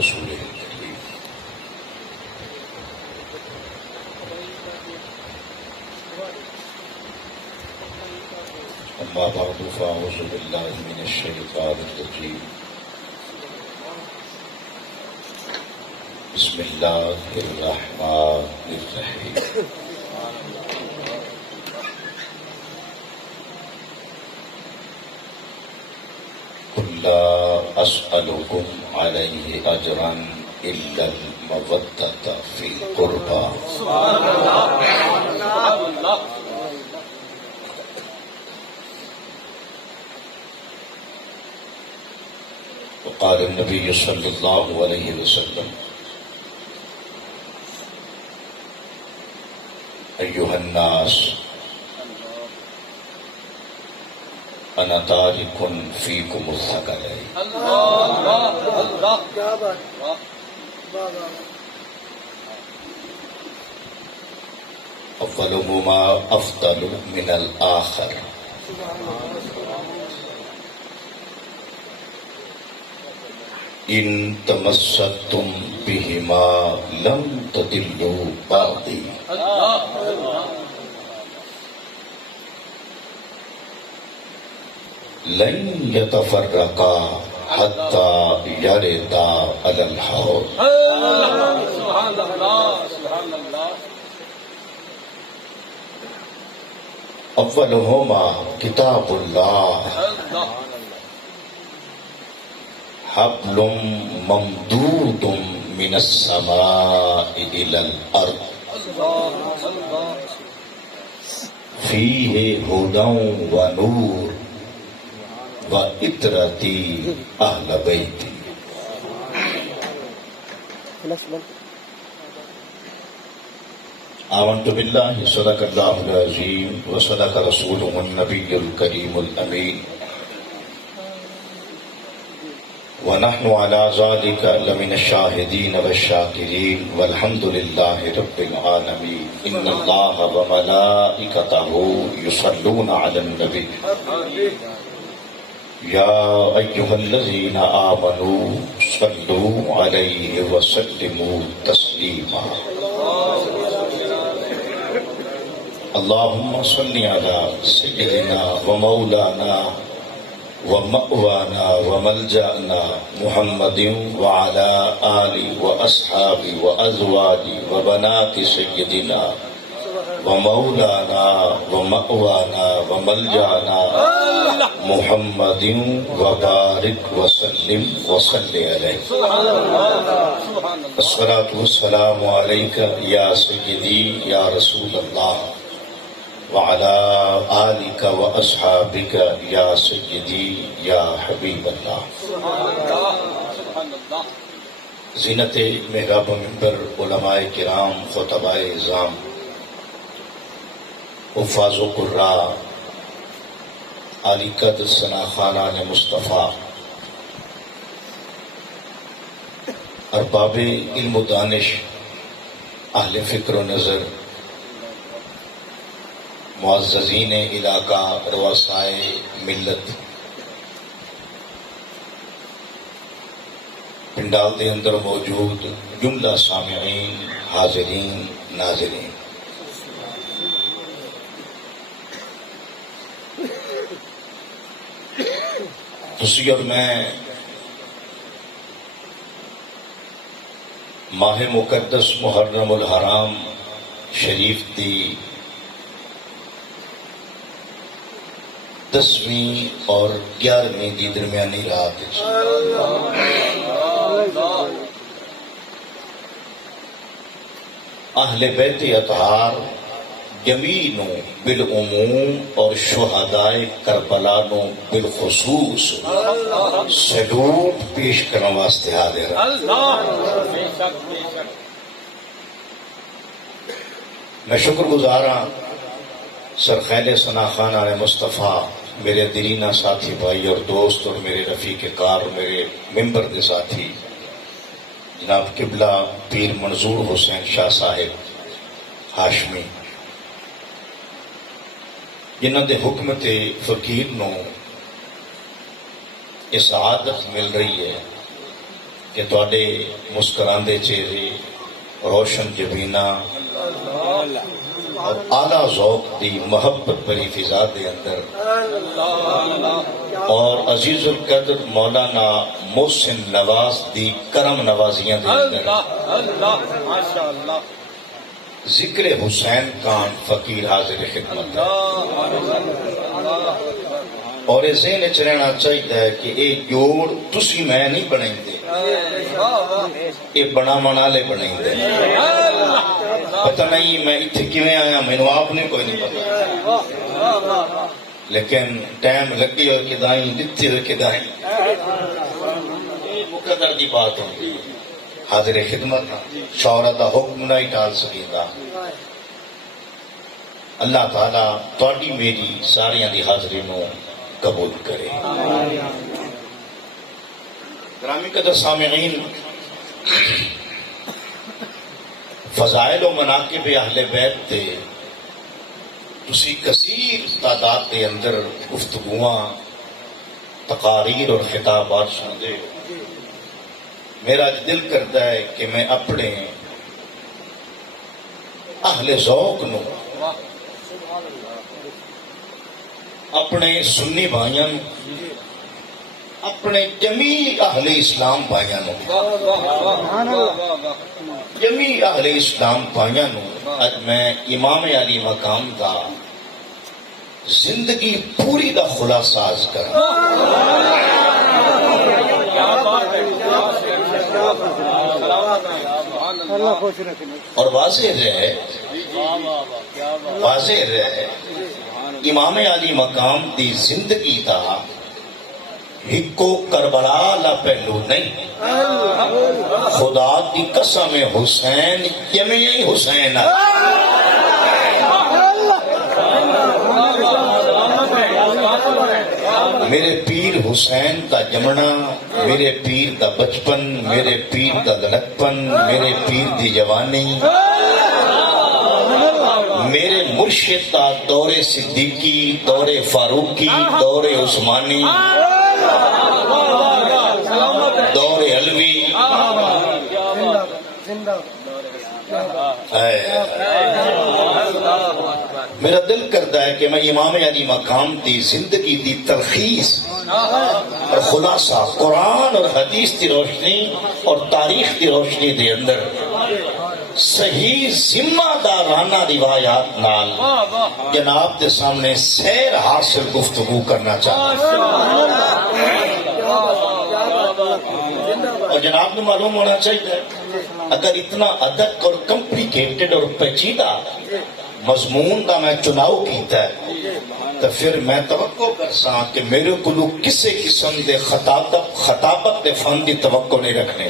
رسوله الكريم. أما بعد فأعوذ بالله من الشيطان الرجيم. بسم الله الرحمن الرحيم. قل لا أسألكم عليه أجرا إلا المودة في القربى. وقال النبي صلى الله عليه وسلم: أيها الناس أنا تارك فيكم الثقلين. أولهما أفضل من الآخر. إن تمسكتم بهما لم تضلوا بعدي. لن يتفرقا حتى يردا على الحوض. أولهما كتاب الله حبل ممدود من السماء إلى الأرض فيه هدى ونور وإطرتي أهل بيتي. آمنت بالله صدق الله العظيم وصدق رسوله النبي الكريم الأمين ونحن على ذلك لمن الشاهدين والشاكرين والحمد لله رب العالمين. إن الله وملائكته يصلون على النبي يا أيها الذين آمنوا صلوا عليه وسلموا تسليما. اللهم صل على سيدنا ومولانا ومأوانا وملجأنا محمد وعلى آله وأصحابه وأزواجه وبنات سيدنا ومولانا ومأوانا وملجأنا محمد وبارك وسلم وصل عليه. الصلاة والسلام عليك يا سيدي يا رسول الله وعلى آلك وأصحابك يا سيدي يا حبيب الله. زینت محراب و منبر، علماء کرام، خطباء اعظام، حفاظ و قراء، علی قدر ثنا خانان مصطفیٰ، ارباب علم و دانش، اہل فکر و نظر، معززین علاقہ، رؤسائے ملت، پنڈال دے اندر موجود جملہ سامعین، حاضرین، ناظرین، تسی اور میں ماہ مقدس محرم الحرام شریف دی 10ویں اور 11ویں دی درمیانی رات اہل بیت اطہار جمیع بالعموم اور شہدائے کربلا نو بالخصوص سلوٹ پیش کرنے واسطے حاضر ہیں۔ میں شکر گزار ہاں سرخیل ثنا خانان مصطفیٰ، میرے دلینہ ساتھی بھائی اور دوست، اور میرے رفیق کار، میرے ممبر دے ساتھی جناب قبلہ پیر منظور حسین شاہ صاحب ہاشمی، جنہاں دے حکم تے فقیر نو اس عادت مل رہی ہے کہ تواڈے مسکراندے چہرے، روشن جبینہ اور اعلیٰ ذوق دی محبت بری فضا دے اندر اور عزیز القدر مولانا محسن نواز دی کرم نوازیاں دے اندر ذکر حسین کان فقیر حاضر خدمت ہے اور یہ ذہن وچ رہنا چاہیے کہ یہ جوڑ تسی میں نہیں بنائی دے، یہ بناون والے بنائی دے۔ پتہ نہیں میں اتنے کیویں آیا، مینوں آپ نے کوئی نہیں پتا، لیکن ٹائم لگی ہوئے کدائیں دتی ہوئے کدائیں مقدر دی بات ہوتی حاضر خدمت شہرت دا حکم نہیں ٹال سکیتا۔ اللہ تعالیٰ تواڈی میری ساریاں دی حاضری نو قبول کرے۔ گرامی قدر سامعین، فضائل و مناقب اہل بیت تے تسی کثیر تعداد دے اندر گفتگواں، تقاریر اور خطابات سندے ہو۔ میرا دل کرتا ہے کہ میں اپنے اہل ذوق نو، اپنے سنی بھائیاں نو، اپنے جمیع اہل اسلام بھائیاں نو، جمیع اہل اسلام بھائیاں نو اج میں امام علی مقام دا زندگی پوری دا خلاصہ عرض کراں۔ اور واضح رہے امام علی مقام دی زندگی دا ہکو کربلا لا پہلو نہیں، خدا دی قسم حسین جمیع حسین میرے پیر حسین دا جمنا، میرے پیر دا بچپن، میرے پیر دا لڑکپن، میرے پیر دی جوانی، میرے مرشد دا دور صدیقی، دور فاروقی، دور عثمانی، دور علوی، میرا دل کرتا ہے کہ میں امام علی مقام دی زندگی دی تلخیص اور خلاصہ قرآن اور حدیث دی روشنی اور تاریخ دی روشنی دے اندر صحیح ذمہ دارانہ روایات نال جناب دے سامنے سیر حاصل گفتگو کرنا چاہتا اور جناب نے معلوم ہونا چاہیے اگر اتنا ادق اور کمپلیکیٹڈ اور پیچیدہ مضمون کا میں چناؤ کیتا ہے تو پھر میں توقع کر ساں کہ میرے کو کسی قسم دے خطابت دے فن دی توقع نہیں رکھنے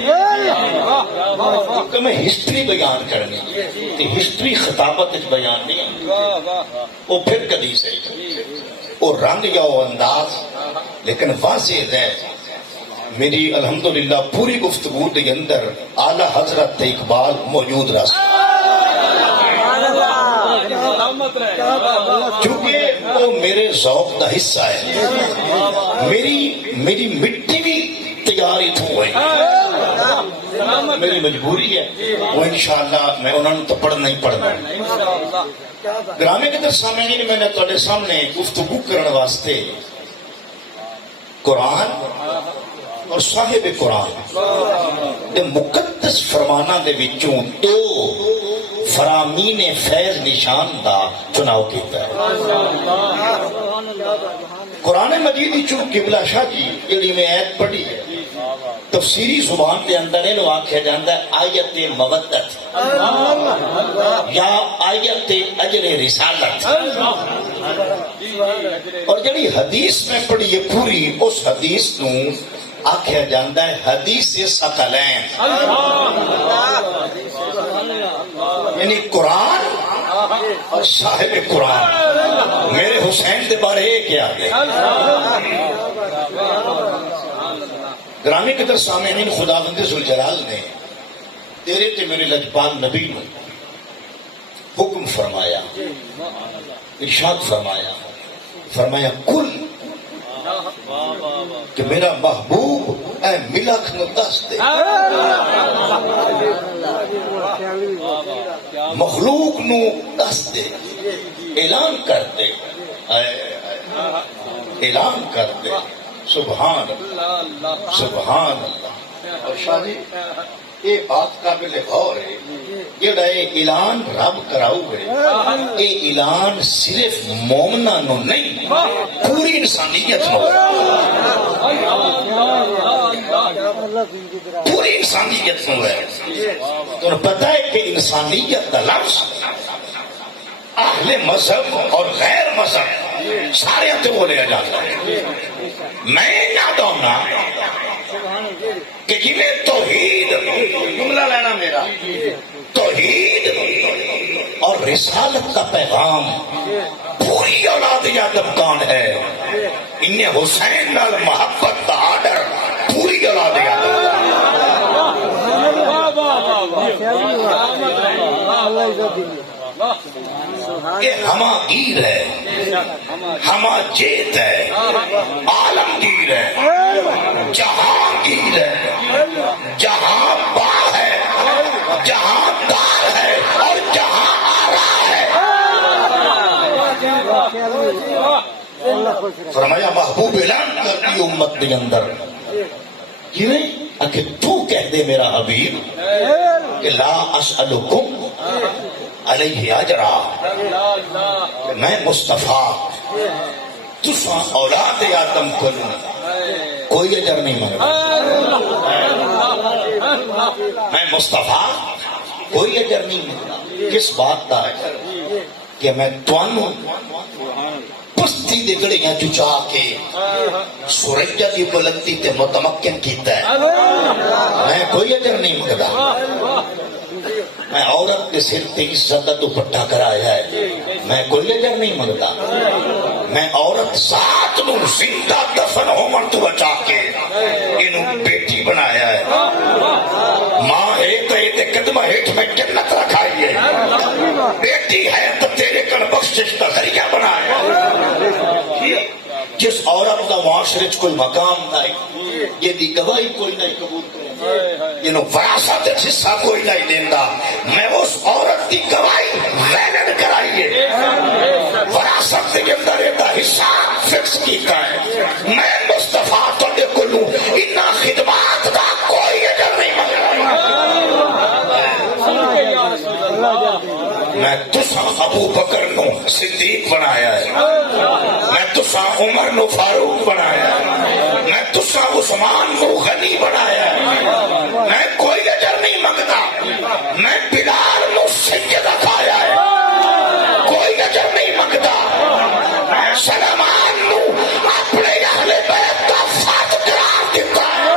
کیونکہ میں ہسٹری بیان کرنی تے ہسٹری خطابت بیان نہیں وہ پھر کدی صحیح وہ رنگ یا وہ انداز، لیکن واضح ہے میری الحمدللہ پوری گفتگو کے اندر اعلیٰ حضرت اقبال موجود رہا، کیونکہ وہ میرے ذوق کا حصہ ہے، میری مٹی بھی تیار اتوں ہوئی، میری مجبوری ہے وہ انشاءاللہ میں انہوں نے تو پڑھنا ہی پڑھنا۔ گرامی کے سامنے میں نے تھوڑے سامنے گفتگو کرنے واسطے قرآن اور صاحب قرآن دے مقدس فرمانہ دے وچوں دو فرامین فیض نشان دا چناؤ کیتا ہے۔ قرآن مجید چوں قبلہ شاہ جی جڑی میں آیت پڑھی ہے تفسیری زبان کے اندر انہوں آکھیا جاندہ ہے آیت مودت یا آیت اجر رسالت، اور جڑی حدیث میں پڑھی ہے پوری اس حدیث نو آکھیا جاندہ ہے حدیث ثقلین، یعنی قرآن اور صاحب قرآن میرے حسین دے بارے ایک کیا گیا۔ گرامی قدر سامعین، خداوند ذوالجلال نے تیرے تے میرے لجپال نبی نے حکم فرمایا، ارشاد فرمایا کل کہ میرا محبوب اے ملک نو دس دے، مخلوق نو دس دے، اعلان کر دے، اعلان کر دے، سبحان اللہ سبحان اللہ۔ اور شاہ جی یہ بات قابل غور ہے، جڑا یہ اعلان رب کراؤ ہے، یہ اعلان صرف مومنہ نو نہیں پوری انسانیت نو ہے، پوری انسانیت نو ہے۔ تمہیں پتہ ہے کہ انسانیت کا لفظ اہل مذہب اور غیر مذہب سارے ہاتھ بولیا جاتا ہے۔ میں یاد ہونا کہ جنہیں توحید، جملہ لینا میرا، توحید اور رسالت کا پیغام پوری اولاد آدم کون ہے، انہیں حسین نال محبت کا آڈر پوری اولاد آدم۔ یہ ہما گیر ہے، ہما جیت ہے، عالمگیر ہے، جہانگیر ہے، جہاں با ہے، جہاں دار ہے اور جہاں آرا ہے۔ فرمایا محبوب اعلان کر دی امت کے اندر، کیوں کہ تو کہہ دے میرا حبیب کہ لا اسألکم علیہ اجرا، میں مصطفیٰ تساں اولاد آدم کو کوئی اجر نہیں مانگتا، میں مصطفیٰ کوئی اجر نہیں مانگتا۔ کس بات کا ہے کہ میں تانوں پستی دے گڑیاں چچا کے سورجہ دی بلندی تے متمکن کیتا ہے، میں کوئی اجر نہیں مانگتا۔ میں عورت کے سر تے عزت کا دوپٹہ کرایا ہے، میں کوئی اجر نہیں مانگتا۔ میں عورت ذات نو زندہ دفن ہومن تو بچا کے انہوں بیٹی بنایا ہے، ماں ہے تو یہ قدمہ ہیٹ میں جنت رکھائی ہے، بیٹی ہے تو تیرے کن بخشش کا ذریعہ بنایا۔ جس عورت کا معاشرے کوئی مقام نہیں، یہ دی گواہی کوئی نہیں قبول کرے، جنہوں وراثت حصہ کوئی نہیں دیندہ، میں اس عورت کی گواہی ویلن کرائیے، وراثت کے اندر ایک حصہ فکس کیتا ہے۔ میں مصطفیٰ تو دے کلوں انہا خدمات دا کوئی اجر نہیں مانگا۔ میں تساں ابو بکر نو صدیق بنایا ہے، میں تساں عمر نو فاروق بنایا ہے، میں تساں عثمان نو غنی بنایا ہے، میں کوئی اجر نہیں مانگتا۔ میں بلال نو سید رکھایا ہے، کوئی اجر نہیں مانگتا۔ میں سلمان نو اپنے اہل بیت کا فرد قرار دیتا ہے،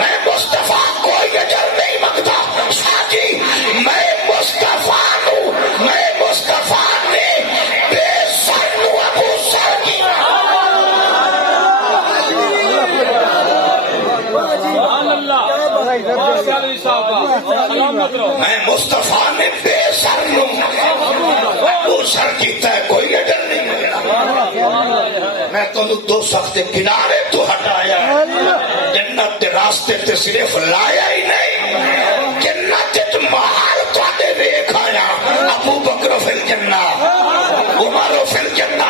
میں مصطفیٰ کوئی اجر نہیں مانگتا۔ ساتھی میں مصطفیٰ نو، میں مصطفیٰ نے بے سر نو ابو سر کی، میں مصطفیٰ نے بے سر نو ابو سر کیتا ہے، کوئی اجر نہیں مانگتا۔ میں تو دو سخت کنارے تو ہٹایا، جنت کے راستے تے صرف لایا ہی نہیں، جنت محال تو آدھے دیکھ آیا۔ ابو بکر فی الجنہ، عمر فی الجنہ،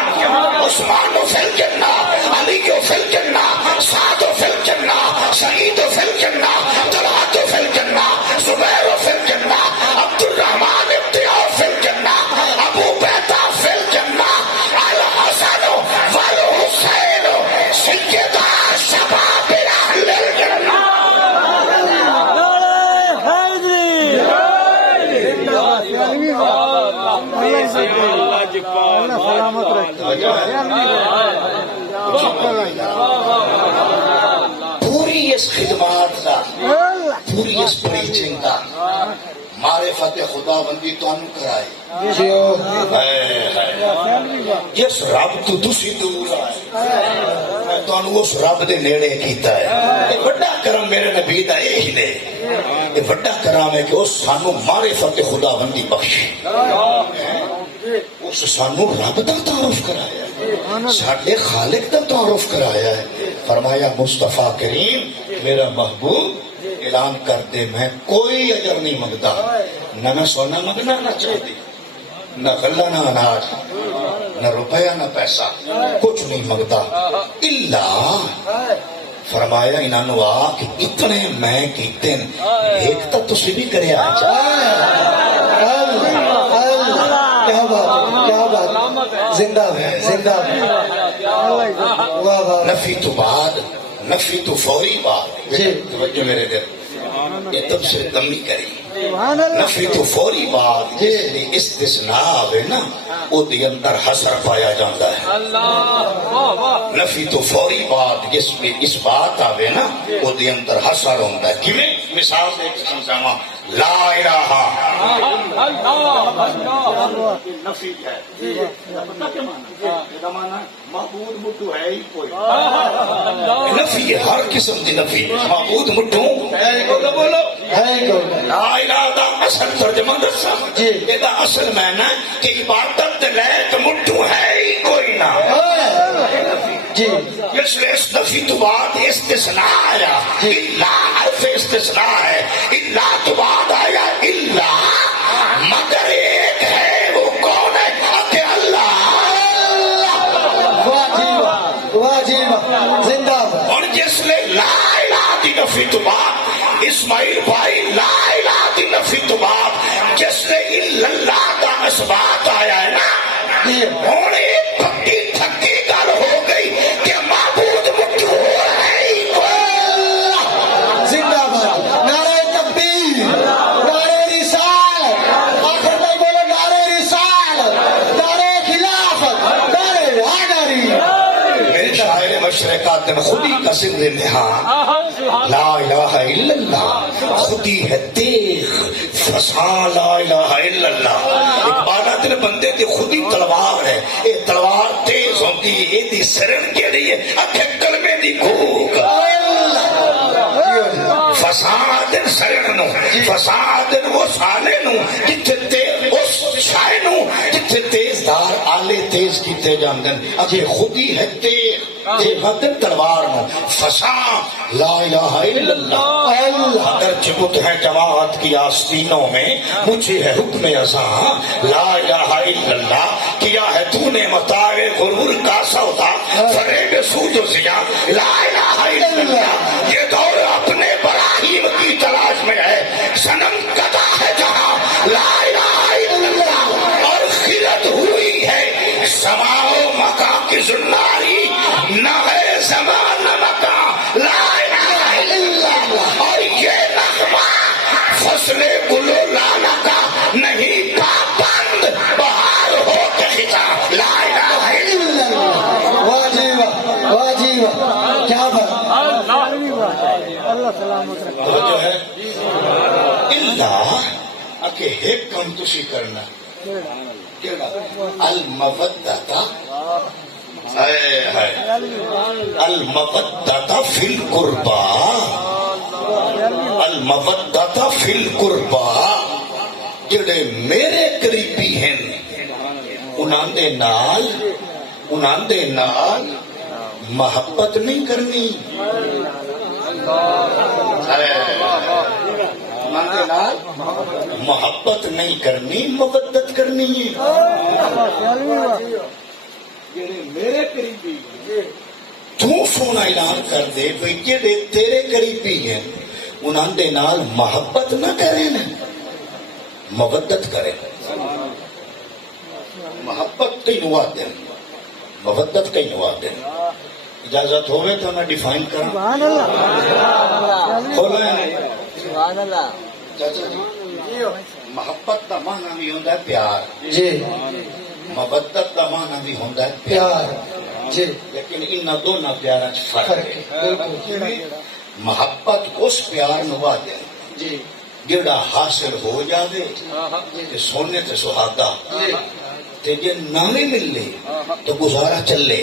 عثمان فی الجنہ، علی فی الجنہ، سعد فی الجنہ، سعید فی الجنہ، طلحہ فی الجنہ، زبیر فی الجنہ، عبد الرحمن ابن عوف فی الجنہ، ابو بیدہ فی الجنہ، الحسن والحسین سیدہ شباب اہل الجنہ۔ پوری اس خدمات کا، پوری اس پریچنگ کا معرفت خدا بندی تو انو کرائے، جس رب تو تسی دور آئے، میں تو انو اس رب دے نیڑے کیتا ہے۔ یہ بڑا کرم میرے نبی دا یہی دے، یہ بڑا کرم ہے کہ اس سانو معرفت خدا بندی بخشی، اس سانو رب دا تعارف کرایا ہے، ساڈے خالق دا تعارف کرایا ہے۔ فرمایا مصطفیٰ کریم میرا محبوب اعلان کر دے میں کوئی اجر نہیں منگتا، نہ میں سونا منگنا نہ چاہتی، نہ غلہ نہ اناج، نہ روپیہ نہ پیسہ، کچھ نہیں منگتا اللہ فرمایا انہوں نے آ کہ اتنے میں کیتے ایک تو تسی بھی کرے آ جا۔ کیا بات زندہ ہے زندہ ہے۔ واہ واہ نفی تو بعد نفی تو فوری بات توجہ میرے دل یہ تم سے کمی کری نفی تو فوری بات جس دی استثناء آوے نا او دی اندر حسر پایا جاندہ ہے۔ نفی تو فوری بات جس میں اس بات آوے نا او دی اندر حسر ہوندہ ہے۔ کیویں مثال ایک سمجھاما لا الہ نفی ہے پتہ کیا معنی ہے؟ یہ معنی معبود مٹھو ہے ہی کوئی نفی ہے، ہر قسم دی نفی معبود مٹھو ہے بولو بولو ہے کوئی لا الہ دا اصل ترجمہ دسا یہ دا اصل معنی کہ عبادت دے لائق مٹھو ہے ہی کوئی نہ جی اس لیے اس نفی تو بعد استثناء آیا اللہ حرف استثناء ہے اللہ تو بعد آیا اللہ مگر ایک ہے وہ کون ہے کہ اللہ واہ جی واہ جی واہ زندہ ہے۔ اور جس نے لا الہ دی نفی تو بعد اسماعیل بھائی لا الہ دی نفی تو بعد جس نے اللہ کا اثبات آیا ہے نا اور ایک پکی تھکی گل ہو گئی کہ معبود مٹھو ہے ہی کوئی۔ زندہ باد نعرہ تکبیر نعرہ رسالت آخر میں بولو نعرہ رسالت نعرہ خلافت نعرہ حیدری۔ میرے شاعر مشرقات میں خودی کا سندھ میں ہاں لا الہ الا اللہ خودی ہے تیغ فساں لا الہ الا اللہ ایک بادات نے بندے دی خودی تلوار ہے یہ تلوار تیز ہوتی ہے یہ دی سرن کے لیے اکھے کلمے دی کھوک فساد سرن نو فساد وہ سالے نو جتھے تیز اس شائع نو جتھے تیز دار آلے تیز کیتے جاندن اکھے خودی ہے تیغ حدن تلوار نو فساں لا الہ الا اللہ اگر چبت ہے جماعت کی آستینوں میں مجھے ہے حکم ازاں لا الہ الا اللہ کیا ہے تو نے متاع غرور کا سودا فریب سود و زیاں لا الہ الا اللہ یہ دور اپنے براہیم کی تلاش میں ہے صنم قضا ہے جہاں لا الہ الا اللہ اور خیرت ہوئی ہے سماع و مکان کی زناری نہ ہے زمان نہ مکان لا الہ الا اللہ اور یہ نغمہ فصل گلو لالا کا نہیں پابند بہار ہو کے خطا لا الہ الا اللہ۔ واہ جی واہ جی واہ کیا بات جو ہے اللہ اکے ایک کم تسی کرنا المودتا المودتا فی القربا المودتا فی القربا جڑے میرے قریبی ہیں انہاں دے نال محبت نہیں کرنی محبت نہیں کرنی مودت کرنی ہے میرے قریبی تو سونا اعلان کر دے بھئی جڑے تیرے قریبی ہیں انہاں دے نال محبت نہ کریں مودت کریں محبت کئی نوات دیں مودت کئی نوات دیں اجازت ہوئے تو میں ڈیفائن کروں سبحان اللہ کھولا ہے سبحان اللہ چاچا جی محبت کا معنی بھی ہوتا ہے پیار جی مودت کا معنی بھی ہوتا ہے پیار جی لیکن ان دونوں پیار فرق ہے بالکل محبت اس پیار نوا دے جی جڑا حاصل ہو جاوے کہ سونے تے سہاگا تے جے نہ بھی ملے تو گزارا چلے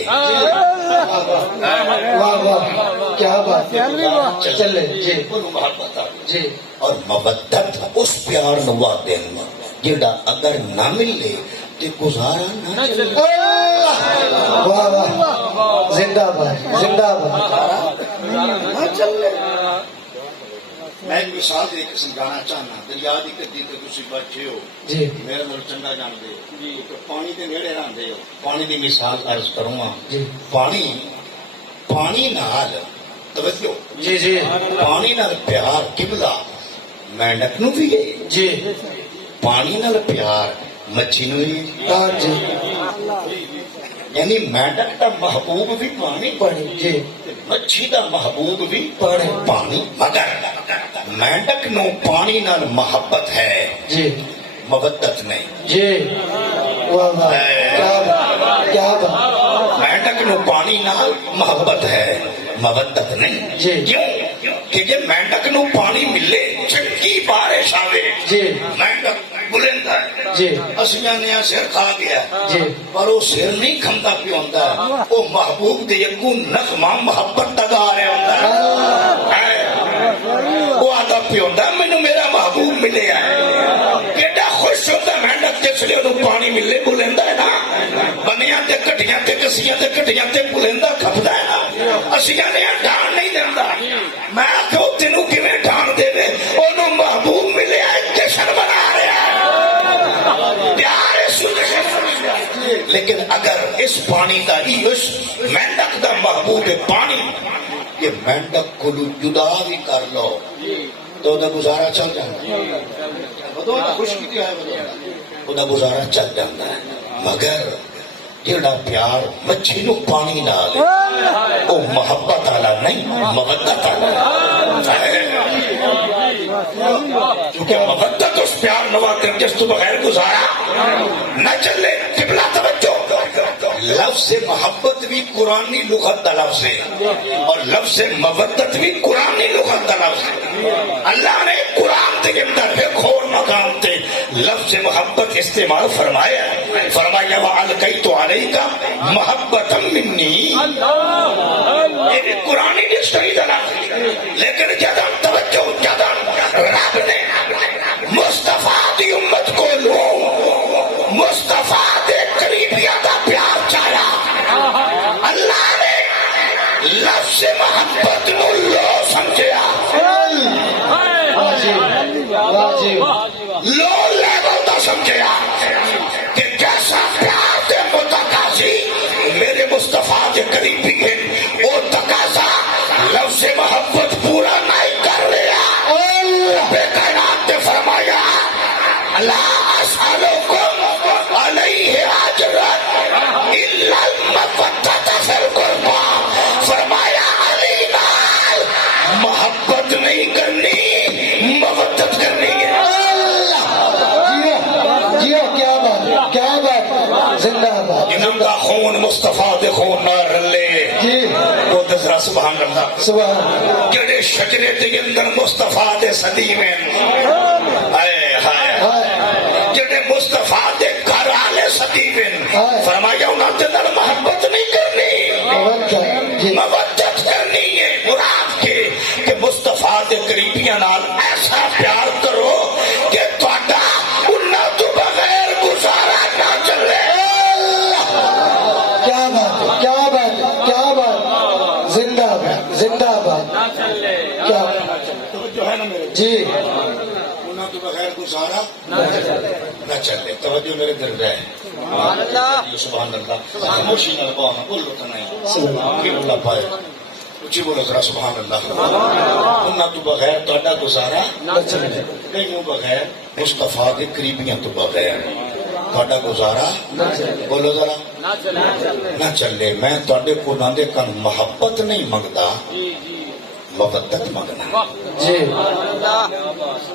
واہ واہ کیا بات چلے جی محبت جی اور مودت اس پیار نوا دے جڑا اگر نہ ملے تے گزارا نہ چلے واہ واہ زندہ باد زندہ باد میں ایک مثال دے کے سمجھانا چاہنا دریا دی کدی تے تسی بیٹھے ہو جی میرے نال چنگا جاندے ہو جی پانی دے نیڑے رہندے ہو پانی دی مثال عرض کروں گا جی پانی نال توجہ جی جی پانی نال پیار قبلہ مینڈک نو بھی ہے جی پانی نال پیار مچھی نو بھی ہے ہاں جی یعنی مینڈک دا محبوب بھی پانی پانی جی مچھی دا محبوب بھی پانی پانی مگر مینڈک نو پانی نال محبت ہے جی مودت نہیں جی واہ واہ کیا بات کیا بات مینڈک نو پانی نال محبت ہے مودت نہیں جی کیوں کہ جب مینڈک نو پانی ملے چنگی بارش آوے جی مینڈک بلند ہے جی اسیاں نیا سر کھا گیا جی پر وہ سر نہیں کھمتا پی ہوندا وہ محبوب دے اگوں نغمہ محبت دا گا رہا ہوندا وہ آتا پی ہوندا مینوں میرا محبوب ملے ہے کیڈا خوش ہوتا مینڈک جس لے اونوں پانی ملے بلندا ہے نا بنیاں تے کٹیاں تے کسیاں تے کٹیاں تے بلندا کھپدا ہے نا اسیاں نیا ڈان نہیں دیندا میں کہ تینوں کیویں ڈان دے وے اونوں محبوب ملے ہے جشن منا رہا ہے لیکن اگر اس پانی دا عشق مینڈک دا محبوب پانی یہ مینڈک کو جدا بھی کر لو تو دا گزارا چل جاتا ہے گزارا چل جاتا ہے مگر جڑا پیار مچھی نو پانی نہ لے وہ محبت والا نہیں مودت والا کیونکہ مودت اس پیار نواتے جس تو بغیر گزارا نہ چلے قبلہ توجہ لفظ محبت بھی قرآنی لغت کا لفظ ہے اور لفظ مودت بھی قرآنی لغت کا لفظ ہے اللہ نے قرآن کے اندر ایک اور مقام تے لفظ محبت استعمال فرمایا فرمایا وَأَلْقَيْتُ عَلَيْكَ مَحَبَّةً مِّنِّي یہ قرآنی ڈکشنری کا لفظ لیکن جداً توجہ جداً رب نے مصطفیٰ دی امت کو لو مصطفیٰ دے قریبیہ کا پیار چاہیا اللہ نے لفظ محبت نو لو سمجھیا لو لیول دا سمجھیا کہ جیسا پیار دے متقاضی میرے مصطفیٰ دے قریبی ہیں وہ تقاضا لفظ محبت پورا نہیں کر لیا بے کائنات نے فرمایا اللہ اسألکم علیہ اجرا الا المودۃ فی القربی فرمایا علی نال محبت نہیں کرنی مودت کرنی ہے جیو کیا بات کیا بات زندہ باد جنہوں کا خون مصطفیٰ دے خون نہ رلے جی وہ دسرا سبحان اللہ سبحان جڑے شجرے دے اندر مصطفیٰ دے صدی میں ہائے ہائے جڑے مصطفیٰ دے گھر والے صدی میں فرمایا انہاں دے نال محبت نہیں کرنی مودت کرنی ہے مراد کے کہ مصطفیٰ دے قریبیاں نال ایسا پیار کرو کہ تہاڈا انہاں تو بغیر گزارا نہ چلے کیا بات کیا بات کیا بات زندہ باد زندہ باد کیا توجہ ہے نا میرے جی انہاں تو بغیر گزارا نہ چلے توجہ میرے دل رہے سبحان اللہ خاموشی نہ بولنا بولو تو نہیں کہ اللہ پائے اچھی بولو ذرا سبحان اللہ انہاں تو بغیر تہاڈا گزارا نہ چلے نہیں بغیر مصطفیٰ دے قریبیاں تو بغیر تہاڈا گزارا بولو ذرا نہ چلے میں تہاڈے کولوں دے کن محبت نہیں منگدا مودت منگنا جی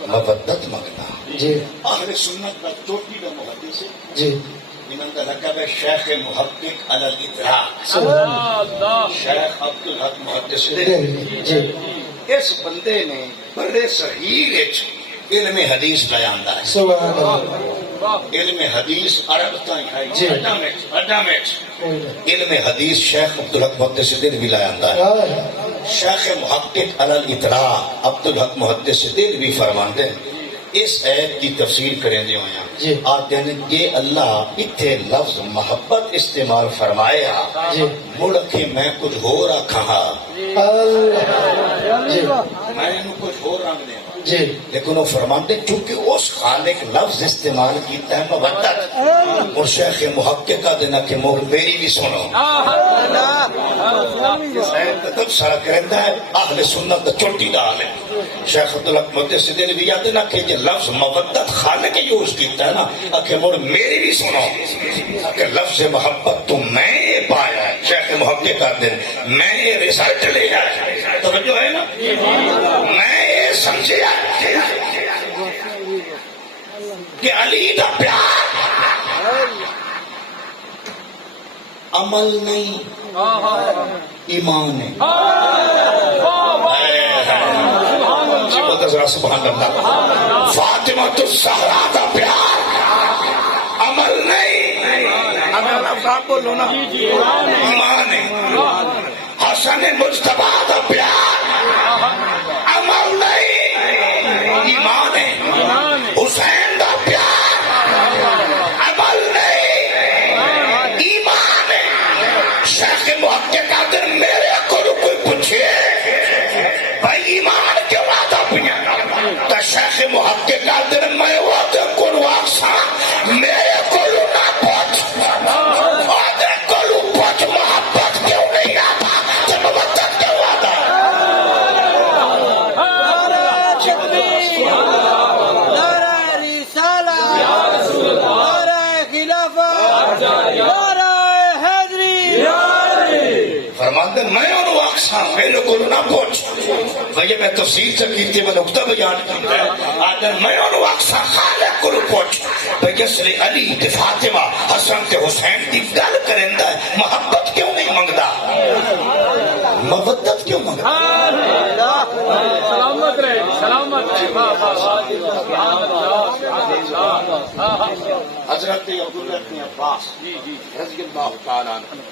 مودت منگنا جی اہل سنت کا چوٹی کا محدث ہے جی انہوں کا لقب ہے شیخ محقق علی الاطلاق شیخ عبدالحق محدث جی اس بندے نے بڑے صحیح وچ علم حدیث بیان ہے سبحان اللہ علم حدیث عرب تائیں جی اڈامٹ علم حدیث شیخ عبدالحق محدث دہلوی لایا ہے شیخ محقق علی الاطلاق عبدالحق محدث دہلوی فرماندے اس ایت کی تفسیر کریں دے ہویا جی آتے ہیں یہ اللہ اتھے لفظ محبت استعمال فرمایا جی مڑ کے میں کچھ ہو رکھا اللہ جی میں انہوں کچھ ہو رنگ دے جی لیکن وہ فرماتے ہیں چونکہ اس خالق لفظ استعمال کیتا ہے مودت اور شیخ محقق کا دینا کہ مور میری بھی سنو تب سارا کرندہ ہے اہل سنت چوٹی ڈال ہے شیخ عبدالحق محدث دین بھی یاد ہے نا کہ یہ لفظ مودت خالق یوز کیتا ہے نا کہ مور میری بھی سنو کہ لفظ محبت تو میں پایا ہے شیخ محقق کا دین میں یہ ریزلٹ لے آیا توجہ ہے نا میں یہ سمجھے کہ علی دا پیار عمل نہیں ایمان ہے سبحان اللہ فاطمہ الزہرا دا پیار عمل نہیں آپ بولو نا ایمان ہے حسن مجتبیٰ دا پیار عمل نہیں ایمان ہے حسین دا پیار عمل نہیں ایمان ہے شیخ محقق قادر میرے کو کوئی پوچھے بھائی ایمان کیوں آتا پیا تو شیخ محقق قادر میں وعدے کو واقسا میرے کو نہ پوچھ وعدے کو پوچھ محبت کیوں نہیں آتا تو محبت کیوں آتا فرماتے میں انہوں اقسام میرے کو نہ پوچھ بھئی میں تفسیر سے کیتے میں نقطہ بیان کرتا ہے آدھر میں انہوں اقسام خالق کو پوچھ بھئی جس لئے علی تے فاطمہ حسن تے حسین کی گل کرندہ ہے محبت کیوں نہیں منگدا مودت کیوں منگدا سلامت رہے سلامت رہے حضرت عبداللہ بن عباس رضی اللہ تعالیٰ عنہ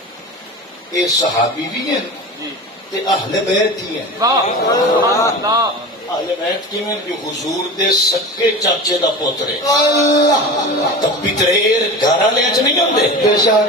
اے صحابی بھی ہیں تے اہل بیت ہی ہیں اہل بیت کی میں بھی حضور دے سکے چاچے دا پوترے تب پتریر گھارا لے اچ نہیں ہوندے بے شک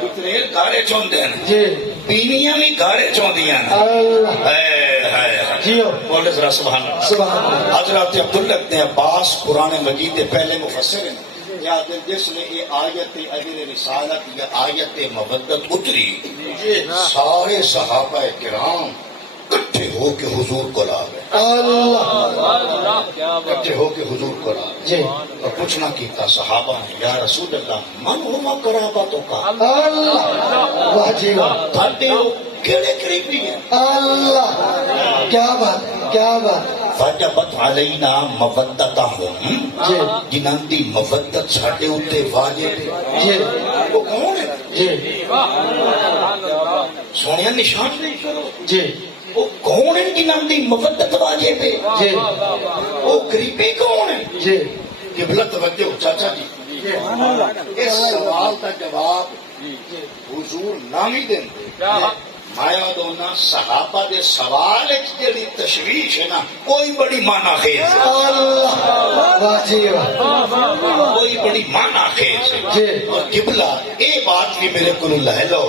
پتریر گھارے چوندے ہیں جی بینیاں بھی گھارے چوندیاں ہیں اللہ جیو بولے ذرا سبحان اللہ سبحان اللہ حضرت عبداللہ بن عباس قرآن مجید پہلے مفسر ہیں یاد جس نے یہ آیت اجر رسالت یا آیت مودت اتری سارے صحابہ کرام کٹھے ہو کے حضور کو لا گئے اللہ کٹھے ہو کے حضور کو لا گئے جی اور پوچھنا کیتا صحابہ نے یا رسول اللہ من ہما قرابتوں کا اللہ واہ جی واہ تھاڑے ہو کیڑے قریبی ہیں اللہ کیا بات کیا بات وجبت علینا مودتہم جی جنہاں دی مودت ساڈے اوتے واجب ہے جی وہ کون ہے جی سونیا نشان نہیں کرو جی وہ کون ہے جنہاں دی مودت واجب ہے جی وہ قریبی کون ہے جی قبلہ توجہ چاچا جی اس سوال کا جواب حضور نہ ہی دیں مایا دونا صحابہ دے سوال جڑی تشویش ہے نا کوئی بڑی مانا خیز ہے اللہ واہ جی واہ کوئی بڑی مانا خیز ہے جی اور قبلہ اے بات بھی میرے کو لے لو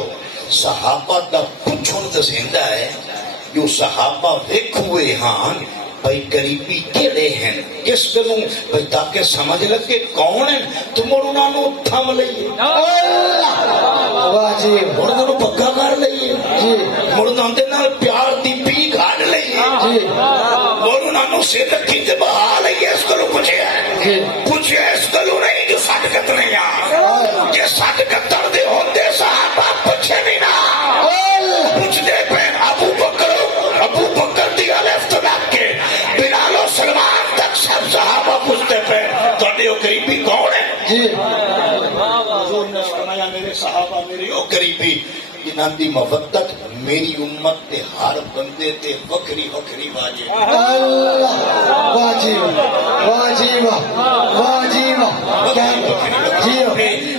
صحابہ دا پچھن دسیندہ ہے جو صحابہ ویک ہوئے ہاں بھائی قریبی کیڑے ہیں کس گلوں بھائی تاکہ سمجھ لگے کون ہیں تم انہوں نے تھم لئیے واہ جی انہوں نے پکا کر لئیے جی انہوں نے پیار دی پی گھاڑ لئیے جی انہوں نے سے رکھی تے بہا لئیے اس گلوں پوچھے جی پوچھے اس گلوں نہیں جو صدقت نہیں آ یہ صدقت در دے ہوندے صحابہ پوچھے نہیں نا پوچھ دے پہ ابو بکر دی علیف تو لگ کے بلال و سلمان تک سب صحابہ پوچھتے پہ تو قریبی کون ہے جی حضور نے فرمایا میرے صحابہ میرے او قریبی جنہاں دی مودت میری امت تے ہر بندے تے وکری وکری واجب اللہ واہ جی واہ جی واہ جی واہ جی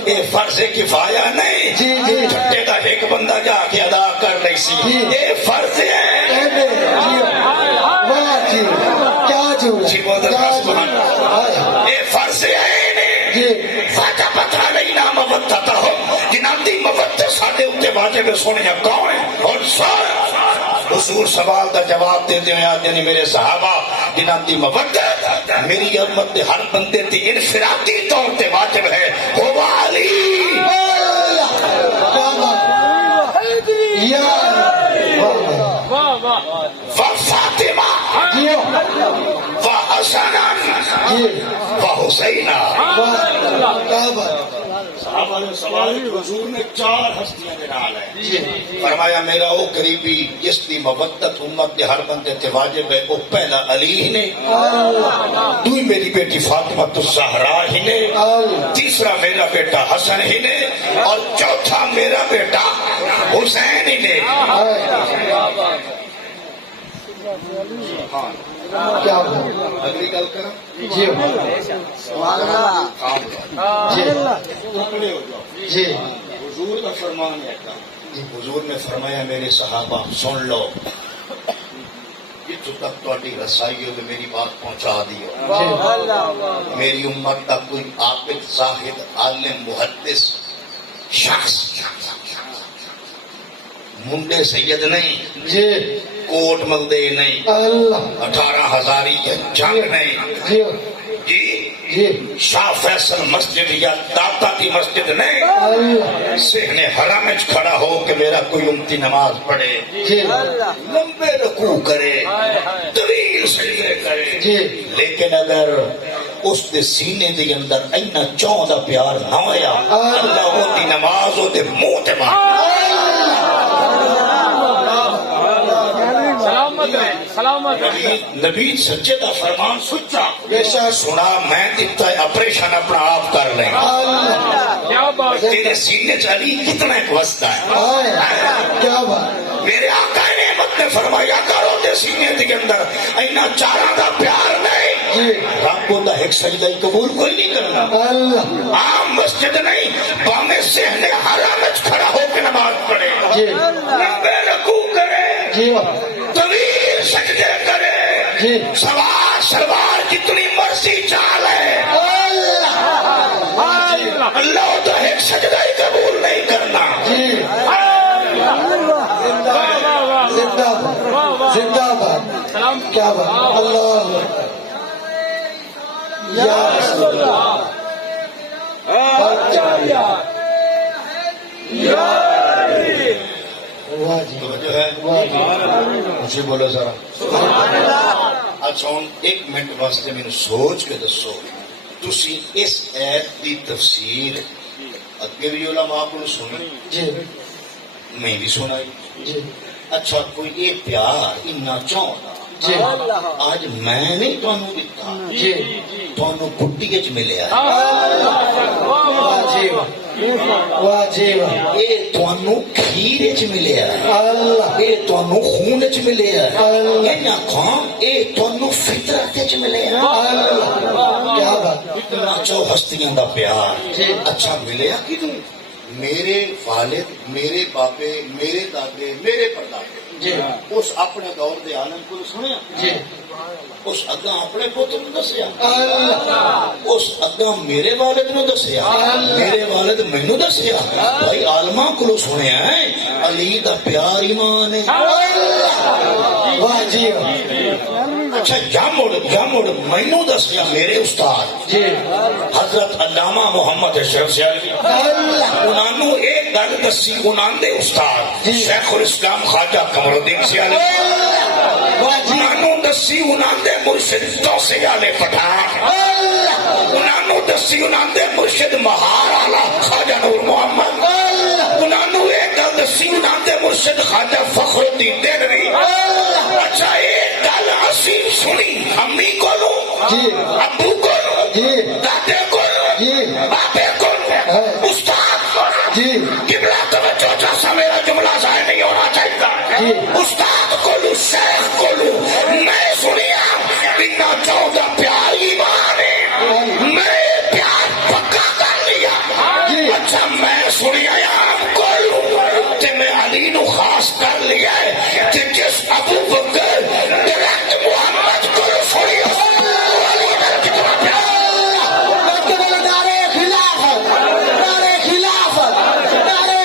اے فرض کفایہ نہیں جی جی چھٹے کا ایک بندہ جا کے ادا کر لئی سی اے فرض ہے جی واہ جی کیا جو جی بہت سبحان اللہ جناب دی مبت ساڈے اوتے واجب سونے کون ہے؟ اور سر حضور سوال دا جواب دے دے یعنی میرے صحابہ جنہاں دی مبت میری امت دے ہر بندے تے انفرادی طور تے واجب ہے ہوا علی و فاطمہ و حسن و حسین. صحابہ نے سوال حضور نے چار ہستیاں دے نال ہے. فرمایا میرا او قریبی جس دی مودت امت دے ہر بندے تے واجب ہے او پہلا علی نے، دوئی میری بیٹی فاطمہ الزہرا ہی نے، تیسرا میرا بیٹا حسن ہی نے، اور چوتھا میرا بیٹا حسین ہی نے. کیا اگلی گل کرا جی جی حضور کا فرمان ہے. حضور نے فرمایا میرے صحابہ سن لو، جتوں تک تہاڈی رسائی ہو میری بات پہنچا دیو. میری امت کا کوئی عابد زاہد عالم محدث شخص منڈے سید نہیں جی کوٹ ملدے نہیں، اللہ 18,000 جنگ نہیں جی جی، جی شاہ فیصل مسجد یا داتا کی مسجد نہیں، اللہ سہنے حرم وچ کھڑا ہو کہ میرا کوئی امتی نماز پڑھے، جی لمبے رکوع کرے، طویل سجدے کرے، جی لیکن اگر اس دے سینے دے اندر اینا چون دا پیار نہ ہویا اللہ وہ دی نماز وہ دے منہ تے مار. نبی سچے دا فرمان سچا ویسا سنا میں دیتا ہے آپریشن اپنا آپ کر لیں تیرے سینے چلی کتنا ایک وسطہ ہے. کیا بات میرے آقا نعمت نے فرمایا کرو تے سینے کے اندر اینا چارہ دا پیار نہیں رب کو دا ایک سجدہ قبول کوئی نہیں کرنا. اللہ عام مسجد نہیں بامے سہنے حرم وچ کھڑا ہو کے نماز پڑھے، جی لمبے رکوع کرے، جی طویل سجدے کرے، جی سوار سلوار جتنی مرضی چال ہے، اللہ تو ایک سجدہ ہی قبول نہیں کرنا. جی زندہ باد زندہ باد. کیا بات اللہ یا رسول اللہ واہ جی جو ہے واہ جی مجھے بولو ذرا. اچھا ہوں ایک منٹ واسطے میں سوچ کے دسو تسی اس ایت دی تفسیر اگے بھی علماء کو سنی جی میں بھی سنائی. جی اچھا کوئی یہ پیار اتنا چاہتا جی آج میں نہیں تمہیں دتا جی تمہیں کٹی چ ملیا واہ جی واہ جی واہ یہ تمہیں کھیر چ ملیا اللہ یہ تمہیں خون چ ملیا اللہ یہ نہ کھان یہ تمہیں فطرت چ ملیا. اللہ کیا بات اتنا چو ہستیاں دا پیار جی. اچھا ملیا کدوں؟ میرے والد میرے بابے میرے دادے میرے پردادے جی اس اپنے دور دے عالم کو سنیا، جی اس اگاں اپنے پوتر نو دسیا، اللہ اس اگاں میرے والد نو دسیا، میرے والد مینوں دسیا. بھائی عالماں کو سنیا ہے علی دا پیار ایمان ہے. واہ جی اچھا یا مڑ مینوں دسیا میرے استاد جی حضرت علامہ محمد اشرف سیالوی، انہوں نے ایک گل دسی انہوں نے استاد شیخ الاسلام خواجہ قمر الدین سیالوی، انہوں نے دسی انہوں نے مرشد توسیع علی پٹھان، انہوں نے دسی انہوں نے مرشد مہار آلہ خواجہ نور محمد، انہوں نے ایک گل دسی انہوں نے مرشد خواجہ فخر الدین دہلوی. اچھا ایک گل اسی سنی امی کو ابو کو دادے کو بابے کو استاد کو جی قبلہ توجہ جیسا میرا جملہ ظاہر نہیں ہونا چاہیے. استاد کو شیخ کو میں سنیا اتنا 14 پیار ایمان ہے میں پیار پکا کر لیا. اچھا میں سنیا آپ کو میں علی نو خاص کر لیا ہے کہ جس ابو بکر ڈائریکٹ محمد کو سنیا نعرے خلافت نعرے خلافت نعرے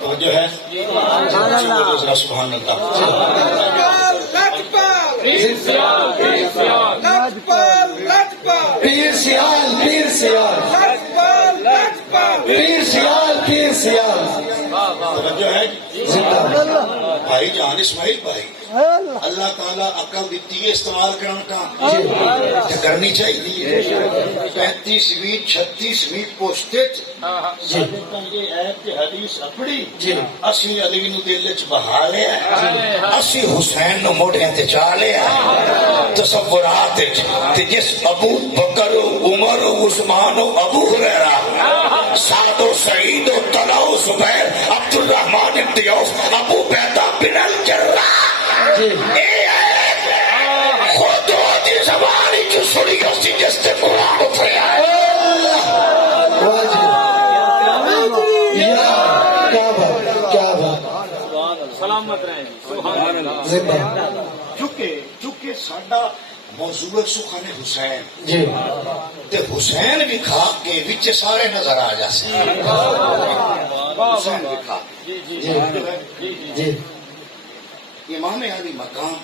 توجہ ہے سبحان اللہ پیر سیال پیر سیال پیر سیال پیر سیال توجہ ہے زندہ باد بھائی جان اسماعیل بھائی اللہ تعالیٰ عقل دیتی ہے استعمال کرنے کا تو کرنی چاہیے 35ویں 36ویں پوسٹج یہ ایت حدیث اپڑی اسی علی نو دل چ بہا لیا اسی حسین نو موڑیاں تے چا لیا تصورات تے جس ابو بکر عمر عثمان ابو ہریرہ سعد و سعید و طلحہ و زبیر عبد الرحمن بن عوف ابو بیدہ بن الجراح خود دی زبانی جو سنی اسی جس تے قرآن اتریا سلامت رہے چونکہ ساڈا موضوع سخن حسین جی تے حسین بھی کھا کے وچ سارے نظر آ جاسے حسین بھی کھا جی امام علی مقام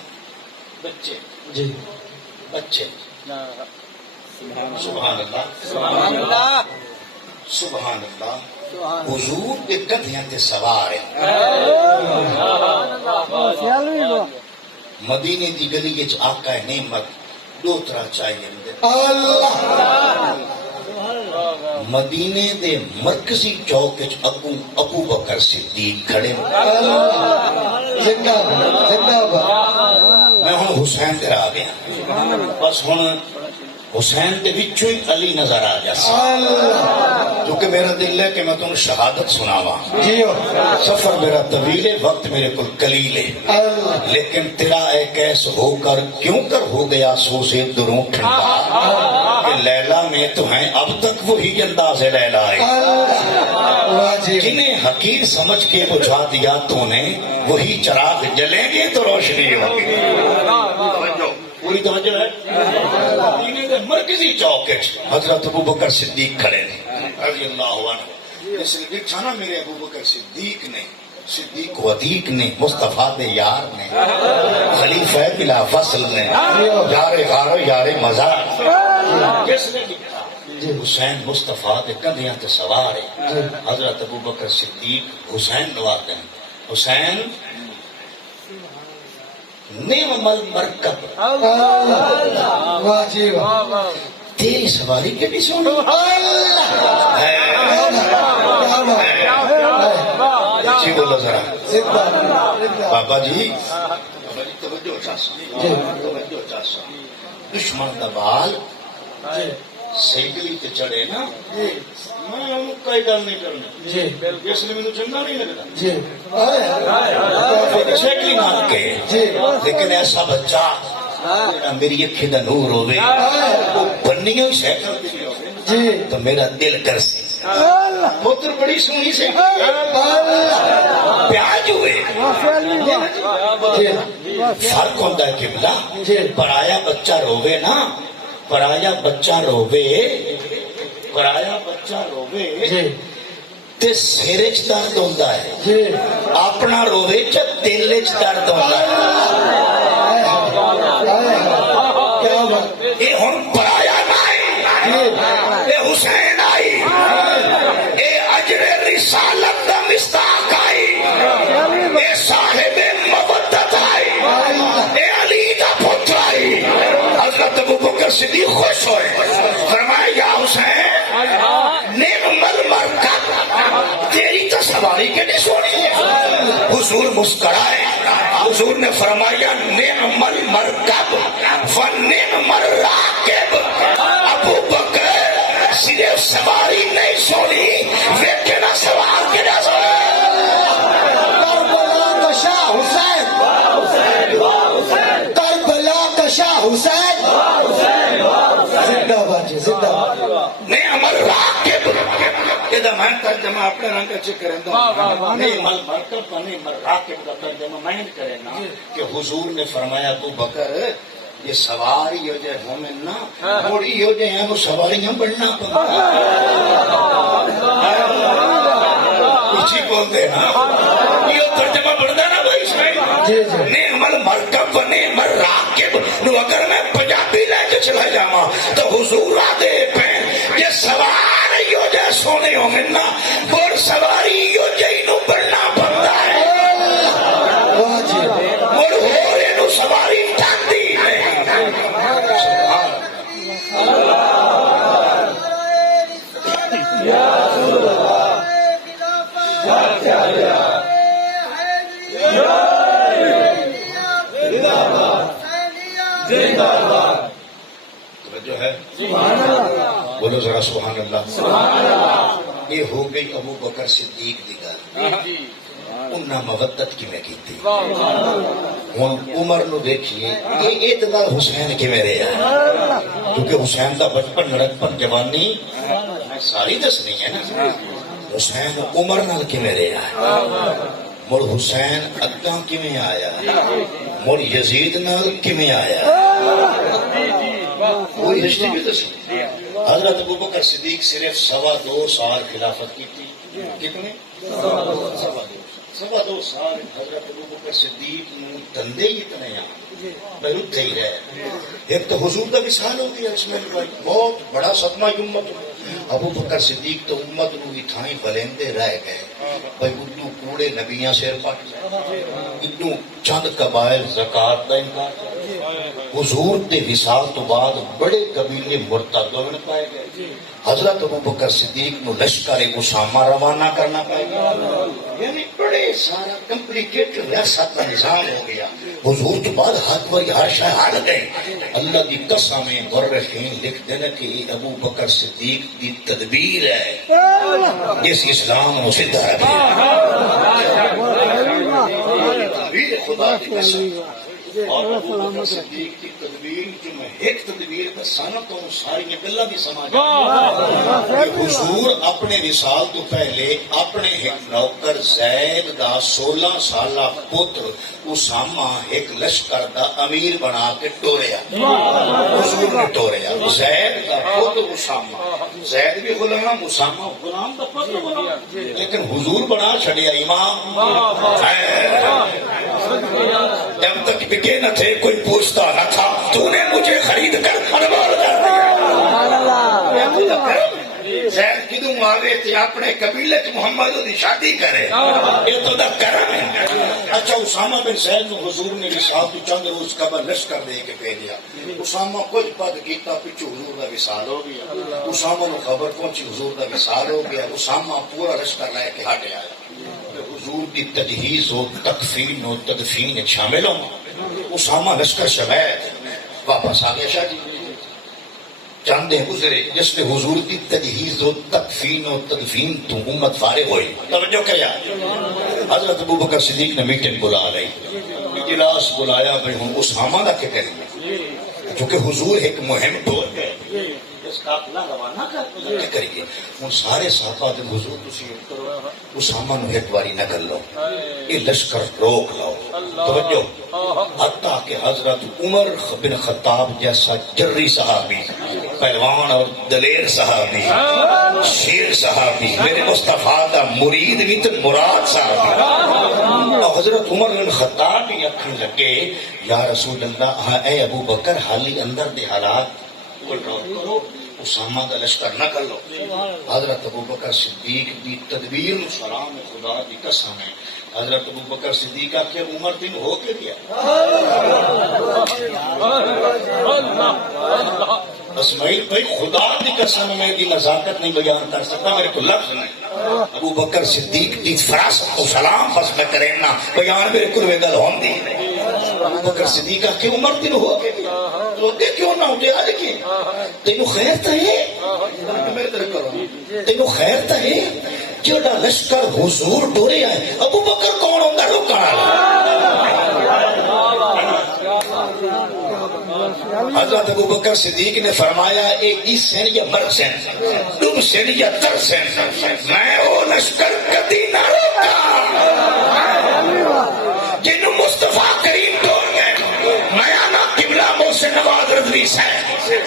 بچے جی بچے سبحان اللہ سبحان اللہ حضور کے کدھیاں تے سوار ہیں مدینے دی گلی وچ آقا نعمت دو طرح چاہیے اللہ مدینے دے مرکزی چوک وچ ابو بکر صدیق کھڑے زندہ باد زندہ باد میں ہوں حسین دے آ گیا بس ہوں حسین دے وچوں ہی علی نظر آ جا کیونکہ میرا دل ہے کہ میں تمہیں شہادت سناواں سفر میرا طویل ہے وقت میرے کو قلیل ہے لیکن تیرا اے کیس ہو کر کیوں کر ہو گیا سو سے دروں ٹھنڈا کہ لیلا میں تو ہیں اب تک وہی انداز لیلا ہے جنہیں حقیر سمجھ کے بجھا دیا تو نے وہی چراغ جلیں گے تو روشنی ہوگی پوری توجہ ہے مدینے دے مرکزی چوک حضرت ابو بکر صدیق کھڑے ہیں رضی اللہ عنہ اس نے دیکھا نا میرے ابو بکر صدیق نے صدیق ودیق نے مصطفیٰ دے یار نے خلیفہ بلا فصل نے یار غارو یار مزار کس نے لکھا حسین مصطفیٰ دے کندھیاں تے سوار ہے حضرت ابو بکر صدیق حسین نواتے ہیں حسین نعم المرکب واہ جی واہ تیری سواری کے بھی سنو جی بولو ذرا بابا جی توجہ چاہتا دشمن دا بال سائیکلی تے چڑھے نا میں کوئی گل نہیں کرنا اس لیے مجھے چنگا نہیں لگتا سائیکلی مار کے لیکن ایسا بچہ میری اکھی دا نور ہوئے وہ بنیوں سائیکل تو میرا دل کر سے پتر بڑی سونی سے پیاج ہوئے فرق ہوتا ہے قبلہ پرایا بچہ روے نا پرایا بچہ روے تے سیرے چ درد ہوتا ہے اپنا روے چ دل چ درد ہوتا ہے یہ ہوں پرایا نائی اے حسین آئی اے اجر رسالت دا مصداق آئی اے صاحب مودت آئی اے علی دا پتر آئی حضرت ابو بکر صدیق خوش ہوئے فرمایا یا حسین نعم المرکب تیری تو سواری کے نہیں سونی ہے حضور مسکرائے حضور نے فرمایا نعم المرکب ونعم الراکب ابو بکر صرف سواری نہیں سونی لیکن سوار کے نہ سونی کربلا کا شاہ حسین کربلا کا شاہ حسین زندہ باد جی زندہ باد نعم الراکب یہ میں ترجمہ اپنے رنگ سے کریں گا نعم المرکب نعم الراکب کا ترجمہ میں کریں گا کہ حضور نے فرمایا ابو بکر یہ سواری ہو جائے مومن نا بڑی ہو جائے ہیں وہ سواریاں بڑھنا اچھی بولتے نا یہ ترجمہ پڑھتا نا بھائی اسماعیل جی جی نعم المرکب و نعم الراکب نو اگر میں پنجابی لے کے چلا جاواں تو حضور آدے پہ یہ سوار یو جے سونے ہو ملنا اور سواری یو جے نو بڑھنا بندا ہے واہ جی اور ہورے نو سواری ٹاندی ہے توجہ ہے بولو ذرا سبحان اللہ یہ ہو گئی ابو بکر صدیق دی گل انہاں مودت کی میں کیتی ہن عمر نو دیکھیے یہ اعتدال حسین کی میرے ہے کیونکہ حسین دا بچپن لڑکپن جوانی ساری دسنی ہے نا حسین عمر نال کی میرے ہے مڑ حسین اگاں کیویں آیا مڑ یزید نال کیویں آیا کوئی ہسٹری بھی دسی حضرت ابوبکر صدیق صرف 2.25 سال خلافت کی تھی کتنے 2.25 سال حضرت ابوبکر صدیق نے دندے ہی اتنے بھائی اتنے ہی رہے ایک تو حضور کا وصال ہو گیا اس میں بہت بڑا صدمہ امت ابو بکر صدیق تو امت نو تھائیں بلندے رہ گئے بھائی ادو کوڑے نبیاں سیر پٹ ادو چند قبائل زکات کا انکار حضور دے وصال تو بعد بڑے قبیلے مرتد ہونے پائے گئے حضرت ابو بکر صدیق نو لشکر اسامہ روانہ کرنا پائے گا یعنی بڑے سارا کمپلیکیٹڈ ریاست کا نظام ہو گیا حضور تو بعد ہاتھ وہی ہر شے حل گئے اللہ دی قسم مورخین لکھ دینا کہ ابو بکر صدیق دی تدبیر ہے جس اسلام نو سدھا رکھے تدبیر خدا کی قسم اور ابو بکر صدیق کی تدبیر جو میں ایک تدبیر کا سنت ہوں ساری گلا بھی سمجھ حضور اپنے وصال تو پہلے اپنے ایک نوکر زید دا 16 سالہ پتر اسامہ ایک لشکر دا امیر بنا کے ٹوریا حضور نے ٹوریا زید دا پتر اسامہ زید بھی غلام اسامہ غلام دا پتر غلام لیکن حضور بنا چھڑیا امام جب تک بکے نہ تھے کوئی پوچھتا نہ تھا تو نے مجھے خرید کر انمول کر دیا زید کدوں آوے تے اپنے قبیلے چ محمد دی شادی کرے یہ تو دا کرم ہے اچھا اسامہ بن زید نو حضور نے وصال تو چند روز قبل لشکر دے کے بھیجا اسامہ کچھ پد کیتا پیچھے حضور دا وصال ہو گیا اسامہ نو خبر پہنچی حضور دا وصال ہو گیا اسامہ پورا لشکر لے کے ہٹ آیا حضور کی تجہیز و تکفین و تدفین شامل ہوں اسامہ لشکر سمیت واپس آ گیا شاہ جی چاندے گزرے جس نے حضور کی تجہیز و تکفین و تدفین تو امت فارغ ہوئی توجہ کیا حضرت ابوبکر صدیق نے میٹنگ بلا رہی اجلاس بلایا بھائی ہم اسامہ دا کیا کریں گے کیونکہ حضور ایک مہم ٹور گئے کریے ان سارے صحابہ دے حضور تسی اسامہ نو ایک باری نہ کر لو یہ لشکر روک لو توجہ حتیٰ کہ حضرت عمر بن خطاب جیسا جری صحابی پہلوان اور دلیر صحابی شیر صحابی میرے مصطفیٰ دا مرید بھی تو مراد صحابی اور حضرت عمر بن خطاب بھی اکھن لگے یا رسول اللہ اے ابو بکر حالی اندر دے حالات کرو اسامہ کا لشکر نہ کر لو حضرت ابوبکر صدیق دی تدبیر سلام خدا دی قسم ہے حضرت ابوبکر صدیق کے عمر دن ہو کے گیا اسماعیل بھائی خدا دی قسم میں دی نزاکت نہیں بیان کر سکتا میرے کو لفظ نہیں ابوبکر صدیق دی فراست و سلام بس میں کریں نا بیان میرے کو گل ہوندی ابوبکر صدیق کے عمر دن ہو کے گیا روتے کیوں نہ ہوتے آج کی تینو خیر تا ہے تینو خیر تا ہے جڑا لشکر حضور ڈورے آئے ابو بکر کون ہوگا روکنا حضرت ابو بکر صدیق نے فرمایا ایک جی سین یا مر سین تم سین یا تر سین میں او لشکر کدی نہ روکا جنہوں مصطفیٰ کریم ڈور گئے میں آنا قبلہ محسن نواز رضوی سے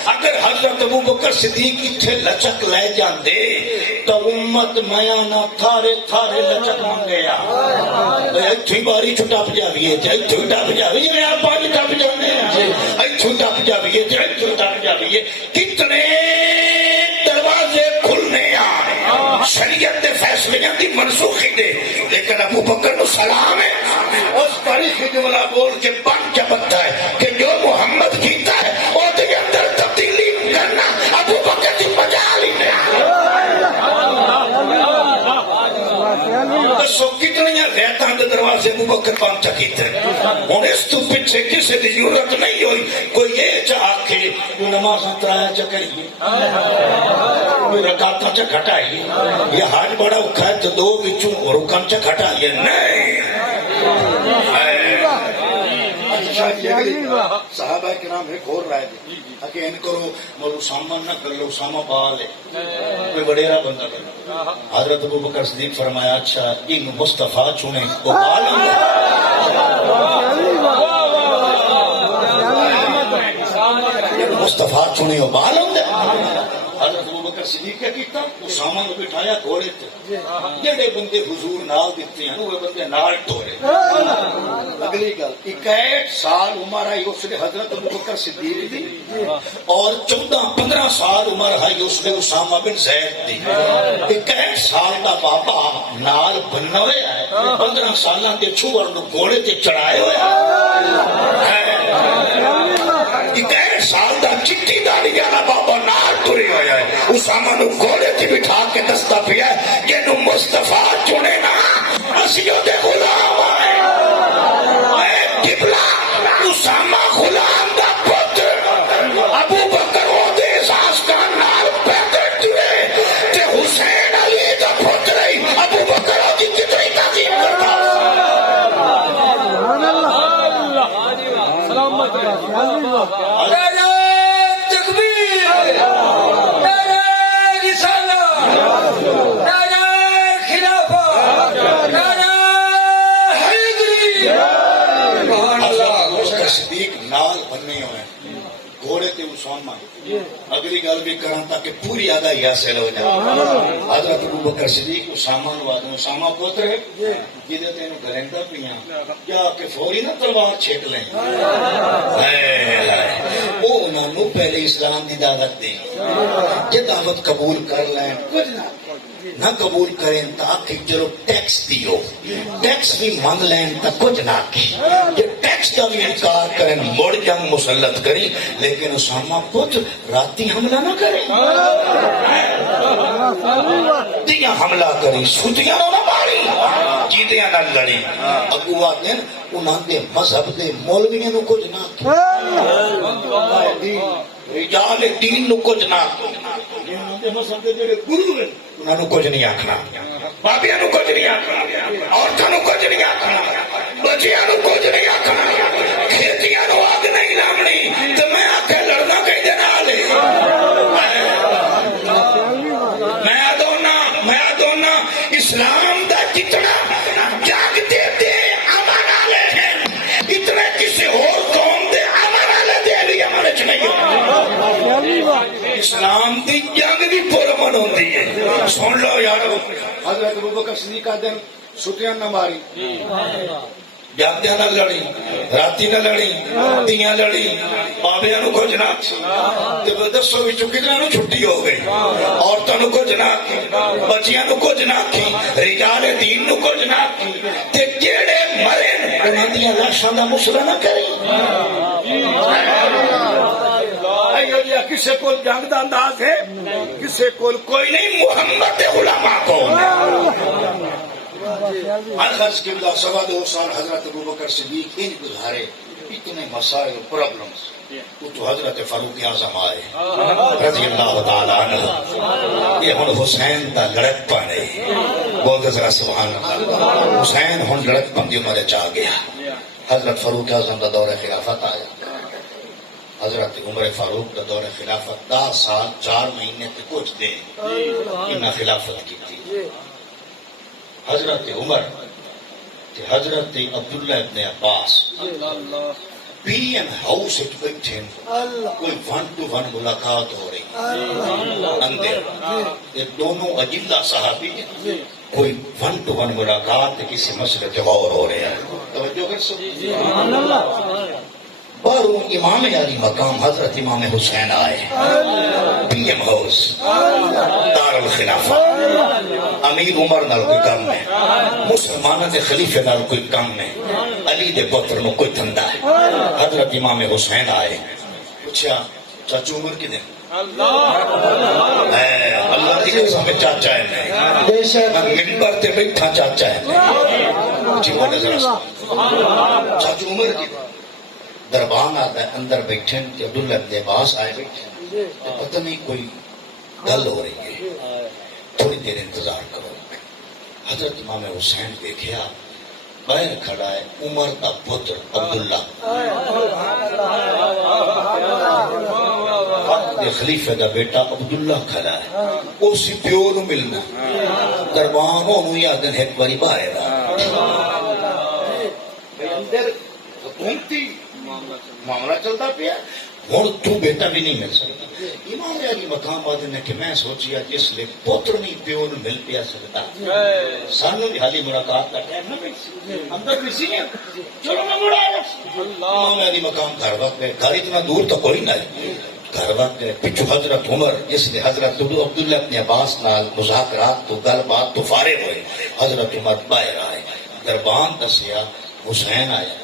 اگر حضرت ابو بکر صدیق اتھے لچک لے جاندے تو امت میاں نہ تھارے تھارے لچک منگیا ایتھی باری چھٹا پجاویے تے ایتھی ٹپ جاویے میں آپ پانچ ٹپ جانے ہیں ایتھی ٹپ جاویے تے ایتھی ٹپ جاویے کتنے دروازے کھلنے آئے شریعت دے فیصلے دی منسوخی دے لیکن ابو بکر نو سلام ہے اس تاریخی جملہ بول کے بن کے بنتا ہے کہ جو محمد کیتا ہے وہ دے اندر تبدیلی کرنا ابو بکر کی مجال ہی نہیں دسو کتنی ریتاں دے دروازے ابو بکر بن چکیتے ہوں اس تو پیچھے کسی کی ضرورت نہیں ہوئی کوئی یہ چاہ کے نماز ترایا چ کریے کوئی رکعتاں چ گھٹائیے یہ حج بڑا اوکھا ہے تو دو وچوں رکن چ گھٹائیے نہیں صحابہ کرام ایک اور رائے دی کہ ان کو مولو سامان نہ کر لو ساما بال ہے کوئی وڈیرا بندہ کر حضرت ابو بکر صدیق فرمایا اچھا ان مصطفیٰ چنے وہ بال مصطفیٰ چنے وہ بال ہوں حضرت ابو بکر صدیق کیا کیتا وہ سامان بٹھایا گھوڑے تے جڑے بندے حضور نال دیتے ہیں وہ بندے نال ٹورے اگلی گل 61 سال عمر آئی اس نے حضرت ابو بکر صدیق دی اور 14-15 سال عمر آئی اس نے اسامہ بن زید دی 61 سال دا بابا نال بننا ہویا ہے 15 سالاں دے چھوڑ نو گھوڑے تے چڑھائے ہویا ہے 61 سال دا چٹی داڑھی والا بابا نال ٹرے ہویا ہے اسامہ نو گھوڑے تے بٹھا کے دستا پیا ہے کہ نو مصطفیٰ چنے نا اسی او دے غلام آئے اسامہ غلام دا پتر ابو بکر او دے احساس کا نال پیدل ٹرے تے حسین علی دا پتر ابو بکر او دی کتنی تعظیم کرتا گھوڑے تے اسامہ اگلی گل بھی کران تاکہ پوری آگاہی حاصل ہو جائے حضرت ابو بکر صدیق اسامہ نو آدم اسامہ پوتر ہے جدے تینوں گلیندا پیاں یا کہ فوری نہ تلوار چھیک لیں وہ انہوں نے پہلے اسلام دی دعوت دیں یہ دعوت قبول کر لیں کچھ نہ قبول کریں تاکہ چلو ٹیکس دیو ٹیکس بھی مانگ لیں تا کچھ نہ کی یہ ٹیکس کا بھی انکار کریں مڑ جنگ مسلط کری لیکن اسامہ پتر راتی حملہ نہ کریں دیا حملہ کری سوتیاں نہ ماری جیتیاں نہ لڑی اگوا دن انہوں نے مذہب دے مولویوں نو کچھ نہ کی رجال دین نو کچھ نہ مذہب دے جڑے گرو ہیں انہوں نے کچھ نہیں آکھنا بابیاں نو کچھ نہیں آکھنا عورتوں نو کچھ نہیں آکھنا بچیاں نو کچھ نہیں آکھنا کھیتیاں نو آگ نہیں لامنی تو میں آکھے لڑنا کہیں دے نالے میں دونا اسلام دا جتنا جاگ دے دے امان آلے ہیں اتنے کسی اور قوم دے امان آلے دے بھی ہمارے چ نہیں اسلام دی جنگ بھی پرامن ہوتی ہے سن لو یارو حضرت ابو بکر صدیق کا دن چھٹیاں نہ ماری جاگدیاں نہ لڑی راتی نہ لڑی دیاں لڑی بابیاں نو کچھ نہ تے دسو وچوں کتنا نو چھٹی ہو گئی عورتاں نو کچھ نہ کی بچیاں نو کچھ نہ کی رجال دین نو کچھ نہ کی تے کیڑے مرے انہاں دیاں لاشاں دا مسئلہ نہ کری کسے کول جنگ دا انداز ہے کسے کول کوئی نہیں محمد علماء کو خرچ کے بلا سوا 2 سال حضرت ابو بکر صدیق ان گزارے اتنے مسائل پرابلمز تو حضرت فاروق اعظم آئے رضی اللہ تعالیٰ عنہ یہ ہن حسین دا لڑک پانے بولتے ذرا سبحان اللہ حسین ہن لڑک پن دی عمر چاہ گیا حضرت فاروق اعظم دا دور خلافت آیا حضرت عمر فاروق دا دور خلافت 10 سال 4 مہینے تے کچھ دن انہاں خلافت کی تھی حضرت عمر تے حضرت عبداللہ ابن عباس پی ایم ہاؤس بیٹھے اللہ کوئی 1-to-1 ملاقات ہو رہی اللہ اندر یہ دونوں اجلا صحابی کوئی 1-to-1 ملاقات کسی مسئلے پہ غور ہو رہے ہیں توجہ کر سکتے باروں امام علی مقام حضرت امام حسین آئے پی ایم ہاؤس دار الخلافہ امیر عمر نال کوئی کام ہے مسلمانوں کے خلیفے نال کوئی کام ہے علی دے پتر نو کوئی دھندا ہے حضرت امام حسین آئے پوچھا چاچو عمر کدھر اللہ کی قسم چاچا ہے نہیں بے شک ممبر تے بیٹھا چاچا ہے نہیں جی وہ نظر چاچو عمر کدھر دربان آتا ہے اندر بیٹھے عبداللہ ابن عباس آئے بیٹھے پتہ نہیں کوئی گل ہو رہی ہے تھوڑی دیر انتظار کرو حضرت امام حسین دیکھیا باہر کھڑا ہے عمر کا پتر عبداللہ خلیفہ دا بیٹا عبداللہ کھڑا ہے اسی پیو نو ملنا دربان انہوں یا دن ایک باری باہر اندر حکومتی معاملہ چلتا پیا ہوں تو بیٹا بھی نہیں مل سکتا امام علی مقام آدھے نے کہ میں سوچیا جس لئے پوتر نہیں پیو نو مل پیا سکتا سانو بھی حالی ملاقات کا ٹائم نہ مل اندر بھی سی چلو میں مڑا امام علی مقام گھر وقت گئے گھر اتنا دور تو کوئی نہ ہے گھر وقت گئے پچھو حضرت عمر جس نے حضرت عبداللہ اپنے عباس نال مذاکرات تو گل بات تو فارغ ہوئے حضرت عمر باہر آئے دربان دسیا حسین آیا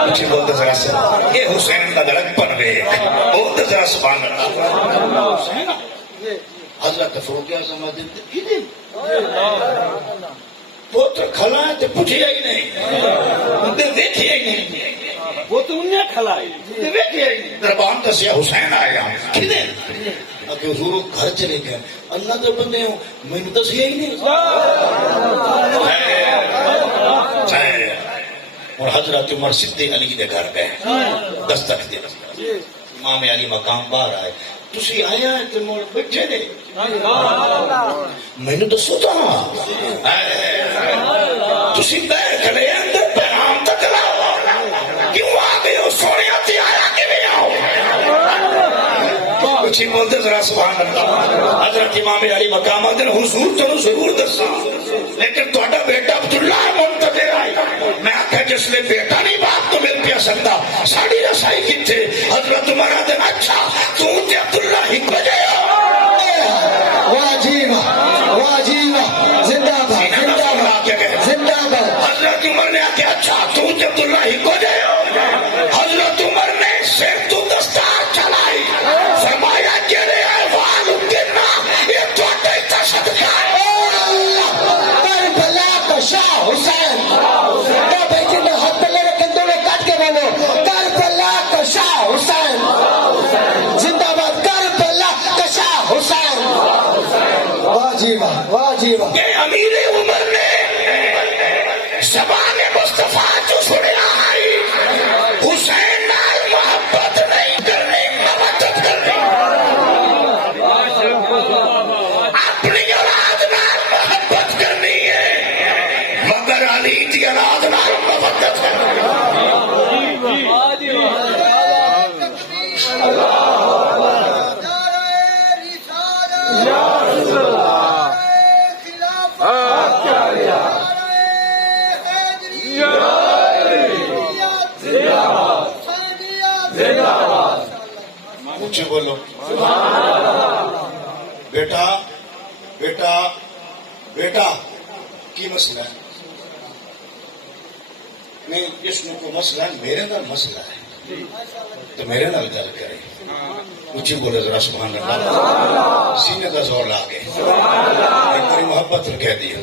مجھے بولتے ذرا سے یہ حسین کا دلک پر بیک بولتے ذرا سبحان اللہ حسین حضرت فروغ اعظم دلتے کدھر پوتر کھلا ہے تو پوچھے ہی نہیں اندر دیکھے ہی نہیں وہ تو انہیں کھلا ہے دیکھے ہی نہیں دربان دسیا حسین آیا کدھر کہ حضور گھر چلے گئے اللہ تو بندے ہوں میں نے دسیا ہی نہیں اور حضرت عمر صدیق علی دے گھر گئے دستک دے امام علی مقام باہر آئے تسی آیا ہے کہ مول بیٹھے دے میں نے دسو تا تسی بیر کھڑے اندر پیغام تک لاؤ کیوں آ گئے ہو سونے آتی آیا کہ نہیں آؤ کچھ ہی بولتے ذرا سبحان اللہ حضرت امام علی مقام آدھے حضور تو ضرور دسا لیکن تھوڑا بیٹا عبداللہ منتظر آئی میں آکھا جس لئے بیٹا نہیں باپ تو مل پیا سکتا ساڑی رسائی کی تھے حضرت عمر آدھے اچھا تو تے عبداللہ ہی بجے واجیبہ واجیبہ زندہ باد زندہ باد حضرت عمر نے آکھا اچھا تو تے عبداللہ ہی بجے حضرت عمر نے سر تو دستار چلائی فرمایا جرے احوال اگرنا یہ تو اٹھائیتا صدقہ ہے کربلا کا شاہ حسین کیا بیٹی نے ہاتھ پہ لے رکھن دونوں کاٹ کے بولو کربلا کا شاہ حسین زندہ باد کربلا کا شاہ حسین واجیبہ واجیبہ کہ امیر عمر نے زبان مصطفیٰ جو سنے آئی حسین نال محبت نہیں کرنی مودت کرنی اپنی اولاد نال محبت کرنی ہے مگر علی کی اولاد نال مودت کرنی اونچے بولو بیٹا بیٹا بیٹا کی مسئلہ ہے نہیں اس میں کوئی مسئلہ ہے میرے نال مسئلہ ہے تو میرے نال گل کرے اونچی بولے ذرا سبحان اللہ سینے کا زور لا گئے ایک بڑی محبت کہہ دیا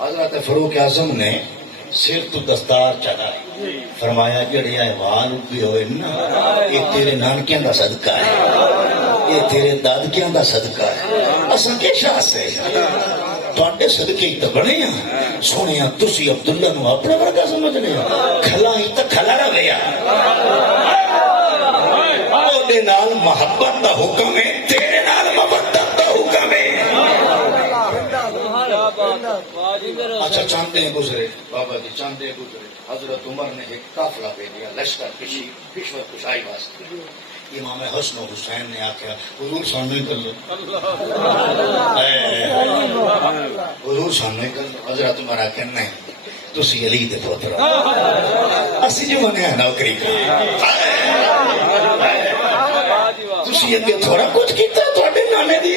حضرت فاروق اعظم نے سر تو دستار چڑھائی فرمایا جڑے احوال اگے ہوئے نا یہ تیرے نانکیاں دا صدقہ ہے یہ تیرے دادکیاں دا صدقہ ہے اصل کے شاہ سے تواڈے صدقے ہی تو بنے ہیں سونے تسی عبداللہ نو اپنا ورگا سمجھنے کھلا ہی تو کھلا رہیا دے نال محبت دا حکم ہے تیرے نال مودت دا حکم ہے اچھا چاندے گزرے بابا جی چاندے گزرے حضرت عمر نے ایک قافلہ بھیجا لشکر پشور کشائی واسطے امام حسن و حسین نے آخیا حضور سانو ہی کر لو حضور سانو ہی کر لو حضرت عمر آخیا نہیں تسی علی دے پتر اسی جو منیا نوکری تسی اگے تھوڑا کچھ کیتا تھوڑے نانے دی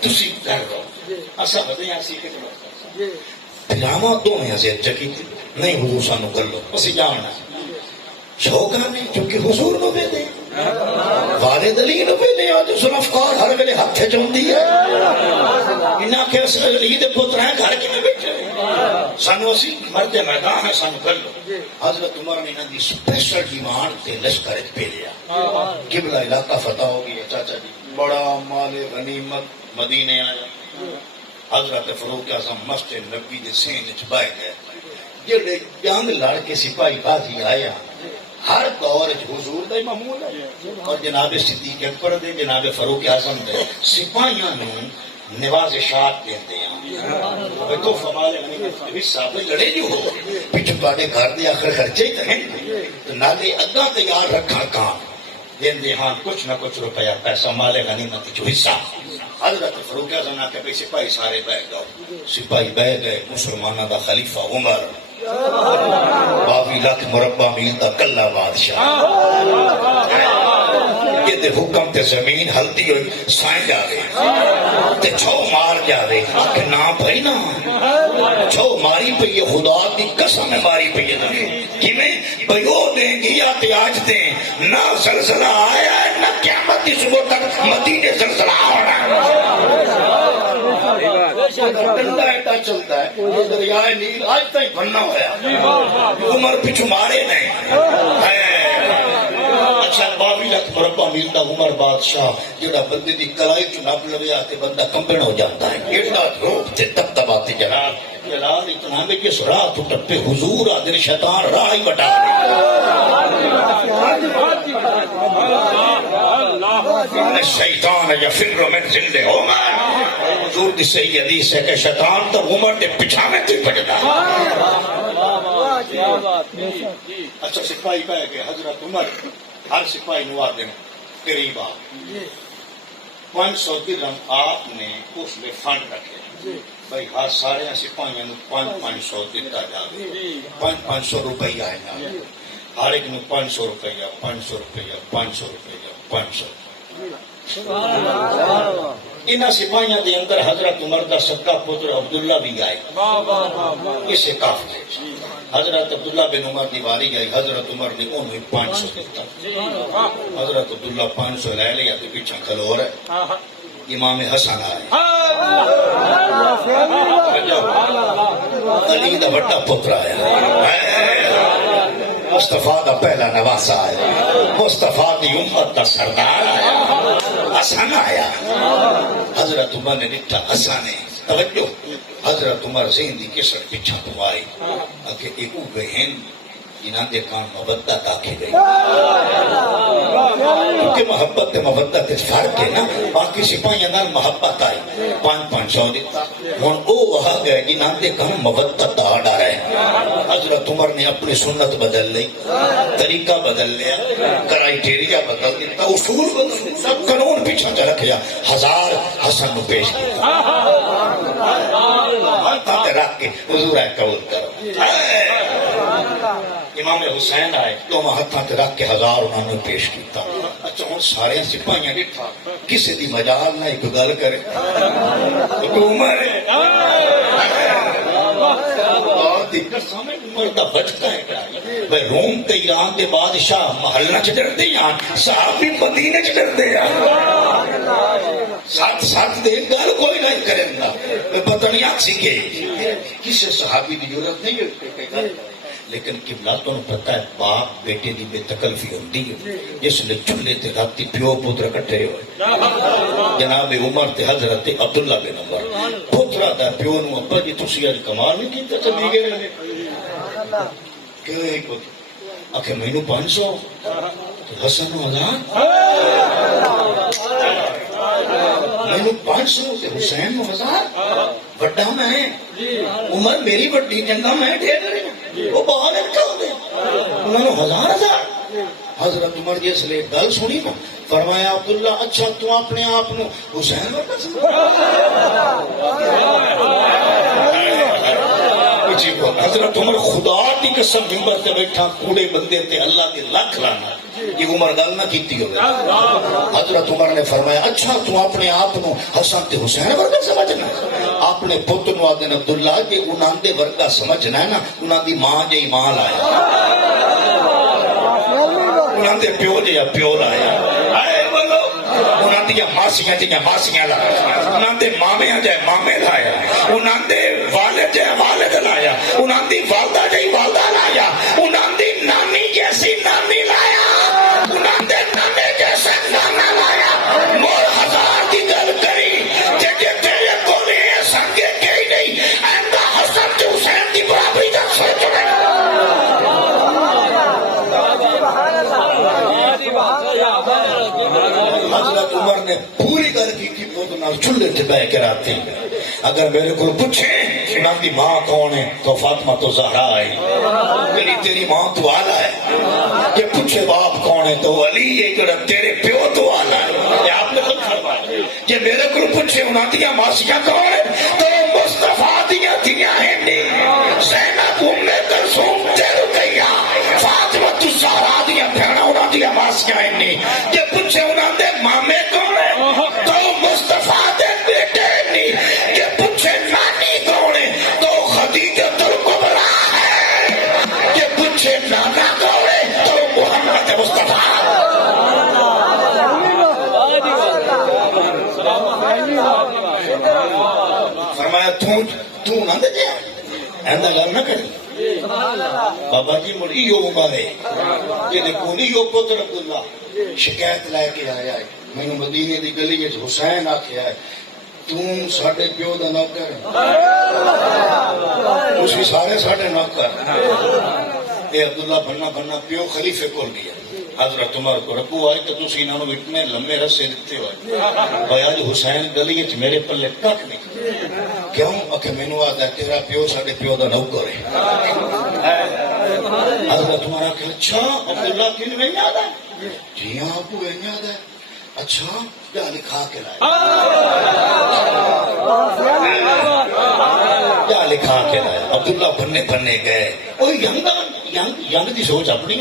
تسی کر دو اسا بدیا سی کہ پھراوا دو میں سے چکی نہیں حضور سانو کر لو اسی جاننا شوق نہیں کیونکہ حضور نو دے دے والد علی نو دے آج ذوالفقار ہر ویلے ہاتھ چوندی ہے انہاں کہ علی دے پتر ہیں گھر کیویں بیٹھے سانو اسی مرد میدان ہے سانو کر لو حضرت عمر نے انہاں دی سپیشل ڈیمانڈ تے لشکر بھیجیا قبلہ علاقہ فتح ہو گیا چاچا جی بڑا مال غنیمت مدینے آیا حضرت فاروق اعظم مسجد نبی دے سین وچ بیٹھ گئے جڑے جنگ لڑ کے سپاہی بازی آیا ہر دور حضور دا معمول ہے اور جناب صدیق اکبر دے جناب فاروق اعظم دے سپاہیاں نو نوازشات دیندے ہیں تو فمال حصہ لڑے جو ہو پچھو تواڈے گھر دے آخر خرچے ہی تے نالے اگاں تیار رکھا کام دیندے ہاں کچھ نہ کچھ روپیہ پیسہ مال غنیمت جو حصہ حضرت فاروق اعظم نے کہا سپاہی سارے بیٹھ گئے سپاہی بیٹھ گئے مسلمانوں دا خلیفہ عمر 22 لاکھ مربع میل دا کلا بادشاہ یہ دے حکم تے زمین ہلدی ہوئی سائیں جاوے تے چھو مار جاوے کہ نہ بھائی نا چھو ماری پہ یہ خدا دی قسم ہے ماری پہ یہ زمین کیویں بیو دیں گی یا تے آج دیں نہ زلزلہ آیا ہے نہ قیامت کی صبح تک مدینے زلزلہ ہونا ڈنڈا ایٹا چلتا ہے دریائے نیل آج تک بننا ہوا عمر پچھو مارے نہیں اچھا 22 لاکھ مربع میل دا عمر بادشاہ جڑا بندے دی کلائی چ نپ لوے آتے بندہ کمبن ہو جاتا ہے ایڈا روپ تے دبدبا تے جلال اتنا میں کہ راہ تو ٹپے حضور آدر شیطان راہ ہی بٹا الشیطان یفر من ذل عمر حضور دی صحیح حدیث ہے کہ شیطان تو عمر دے پچھانے تے بجدا اچھا سپاہی پہ گئے حضرت عمر ہر سپاہی نو آدم قریب آ 500 درہم آپ نے اس میں فنڈ رکھے بھائی ہر سارے سپاہیاں نو 500 دیتا جائے 500 روپیہ آئے نا ہر ایک نو 500 روپیہ 500 روپیہ 500 روپیہ 500 انہاں سپاہیاں دے اندر حضرت عمر دا سکا پتر عبداللہ بھی آئے اسے کافی حضرت عبداللہ بن عمر دی واری آئی حضرت عمر نے انہوں 500 دیتا حضرت عبداللہ 500 لے لیا تو پیچھے کھلو رہے امام حسن آئے علی دا بڑا پتر آیا مصطفیٰ دا پہلا نواسا آیا مصطفیٰ دی امت دا سردار آیا حسن آیا حضرت عمر نے نکتا حسن ہے توجہ حضرت عمر زین دی کسر پچھا پوائی اکھے ایک اوہ ہند جنہاں دے کام مبدت آکھے گئی کیونکہ محبت تے مبدت اس فرق ہے نا باقی سپاہیاں نال محبت آئی 500 دیتا ہن او وہاں گئے جنہاں دے کام مبدت آڈا رہے حضرت عمر نے اپنی سنت بدل لی طریقہ بدل لیا کرائیٹیریا بدل دیتا اصول بدل دیتا سب قانون پیچھا جا رکھیا 1000 حسن نو پیش کیا ہاتھ رکھ کے حضور ہے قبول کرو امام حسین آئے تو میں ہاتھ رکھ کے 1000 انہوں نے پیش کیتا اچھا ہوں سارے سپاہیاں ڈٹھا کسی دی مجال نہ ایک گل کرے عمر عمر دا بچتا ہے بھائی روم تے ایران دے بادشاہ محلہ چ ڈردے ہیں صحابی مدینے چ ڈردے ہیں ساتھ ساتھ دے گل کوئی نہیں کرے گا پتہ نہیں آگ سکے کسی صحابی دی ضرورت نہیں ہے لیکن قبلہ تو پتہ ہے باپ بیٹے دی بے تکلفی ہوندی ہے جس نے چولہے تے راتی پیو پتر کٹھے ہوئے جناب عمر تے حضرت عبداللہ بن عمر پترا دا پیو نو ابا جی تسی اج کمال نہیں کیتا چلی گئے کہ آخر مینو 500 حسن 1000 مینو 500 تے حسین نو 1000 وڈا میں عمر میری وڈی جنگا میں ڈھیر رہی وہ بہت اچھا ہوتے انہوں نے 1000 حضرت عمر جس لئے گل سنی نا فرمایا عبداللہ اچھا تو اپنے آپ نو حسین ورگا حضرت عمر خدا دی قسم ممبر تے بیٹھا کوڑے بندے تے اللہ دے لاکھ لانا یہ عمر گل نہ کیتی ہوئے حضرت عمر نے فرمایا اچھا تو اپنے آپ نو حسن تے حسین ورگا سمجھنا اپنے پتر نو آدن عبداللہ کہ انہاں دے ورگا سمجھنا ہے نا انہاں دی ماں جے ماں لایا انہاں دے پیو جے پیو لایا انہاں دیا ماسیاں جی ماسیاں لایا انہاں دے مامے جے مامے لایا انہاں دے والد جے والد لایا انہاں دی والدہ جے والدہ لایا انہاں دی نانی جیسی نانی لایا انہاں دے نانے جیسے نانا لایا مور 1000 دی گل کری کہ جے تیرے کولے سنگے کئی نہیں ایندا حسن تے حسین دی برابری دا سوچ رہے حضرت عمر نے پوری گل کی وہ نال چولہے تے بیٹھ کے رات تھی اگر میرے کو پوچھیں انہاں دی ماں کون ہے تو فاطمہ تو زہرا ہے تیری ماں تو آلہ ہے یہ پوچھے باپ کون ہے تو علی ہے جو تیرے پیو تو آلہ ہے یہ آپ نے خود فرمایا یہ میرے کو پوچھے انہاں دیا ماسیاں کون ہے تو مصطفیٰ دیا دیا ہے نہیں زینب ام کلثوم تے رقیہ فاطمہ تو زہرا دیا بہنا انہاں دیا ماسیاں ہے نہیں یہ پوچھے انہاں دے مامے کون ہے تو مصطفیٰ دے بیٹے نہیں یہ پوچھے نانی کون ہے تو خدیجۃ الکبریٰ ہے یہ پوچھے نانا کون ہے تو محمد مصطفیٰ فرمایا تو نہ دے جائے ایندہ گل نہ کریں بابا جی مڑی یو مبارے یہ دیکھو نہیں یو پتر عبداللہ شکایت لے کے آیا ہے میں نے مدینے دی گلی حسین آکھیا ہے تم ساڑھے پیو دا نوکر تسی سارے ساڑھے نوکر اے عبداللہ بننا بننا پیو خلیفے کول گیا حضرت عمر کو رکو آئے تو تسی انہوں نے اتنے لمبے رسے دیتے ہوئے بھائی آج حسین گلی میرے پلے کک نہیں کیوں اکھے مینو آدھا تیرا پیو ساڑھے پیو دا نوکر ہے حضرت عمر آکھے اچھا عبداللہ کن نہیں آدھا جی ہاں آپ کو نہیں آدھا ہے اچھا کیا لکھا کے لائے کیا لکھا کے لائے عبداللہ بننے بننے گئے اوہ ینگ دی سوچ اپنی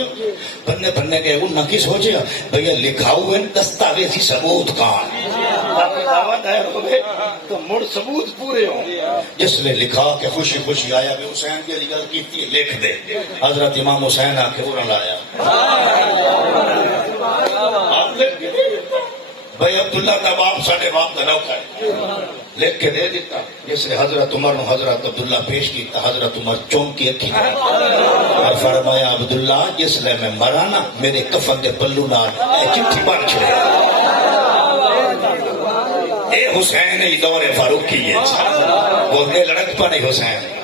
بننے بننے گئے وہ نہ کی سوچے بھئی لکھاؤ ہے دستاویزی ثبوت کان دعوت ہے ہوئے تو مڑ ثبوت پورے ہوں جس نے لکھا کہ خوشی خوشی آیا کہ حسین کے لیے کیتی لکھ دے حضرت امام حسین آ کے وہ لایا بھائی عبداللہ کا باپ ساڑھے باپ کا نوکر ہے لکھ کے دے دیتا جس نے حضرت عمر نے حضرت عبداللہ پیش کیتا حضرت عمر چونکی اکھی اور فرمایا عبداللہ جس لئے میں مرانا میرے کفن دے پلو نال اے چٹھی بن چھڑے اے حسین ای دور فاروقی ہے بولنے لڑک پا نہیں حسین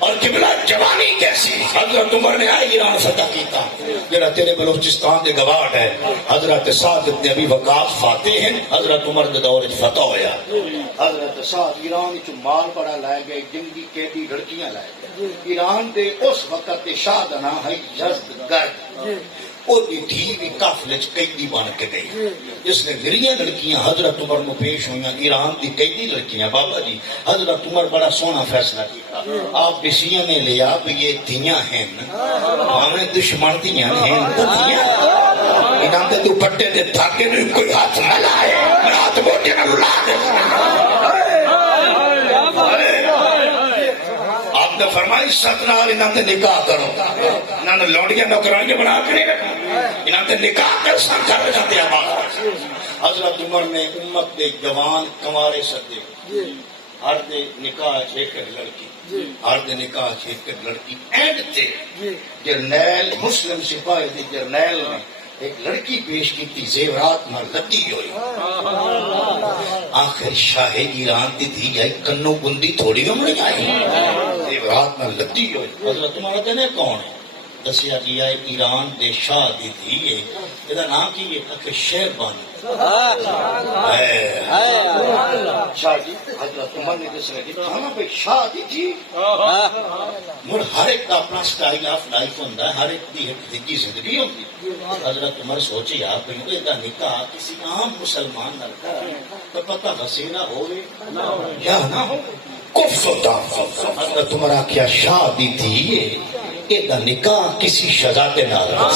اور قبلہ جوانی کیسی حضرت عمر نے آئی ایران فتح کیتا جنہا تیرے بلوچستان دے گواٹ ہے حضرت سعد ابن ابی وقاص فاتح ہیں حضرت عمر دے دور فتح ہویا حضرت سعد ایران چو مال بڑا لائے گئے جنگی قیدی لڑکیاں لائے گئے ایران دے اس وقت شاہ دنا ہے جزد گرد اور بھی تھی بھی قافلے قیدی بن کے گئی جس نے میریاں لڑکیاں حضرت عمر کو پیش ہوئیاں ایران دی قیدی لڑکیاں بابا جی حضرت عمر بڑا سونا فیصلہ کیا آپ بسیاں نے لیا بھی یہ دھیاں ہیں ہمیں دشمن دیاں ہیں تو دھیاں انہاں دے دوپٹے دے دھاگے میں کوئی ہاتھ نہ لائے ہاتھ موٹے نہ لا دے آپ نے فرمائی ستنال انہاں تے نکاح کرو انہاں نے لونڈیاں نوکرانیاں بنا کے نہیں رکھا انہاں تے نکاح کر سنکر رکھتے ہیں آباد حضرت عمر نے امت دے جوان کمارے سدے ہر دے نکاح ایک لڑکی ہر دے نکاح ایک لڑکی اینڈ تے جرنیل مسلم سپاہی دی جرنیل نے ایک لڑکی پیش کی تھی زیورات میں لتی ہوئی آخر شاہ ایران دی تھی جائے کنو گندی تھوڑی عمر آئی زیورات میں لتی ہوئی حضرت عمر کہنے کون ہے دسیا گیا ہے ایران دے شاہ دی تھی یہ نام کی ہے کہ شہر بانو شاہ جی حضرت عمر نے دسیا کہ کھانا پہ شاہ دی تھی مر ہر ایک کا اپنا سٹائل آف لائف ہوتا ہے، ہر ایک کی ایک نجی زندگی ہوتی ہے۔ حضرت عمر سوچے آپ کا نکاح کسی عام مسلمان نہ کرے تو پتہ حسینہ ہوئے یا نہ ہو کفر ہوتا۔ حضرت عمر آخیا شاہ دی تھی یہ نکاح کسی شہزادے نال کر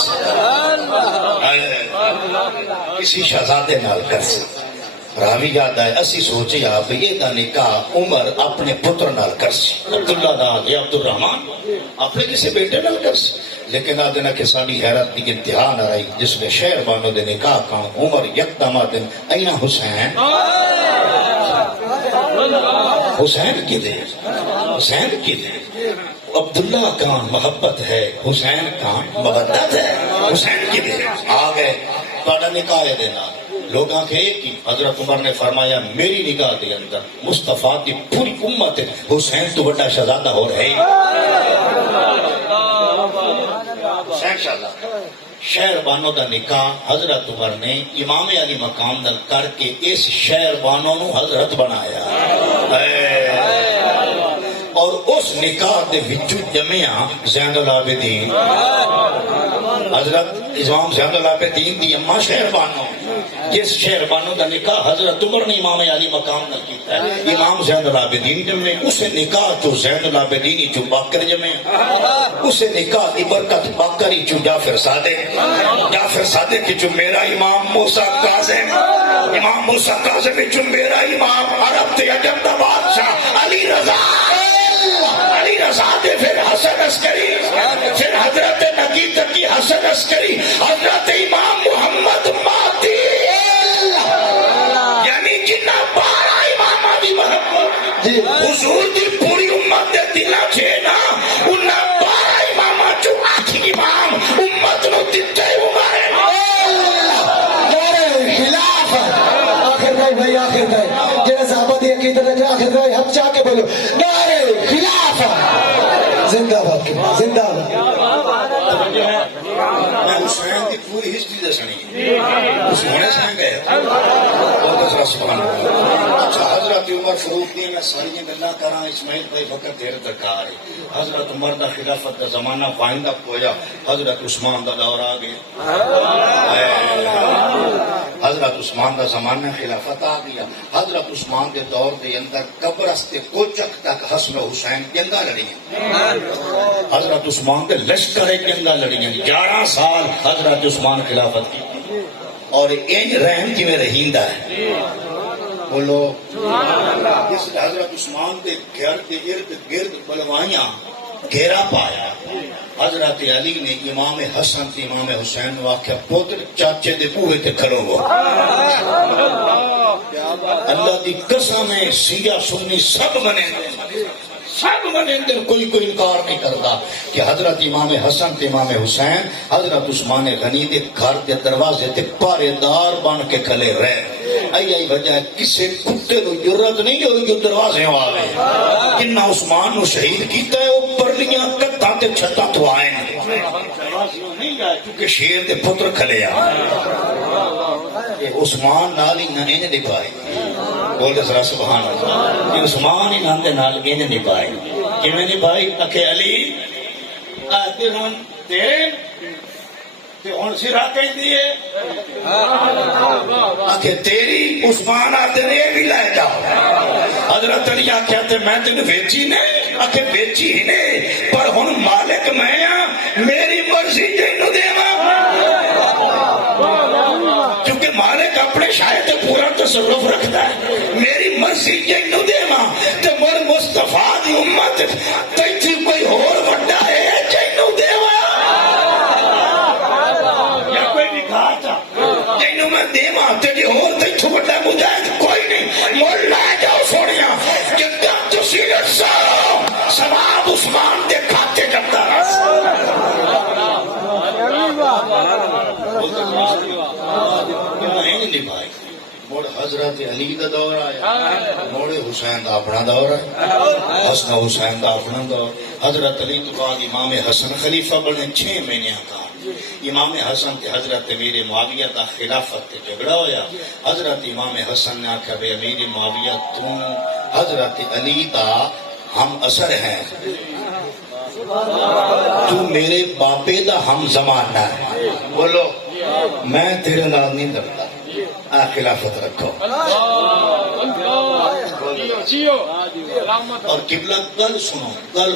کسی شہزادے نال کر سکتا۔ راوی یاد ہے اسی سوچے آپ یہ نکاح عمر اپنے پتر نال کر سی، عبداللہ نال یا عبد الرحمان اپنے کسی بیٹے نال کر سی، لیکن آ دن کہ ساری حیرت کی انتہا نہ رہی جس میں شہر بانو دے نکاح کان عمر یکدم دن اینا حسین حسین کی دے حسین کی دے عبداللہ کان محبت ہے، حسین کان مودت ہے، حسین کی دے آ گئے بڑا نکاح دے نال لوگاں کے ایک ہی حضرت عمر نے فرمایا میری نگاہ دے اندر مصطفیٰ کی پوری امت حسین تو بڑا شہزادہ ہو رہے حسین شہزادہ۔ شہر بانو دا نکاح حضرت عمر نے امام علی مقام نال کر کے اس شہر بانو نو حضرت بنایا اور اس نکاح دے وچوں جمعیاں زین العابدین حضرت امام زین العابدین دی اما شہر بانو، جس شہر بانو دا نکاح حضرت عمر نے امام علی مقام نال کیتا ہے، امام زین العابدین جمعے اس نکاح چو زین العابدین چو باقر جمعے، اس نکاح دی برکت باقری چو جعفر صادق چو میرا امام موسیٰ کاظم، امام موسیٰ کاظم چو میرا امام عرب تے عجم دا بادشاہ علی رضا دے پھر حسن عسکری، پھر حضرت نقی تقی حسن عسکری، حضرت امام محمد مہدی، یعنی جنہ 12 امامہ دی محبت حضور دی پوری امت دے دلہ چھے نا انہا 12 امامہ جو آخری امام امت نو دیتے عمر خلاف آخر بھائی آخر بھائی جنہیں صحابہ دی عقیدت ہے آخر بھائی ہم چاہ کے بولو نعرے خلاف زندہ باد زندہ باد۔ میں حسین کی پوری ہسٹری دسنی اس ہونے سے گئے سبحان اللہ۔ اچھا حضرت عمر فاروق دی میں ساری گلاں کراں اسماعیل بھائی فقط دیر درکار ہے۔ حضرت عمر دا خلافت دا زمانہ وائنڈ اپ ہویا، حضرت عثمان دا دور آ گیا، حضرت عثمان دا زمانہ خلافت آ گیا۔ حضرت عثمان دے دور دے اندر قبرص تے کوچک تک حسن و حسین جنگاں لڑیاں، حضرت عثمان دے لشکر جنگاں لڑیاں، 11 سال حضرت عثمان خلافت کی اور انج رحم جی میں رہیندا ہے بولو جس حضرت عثمان دے گھر کے ارد گرد بلوائیاں گھیرا پایا، حضرت علی نے امام حسن تے امام حسین نو آکھیا پوتر چاچے دے بوہے تے کھڑو ہو، اللہ دی قسم ہے سیاہ سنی سب منندر کوئی انکار نہیں کرتا کہ حضرت امام حسن تے امام حسین حضرت عثمان غنی دے گھر دے دروازے تے پارے دار بن کے کھلے رہے۔ آئی وجہ کسے کتے نو جرت نہیں ہوئی جو دروازے آ گئے، جنہ عثمان نو شہید کیتا ہے وہ پرلیاں کتاں تے چھتاں تو آئے نہیں گئے کیونکہ شیر دے پتر کھلے آئے۔ عثمان نال ہی نہ انج نبھائے، بولے ذرا سبحان اللہ، عثمان ہی نال دے نال انج نبھائے، کیویں نبھائی؟ اکھے علی آتے ہن تیرے تے ہن سرا کہندی ہے آکھے تیری، عثمان آتے نے یہ بھی لے جاؤ، حضرت علی آکھیا تے میں تینوں ویچی نہیں، آکھے ویچی ہی نہیں پر ہن مالک میں ہاں، میری مرضی تینوں دیواں، کیونکہ مالک اپنے شاید پورا تصرف رکھتا ہے، میری مرضی تینوں دیواں تے مر مصطفیٰ دی امت تیتھی کوئی اور وڈا ہے تینوں دیواں یا کوئی بھی کھاتا تینوں میں دیواں تے جی اور تیتھوں وڈا مجاہد کوئی نہیں، مر لے جاؤ سونیاں جدہ تسی رسو سواب عثمان دے کھاتے کرتا حضرت علی کا دور آیا، موڑے حسین کا اپنا دور ہے، حسن حسین کا اپنا دور۔ حضرت علی تو بعد امام حسن خلیفہ بنے 6 مہینے کا۔ امام حسن تے حضرت امیر معاویہ کا خلافت تے جھگڑا ہویا۔ حضرت امام حسن نے آکھا بے امیر معاویہ تم حضرت علی کا ہم اثر ہیں، تو میرے باپے دا ہم زمانہ ہے، بولو میں تیرے نال نہیں ڈرتا، خلافت رکھو۔ اور قبلہ گل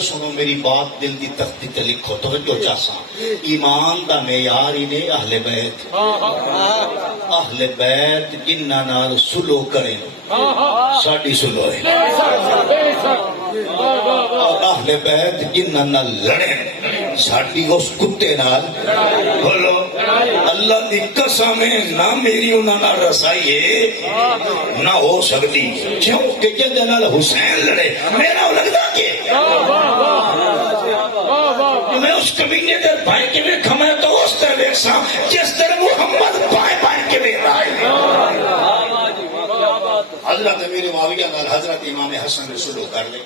سنو میری بات دل دی تختی تے لکھو، توجہ چاسا۔ ایمان دا معیار ہی نے اہل بیت جنہاں نال سلو کرے ساڈی سلو ہے، اور اہل بیت جنہاں نال لڑے ساڈی اس کتے نال۔ بولو اللہ دی قسم ہے نہ میری انہاں نال رسائی ہے نہ ہو سکتی، کیونکہ جدے نال حسین لڑے میرا لگدا کہ میں اس کمینے در بھائی کے میں کھمائے تو اس طرح ویکساں جس طرح محمد بھائی کے میں رائے۔ حضرت امیر معاویہ نال حضرت امام حسن رسولو کر لے،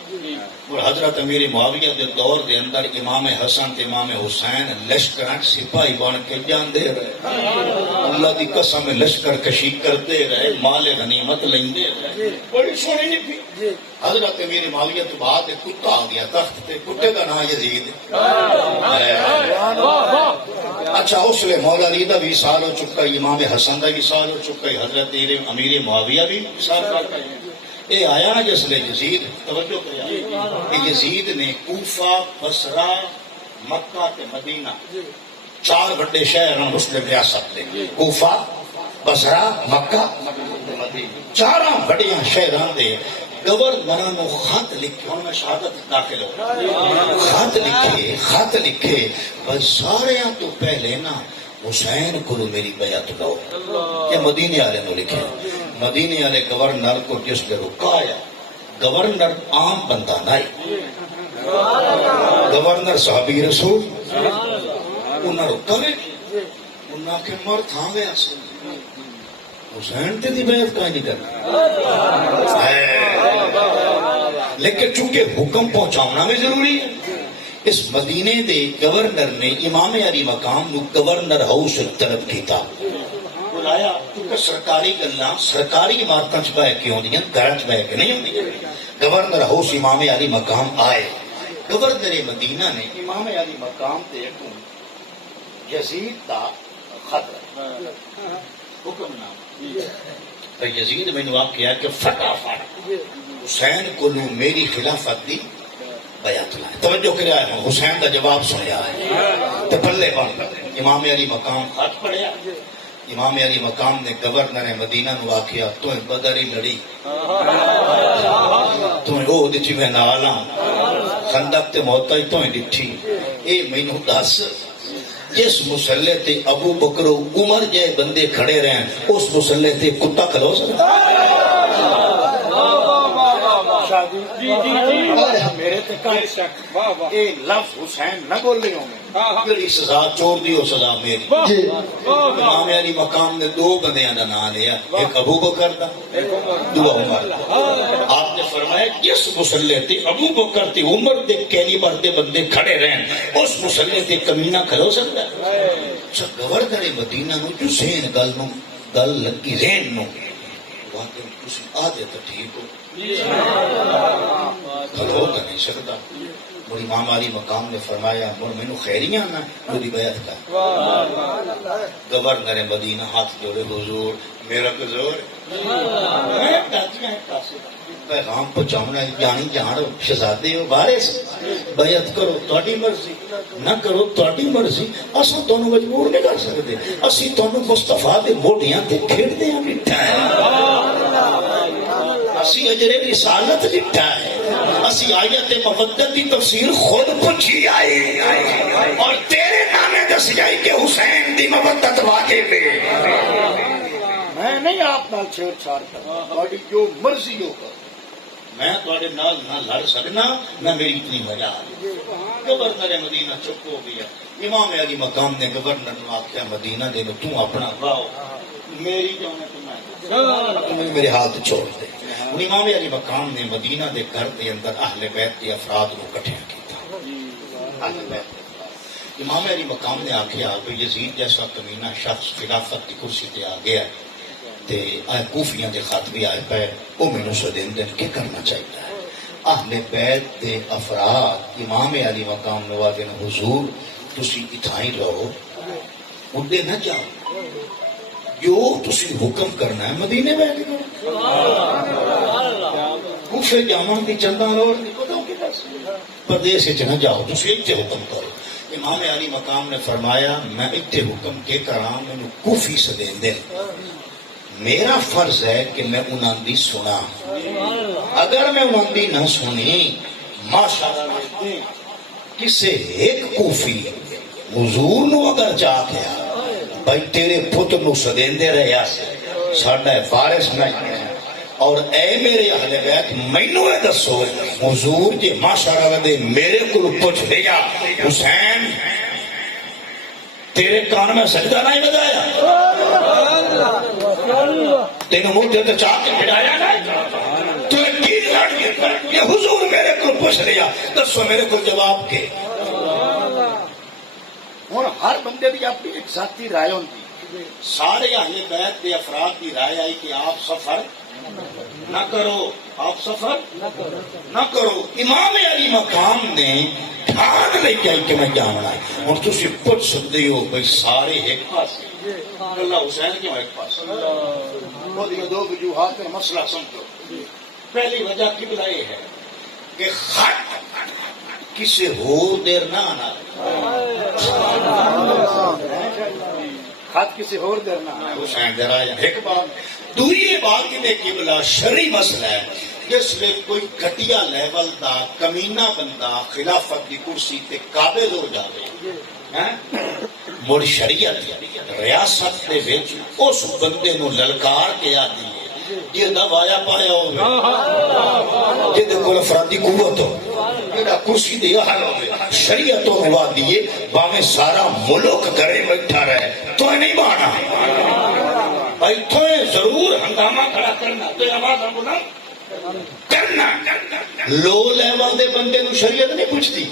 اور حضرت امیر معاویہ دے دور دے اندر امام حسن تے امام حسین لشکراں سپاہی بن کے جاندے رہے، اللہ دی قسم لشکر کشی کرتے رہے، مال غنیمت لیندے رہے، بڑی سونی نہیں پی۔ حضرت امیر معاویہ تو بعد کتا آ گیا تخت تے، کتے کا نام یزید۔ اچھا اس لیے مولا علی دا بھی وصال ہو چکا، امام حسن دا بھی وصال ہو چکا، حضرت امیر معاویہ بھی وصال کر گئے۔ اے آیا جس لئے یزید، توجہ کریا، یزید نے کوفہ، بصرہ، مکہ تے مدینہ 4 بڑے شہر مسلم ریاست دے، کوفہ، بصرہ، مکہ تے مدینہ، 4 بڑیاں شہراں دے گورنراں نو خط لکھے، ان میں شہادت داخل ہو، خط لکھے بس ساریاں تو پہلے نا حسین کو میری بیعت لو، یہ مدینے والے نو لکھے۔ مدینے والے گورنر کو جس نے رکایا، گورنر عام بندہ نہیں، گورنر صحابی رسول، انہاں رکاوے، انہاں کے مر تھا گیا سے حسین تے دی بیعت کہیں نہیں کرنا، لیکن چونکہ حکم پہنچاؤنا میں ضروری ہے، اس مدینے دے گورنر نے امام علی مقام نو گورنر ہاؤس طلب کیتا، بلایا، کیونکہ سرکاری گلاں سرکاری عمارتاں چ بہ کے ہوندیاں، گھراں چ بہ کے نہیں ہوندیاں۔ گورنر ہاؤس امام علی مقام آئے، گورنر مدینہ نے امام علی مقام تے یزید دا خط حکم نام تو یزید میں نے کیا کہ فٹافٹ حسین کو میری خلافت دی بیعت لائے، توجہ کریا ہے، حسین کا جواب سنیا ہے تو پلے بن کر امام علی مقام خط پڑھیا۔ امام علی مقام نے گورنر مدینہ نو آکھیا تو بدر ہی لڑی، تو او دچ میں نالاں خندق تے موت ہی تو ڈٹھی، اے مینوں دس جس مسلح تے ابو بکر و عمر جائے بندے کھڑے رہن اس مسلح تے کتا کھلو سکتا؟ میرے تے کائیں شک اے لفظ حسین نہ بول رہے ہوں میری سزا چور دی ہو سزا میری۔ امام علی مقام نے 2 بندیاں دا نام لیا، ایک ابو بکر دا، دوسرا عمر دا۔ آپ نے فرمایا جس مسلح تے ابو بکر تے عمر دے کیلیبر دے بندے کھڑے رہن اس مسلح تے کمینہ کھلو سکتا ہے؟ اچھا گورنر مدینہ نو جو سین گل لگی رہن نو واقعی تسی آدھے تو ٹھیک ہو، کھلو تو نہیں سکتا۔ اور امام علی مقام نے فرمایا مر مینو خیریاں نہ میری بیعت کر۔ گورنر مدینہ ہاتھ جوڑے حضور میرا قصور پیغام پہنچاؤنا جانی جان شہزادے ہو وارث، بیعت کرو تہاڈی مرضی نہ کرو تہاڈی مرضی، اساں تانوں مجبور نہیں کر سکدے، اسی تانوں مصطفیٰ دے موڈیاں تے کھیڈدے ہاں مٹھا ہے، اسی اجر رسالت لٹھا ہے، اسی آیت مودت کی تفسیر خود پوچھی آئی اور تیرے نامے دس جائی کہ حسین دی مودت واقع پہ میں نہیں آپ نال چھیڑ چھاڑ کرتا، جو مرضی ہو کر میں تھوڑے نال نہ لڑ سکنا نہ میری اتنی وجہ۔ گورنر مدینہ چپ ہو گیا۔ امام علی مقام نے گورنر نے آخیا مدینہ دے تو اپنا راؤ میری جو ہے تو میں میرے ہاتھ چھوڑ دے. ہن امام علی مقام نے مدینہ دے گھر دے اندر اہل بیت دے افراد نو اکٹھا کیتا. اہل بیت امام علی مقام نے آخیا کہ یزید جیسا کمینہ شخص خلافت کی کرسی تے آ گیا تے کوفیاں دے خاتمی آئے پے وہ مینوں سدین دن کے کرنا چاہیے. اہل بیت دے افراد امام علی مقام نوازن حضور تسی اتھائی رہو اڈے نہ جاؤ جو تسی حکم کرنا ہے مدینے میں کرو. کوفے جاون دی چندہ روڑ دی پردیس وچ نہ جاؤ تسی اتنے حکم کرو. امام علی مقام نے فرمایا میں اتنے حکم کے کراں مینوں کوفی سدین دین. میرا فرض ہے کہ میں انہاں دی سنا. اگر میں انہاں دی نہ سنی ماشاءاللہ کسے ایک کوفی حضور نو اگر جا گیا بھائی تیرے پتر نو سدین دے رہا ساڈا وارث نہیں اور اے میرے اہل بیت مینوں اے دسو حضور جی ماشاءاللہ دے میرے کو پوچھ لیا حسین تیرے کان میں سجدہ نہیں بجایا تینوں موٹے تے چاہ کے بڑھایا نہیں تو کی لڑ یہ حضور میرے کو پوچھ لیا دسو میرے کو جواب کے. ہوں ہر بندے کی اپنی ایک ذاتی رائے ہوتی. سارے اہل بیت کے افراد کی رائے آئی کہ آپ سفر نہ کرو آپ سفر نہ کرو. امام علی مقام نے ٹھان لے کے آئی کہ میں جانا ہے. ہوں تھی پوچھ سکتے ہو بھائی سارے ایک پاس اللہ حسین کیوں ایک پاس دو وجوہات کا مسئلہ سمجھو. پہلی وجہ قبلہ یہ ہے کہ خط کسی ہو دیر نہ آنا خط کسی ہور دیر نہ حسین دیر آیا. ایک بات دوسری بات یہ قبلہ شرعی مسئلہ ہے جس میں کوئی گھٹیا لیول دا کمینہ بندہ خلافت کی کرسی تے قابض ہو جائے مڑ شریعت ریاست دے وچ اس بندے نو للکار کے آدھی ہے یہ دوایا پایا ہو جے دے کول افرادی قوت ہو جڑا کرسی دے حل ہو شریعت تو ہوا دیے باویں سارا ملک گھرے بیٹھا رہے تو نہیں بانا بھائی تو ضرور ہنگامہ کھڑا کرنا تو آواز بلند کرنا. لو لیول دے بندے نو شریعت نہیں پوچھتی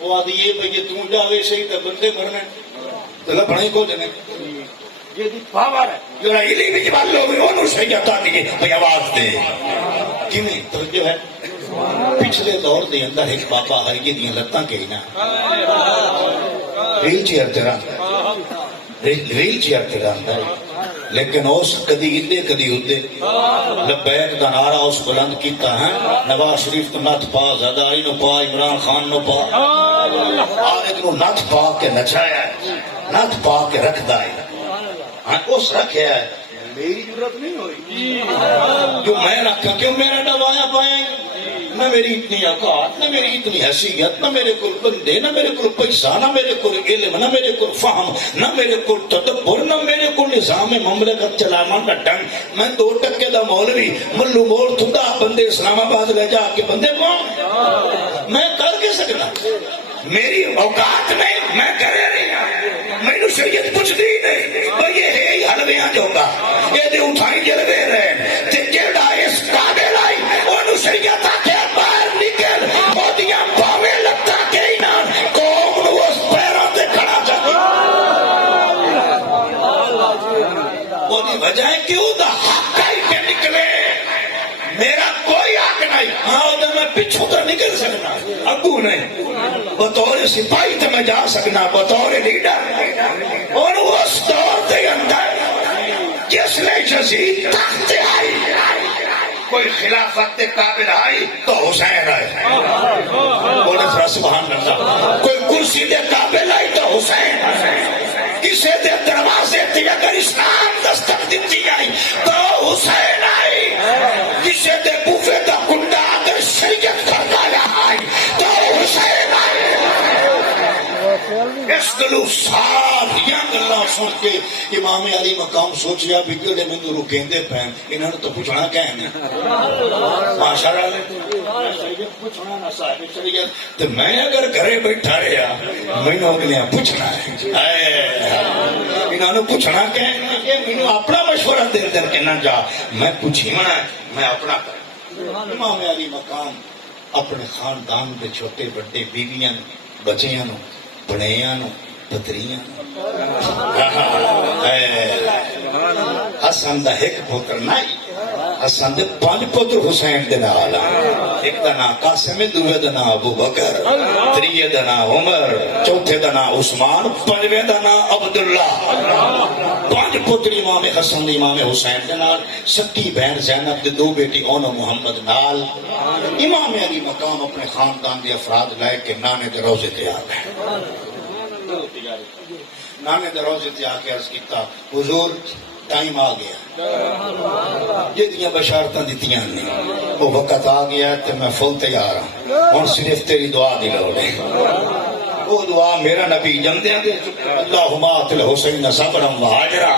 وہ آدھی یہ بھائی تو جاوے صحیح تو بندے مرنے تو لبنا ہی کو دینے یہ دی پاور ہے جو علی بھی جبال لوگ انہوں شریعت آتی ہے بھائی آواز دے کیوں توجہ ہے. پچھلے دور دے اندر ایک بابا ہے یہ دیا لتاں کہی نا ریل چیئر تیران ہے لیکن اس کدی ادے کدی ادے لبیک دا نعرہ اس بلند کیتا ہے. نواز شریف تو نت پا زرداری نو پا عمران خان نو پا آلد نو نت پا کے نچایا ہے نت پا کے رکھدا ہے اس رکھیا ہے. میری ضرورت نہیں ہوئی جو میں رکھا کیوں میرا دوایا پائیں نہ میری اتنی اوقات نہ میری اتنی حیثیت نہ میرے کو بندے نہ میرے کو پیسہ نہ میرے کو علم نہ میرے کو فہم نہ میرے کو تدبر نہ میرے کو نظام مملکت چلانا کا ڈنگ. میں 2% دا مولوی ملو مور تھندا بندے اسلام آباد لے جا کے بندے کون میں کر کے سکنا میری اوقات نہیں میں کرے نہیں مینوں شریعت پوچھتی نہیں یہ ہے حلویاں جو کا یہ دے اٹھائی جلوے رہے تے کیڑا اس قابل آئی اونوں شریعت آکھے باہر نکل اودیاں باویں لتا کے نہ قوم نو اس پیراں تے کھڑا کر اودی وجہ ہے کہ او دا حق آئی کے نکلے میرا کوئی حق نہیں. ہاں ادھر میں پچھوں تو نکل سکنا ابو نہیں بطور سپاہی تو میں جا سکنا بطور لیڈر اور اس دور کے اندر جس نے یزید تخت آئی کوئی خلافت کے قابل آئی تو حسین آئے بولے تھوڑا سبحان اللہ. کوئی کرسی کے قابل آئی تو حسین کسی دے دروازے تھی اگر اسلام دستک دیتی آئی تو حسین آئی. کسی دے بوفے کا کنڈا اگر شریعت کرتا آئی تو حسین آئی. اس گلو ساریاں گلاں سن کے امام علی مقام سوچیا بھی جڑے مینوں رکیندے پین انہاں نوں تو پوچھنا کہنے ماشاءاللہ پوچھنا نہ صاحب شریعت تے میں اگر گھرے بیٹھا رہیا مینوں اگلے پوچھنا ہے انہاں نوں پوچھنا کہنے کہ مینوں اپنا مشورہ دے دے کہ نہ جا میں پوچھیونا ہے میں اپنا کر امام علی مقام اپنے خاندان کے چھوٹے بڑے بیویاں بچیاں نو بڑیاں نو پتریاں حسن دا ایک پتر نہیں حسن دے 5 پتر حسین دے نال ایک دا نام قاسم دوے دا نام ابو بکر تریے دا نام عمر چوتھے دا نام عثمان پنجویں دا نام عبداللہ 5 پتر امام حسن دے امام حسین دے نال سکی بہن زینب دے 2 بیٹی اونو محمد نال امام علی مقام اپنے خاندان دے افراد لائے کے نانے دے روزے تے آ گئے نانے دے روزے تے آ کے عرض کیتا حضور ٹائم آ گیا جہاں بشارتاں دتیاں نے وہ وقت آ گیا تے میں فل تیار ہوں ہن صرف تیری دعا دی لوڑ ہے وہ دعا میرا نبی جندیاں دے اللہم آت الحسین صبرا وحاجرا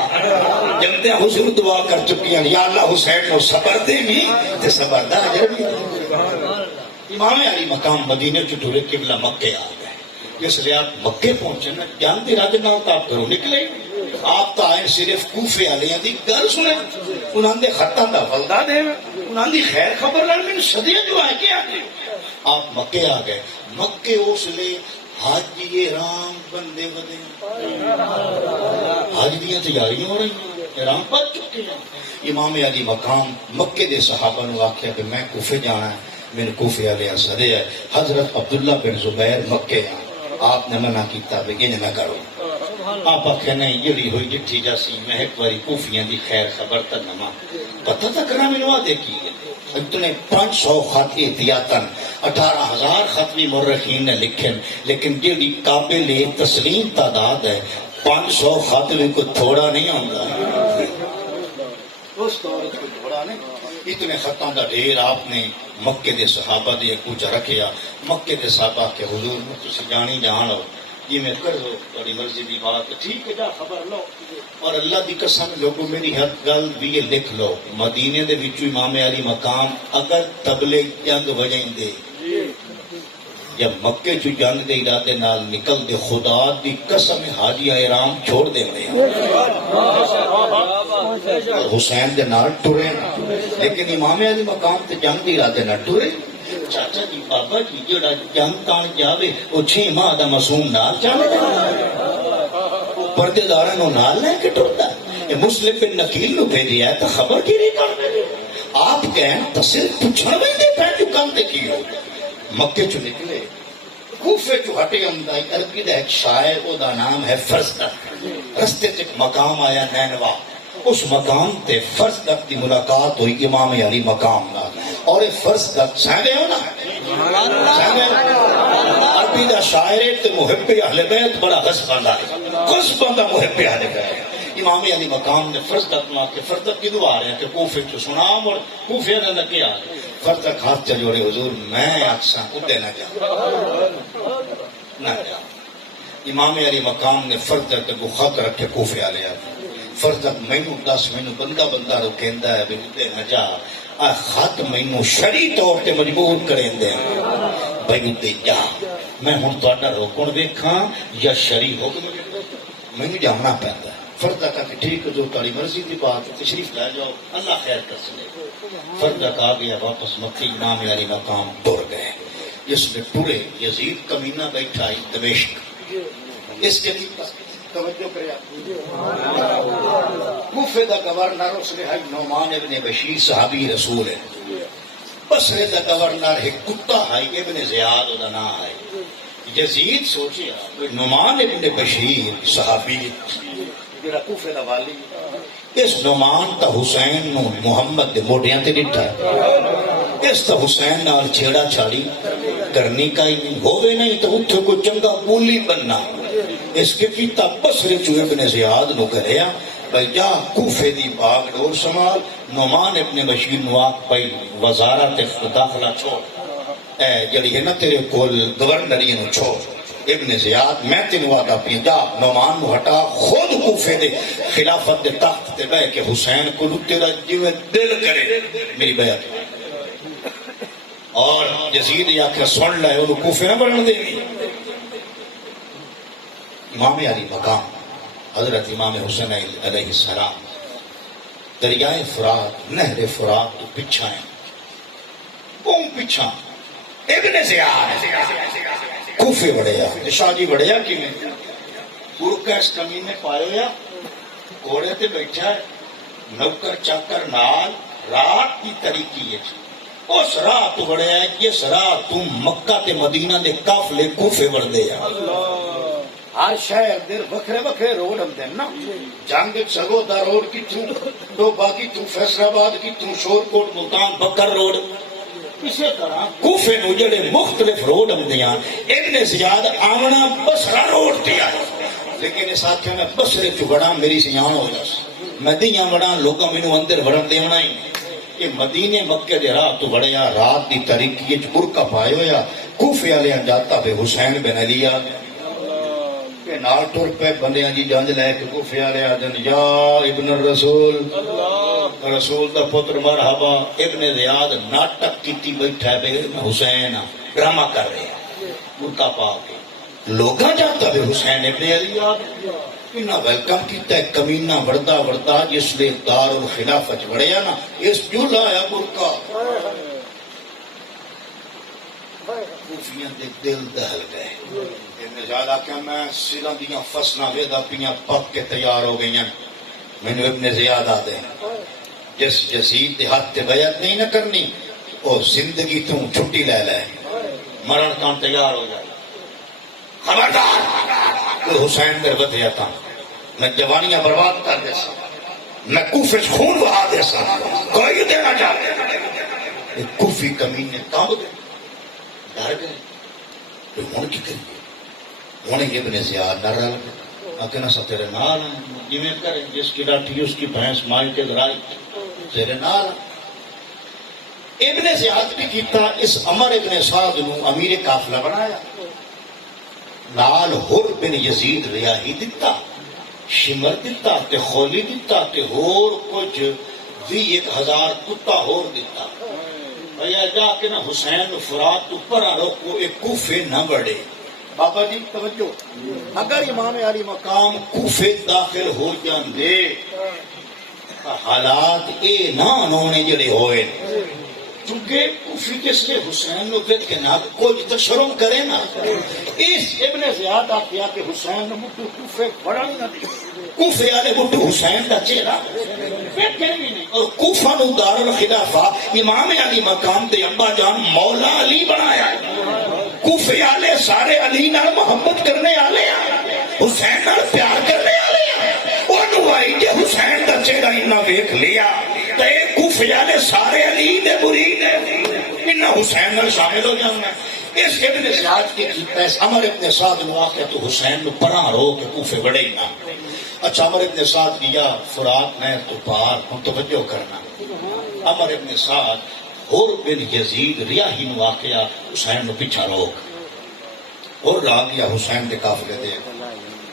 جندیاں حضور دعا کر چکی ہیں یا اللہ حسین نو صبر دے بھی تے صبر دا اجر بھی امام علی مقام مدینے چ ٹرے قبلہ مکے آ گئے جس لئے آپ مکے پہنچے نا جانتے راجہ نام تو آپ گھروں نکلے آپ تو آئے صرف کوفے علیہ دی گل سنے انہاں دے خطان دا ولدہ دے انہاں دی خیر خبر لڑ میں صدیہ جو آئے کیا آگے آپ مکے آ گئے مکے اس لئے حاجی رام بندے بدے حاج دیاں تیاریاں ہو رہی ہیں رام پر چکے ہیں امام علی مقام مکے دے صحابہ نے آکھیا کہ میں کوفے جانا ہے میرے کوفے علیہ صدیہ ہے حضرت عبداللہ بن زبیر مکے ہیں آپ نے منع کیتا بھی یہ نہ کرو آپ آکھے نہیں جڑی ہوئی جٹھی جاسی میں ایک باری کوفیاں دی خیر خبر تا نما پتہ تک رہا میں نوا دیکھی ہے اتنے 500 خط احتیاطاً 18,000 خطوی مرخین نے لکھیں لیکن جڑی قابل تسلیم تعداد ہے 500 خطوی کو تھوڑا نہیں ہوگا اس طور کو تھوڑا نہیں اتنے خطوں کا ڈھیر آپ نے مکے دے صحابہ دے کچھ رکھیا مکے دے صحابہ کے حضور میں تسی جانی جان لو یہ میں کر دو بڑی مرضی دی بات ٹھیک ہے جا خبر لو اور اللہ دی قسم لوگوں میری ہر گل بھی یہ لکھ لو مدینے دے وچوں امام علی مقام اگر تبلے جنگ وجائیں دے یا مکے چو جنگ دے ارادے نال نکل دے خدا دی قسم حاجی احرام چھوڑ دے حسین دے نال ٹرے لیکن امام علی مقام تے جنگ دے ارادے نال ٹرے چاچا جی بابا جی جڑا جنگ تان جاوے وہ 6 ماہ دا معصوم نال جاوے پردے داراں نو نال لے کے ٹردا اے مسلم بن نکیل نو بھیجیا تو خبر کی نہیں کر آپ کہیں تصل پوچھن ویندے پے جو کم تے کیو مکے چ نکلے کوفے چ ہٹے اندائی عربی دا ایک شاعر او دا نام ہے فرزدق رستے تے مقام آیا نینوا اس مقام تے فرزدق دی ملاقات ہوئی امام علی مقام نال اور فرزدق سمجھے ہو نا عربی دا شاعر تے محب اہل بیت بڑا غصبندہ ہے غصبندہ محب اہل بیت امام علی مقام نے فرزدق نہ کہ فرزدق کدو آ رہے ہیں کہ کوفے چ سنام اور کوفے نے لگے آ رہے فرزدق ہاتھ چل جوڑے حضور میں اکثر اڈے نہ جا امام علی مقام نے فرزدق کو خط رکھے کوفے والے فرزدق مینوں 10 مینوں بندہ روکیندا ہے بھی اڈے نہ جا خط مینوں شرعی طور تے مجبور کریندا ہے بھائی اڈے جا میں ہن تہاڈا روکن ویکھاں یا شرعی حکم مینوں جانا پیندا فرزدق کہ ٹھیک جو تاری مرضی کی بات تشریف لے جاؤ اللہ خیر کر سلے فرزدق آ گیا واپس مکی امام علی مقام ٹر گئے جس میں ٹرے یزید کمینہ بیٹھا دمشق اس کے لیے توجہ کرے کوفے دا گورنر اس نے ہے نعمان ابن بشیر صحابی رسول ہے بصرے دا گورنر ہے کتا ہے ابن زیاد دا نام ہے یزید سوچیا نعمان ابن بشیر صحابی جڑا کوفے دا والی اس نعمان تا حسین نو محمد دے موڈیاں تے ڈٹھا اس تا حسین نال چھیڑا چھاڑی کرنی کا ہی نہیں ہووے نہیں تو اتھے کو چنگا بولی بننا اس کے کیتا بصرے چو ابن زیاد نو کریا بھائی جا کوفے دی باغ ڈور سمال نعمان ابن بشیر نو آق بھائی وزارت داخلہ چھوڑ جڑی ہے نا تیرے کول گورنری نو چھوڑ ابن زیاد میں تینوں آگا پی جا نعمان نو ہٹا خود کوفے دے خلافت دے تخت تے بہ کے حسین کو تیرا جویں دل کرے میری بیعت اور یزید یا کہ سن لے انہوں کوفے نہ بڑھن دے امام علی مقام حضرت امام حسین علیہ السلام دریائے فرات نہر فرات تو پچھا ہیں کون پچھا ابن زیاد کوفے بڑھیا شاہ جی بڑھیا کی میں برکہ اس کمی میں پائے یا گھوڑے تے بیٹھا ہے نوکر چاکر نال رات کی طریقی ہے اس رات تو بڑھیا ہے جس رات تم مکہ تے مدینہ دے قافلے کوفے بڑھ دے یا ہر شہر دیر بکھرے بکھرے روڈ ہم دیں نا جنگ سگو دا روڈ کی توں تو باقی توں فیصل آباد کی توں شور کوٹ ملتان بکر روڈ اسی طرح کوفے نو جڑے مختلف روڈ ہم دیاں ابن زیاد آمنا بسرا روڈ دیا لیکن اس آتھے میں بسرے چو بڑا میری سیان ہو جاس مدینہ بڑا لوگا منو اندر بڑھن دے منائی کہ مدینے مکہ دے رات تو بڑھیا رات دی طریقی برکہ پائے یا کوفے آلے جاتا بے حسین بن علی کہ نال ٹر پہ بندیاں جی جانج لے کے کوفے آلے آجن یا ابن الرسول رسول دا پتر مرحبا ابن زیاد ناٹک کیتی بیٹھا ہے بے حسین ڈرامہ کر رہے ہیں برکہ پا کے لوگاں جاتا بے حسین ابن علی انہا ویلکم کیتا ہے کمینہ بڑھتا جس لئے دار الخلافت بڑھیا نا اس جو لایا برکہ کوفیاں دے دل دہل گئے ابن زیادہ کہ میں سیدھا دیاں فسنا ویدہ پیاں پک کے تیار ہو گئی ہیں میں نے ابن زیادہ دے جس یزید دے ہاتھ تے بیعت نہیں نہ کرنی اور زندگی توں چھٹی لے لے مرن کان تیار ہو جائے خبردار کوئی حسین در بدیا تھا میں جوانیاں برباد کر دے سا میں کوفے خون بہا دے سا کوئی دینا چاہتے کوفی کمینے کام دے ڈر گئے تو ہون کی کریے ہونے ابن زیاد نہ رہ لگے اکنا سا تیرے نال ہیں جمیں کریں جس کی ڈاٹھی اس کی بھینس مائی کے درائی تیرے نال ابن زیاد بھی کیتا اس عمر ابن سعد نو امیر قافلہ بنایا نال حر بن یزید ریاہی دیتا شمر دیتا تے خولی دیتا تے ہور کچھ 20,000 کتا ہور دیتا بھیا جا کے نا حسین فرات تو پرا روکو ایک کوفے نہ بڑھے بابا جی توجہ اگر امام علی مقام کوفے داخل ہو جان دے حالات اے نہ انہوں جڑے ہوئے چونکہ کوفی کس لئے حسین نو بیت کے نا کوئی تشرم کرے نا اس ابن زیاد آکیا کہ حسین نو مٹو کوفے بڑا نہ دے کوفے آلے مٹو حسین دا چہرہ بیت کے نہیں اور کوفہ نو دار الخلافہ امام علی مقام دے ابا جان مولا علی بنایا کوفے آلے سارے علی نال محبت کرنے آلے حسین نال پیار کرنے آلے انہوں آئی کہ حسین دا چہرہ انہا ویک لیا تے کوفے آلے سارے علی دے مرید انہا حسین نال شامل ہو جانا اس ابن زیاد کے کیتا ہے عمر ابن سعد نو آخیا تو حسین نو پران رو کہ کوفے بڑے ہی نہ اچھا عمر ابن سعد کیا فرات نہر تو پار ہم توجہ کرنا عمر ابن سعد حر بن یزید ریاہی نو آخیا حسین نو پیچھا روک اور را گیا حسین دے قافلے دے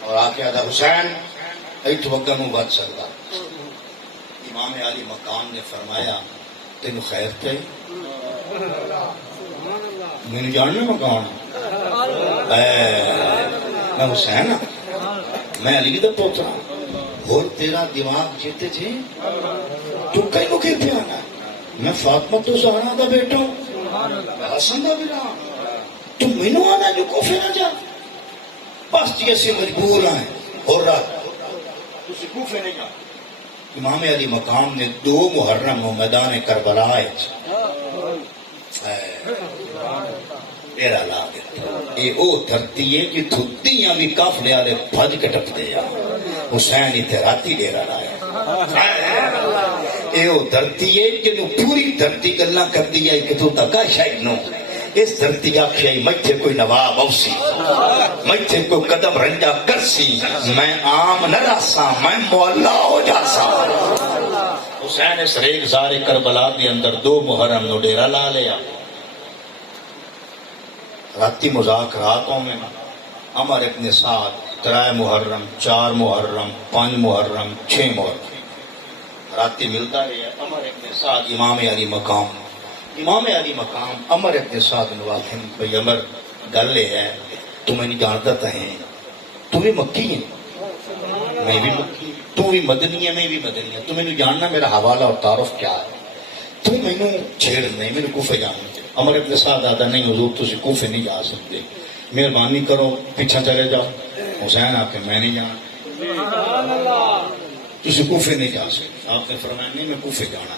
اور آخیا دا حسین ایت وقت نو بات سکتا امام علی مقام نے فرمایا تینو خیر تے میں نے جاننے مقام میں حسین میں علی دا پوترا اور تیرا دماغ جیتے تھے تو کئی کو کہتے آنا میں فاطمہ تو زہرا دا بیٹا ہوں حسن دا بیٹا تو مینو آنا جو کوفے نہ جا بس جیسے مجبور آئیں اور رات تو سے کوفے نہیں جا امام علی مقام نے 2 محرم و میدان کربلا آئے میرا لاغ اے او دھرتی ہے کہ تھتیاں بھی کافلے آلے بھج کے ٹپ دے حسین ہی راتی ڈیرا لایا اے او دھرتی ہے کہ پوری دھرتی گلاں کر دیا کہ تو دکا شاید نو اس دھرتی آکھائی مجھے کوئی نواب اوسی مجھے کوئی قدم رنجا کرسی میں عام نہ راسا میں مولا ہو جاسا حسین اس ریگ زار کربلا دی اندر 2 محرم نو ڈیرا لا لیا راتی مذاکراتوں میں عمر ابن سعد 3 محرم 4 محرم 5 محرم 6 محرم راتی ملتا رہا عمر ابن سعد امام علی مقام عمر ابن سعد نواخن بھئی عمر گل یہ ہے تو میں نہیں جانتا تھا ہے تو بھی مکی ہے میں بھی مکی تو بھی مدنی ہے میں بھی مدنی ہے تو میں نے جاننا میرا حوالہ اور تعارف کیا ہے تو میں نے چھیڑ نہیں میں نے کوفے جانا تھے عمر ابن سعد آتا نہیں حضور تسی کوفے نہیں جا سکتے مہربانی کرو پیچھا چلے جاؤ حسین آپ کے میں نہیں جانا تسی کوفے نہیں جا سکتے آپ نے فرمایا نہیں میں کوفے جانا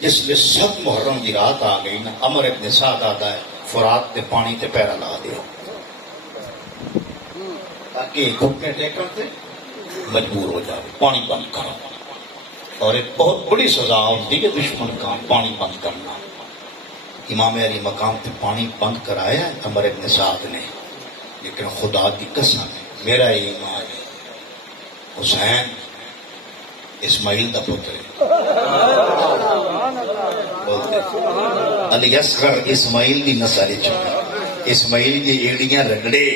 جس لئے 7 محرم کی رات آ گئی نا عمر ابن سعد آتا ہے فرات تے پانی تے پیرا لا دیو تاکہ گھٹنے ٹیکن تے مجبور ہو جاؤ پانی بند کرو اور ایک بہت بڑی سزا ہوتی ہے دشمن کا پانی بند کرنا امام علی مقام پہ پانی بند کرایا عمر ابن سعد نے لیکن خدا کی قسم ہے میرا ایمان ہے حسین اسماعیل دا پتر ہے علی اصغر اسماعیل دی نسل چ اسماعیل دی ایڑیاں رگڑے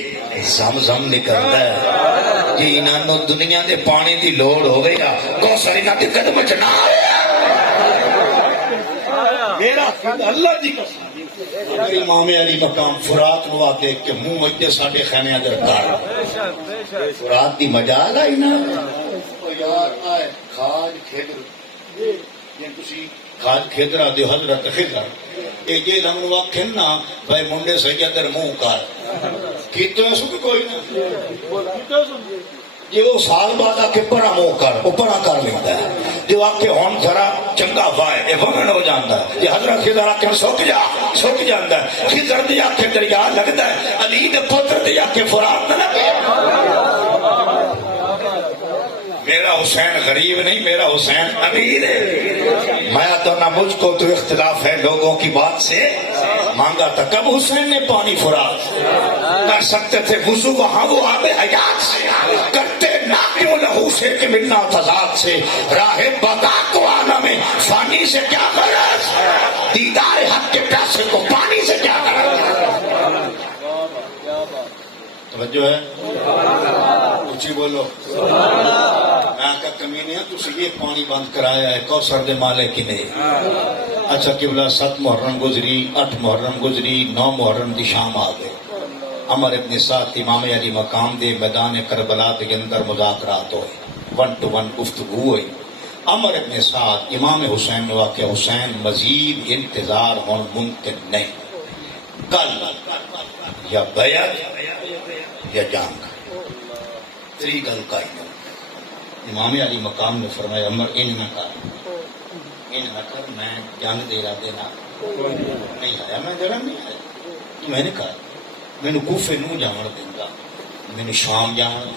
زم زم نکلدا ہے کہ انہاں نو دنیا دے پانی دی لوڑ ہوے گا کوثر انہاں دے قدم وچ نہ میرا اللہ دی قسم اگر امام علی مقام فرات نو آ دیکھ کے منہ اجے ساڈے خیمے اندر کر فرات دی مجال آئی نا او یار آئے کھاج کھیدر یہ تسی کھاج کھیدرا دیو حضرت خضر اے جے لم واکھن نا بھائی منڈے سیدر منہ کر کیتے سو کوئی نہ جی وہ سال بعد آ کے پرا منہ کر وہ پرا کر لیتا ہے جو آ کے ہون ذرا چنگا وائے یہ ومن ہو جاتا ہے یہ حضرت خضر آ کے سک جاتا ہے خضر دی آ کے دریا لگتا ہے علی دے پتر دی آ کے فرات نہ لگے میرا حسین غریب نہیں میرا حسین امیر ہے میں تو نہ مجھ کو تو اختلاف ہے لوگوں کی بات سے مانگا تھا کب حسین نے پانی فرات کر سکتے تھے وضو وہاں وہ آب حیات سے کرتے نہ کیوں لہو سے کہ ملنا تھا ذات سے راہ بقا کو آنا میں فانی سے کیا غرض دیدار حق کے پیاسے کو پانی سے کیا غرض توجہ ہے اونچی بولو میں آقا کمی نہیں تو سے یہ پانی بند کرایا ہے کوثر دے مالے کی نہیں اچھا قبلہ 7 محرم گزری 8 محرم گزری 9 محرم دی شام آ گئے عمر ابن سعد امام علی مقام دے میدان کربلا کے اندر مذاکرات ہوئے 1 to 1 گفتگو ہوئی عمر ابن سعد امام حسین نے واقع حسین مزید انتظار ہون ممکن نہیں کل یا بیعت یا جنگ تری گل کا ہی امام علی مقام نے فرمایا عمر ان نہ کر میں جنگ دے رہا دینا نہیں آیا میں ذرا نہیں آیا تو میں نے کہا میں نے کوفے نو جان دوں گا میں نے شام جان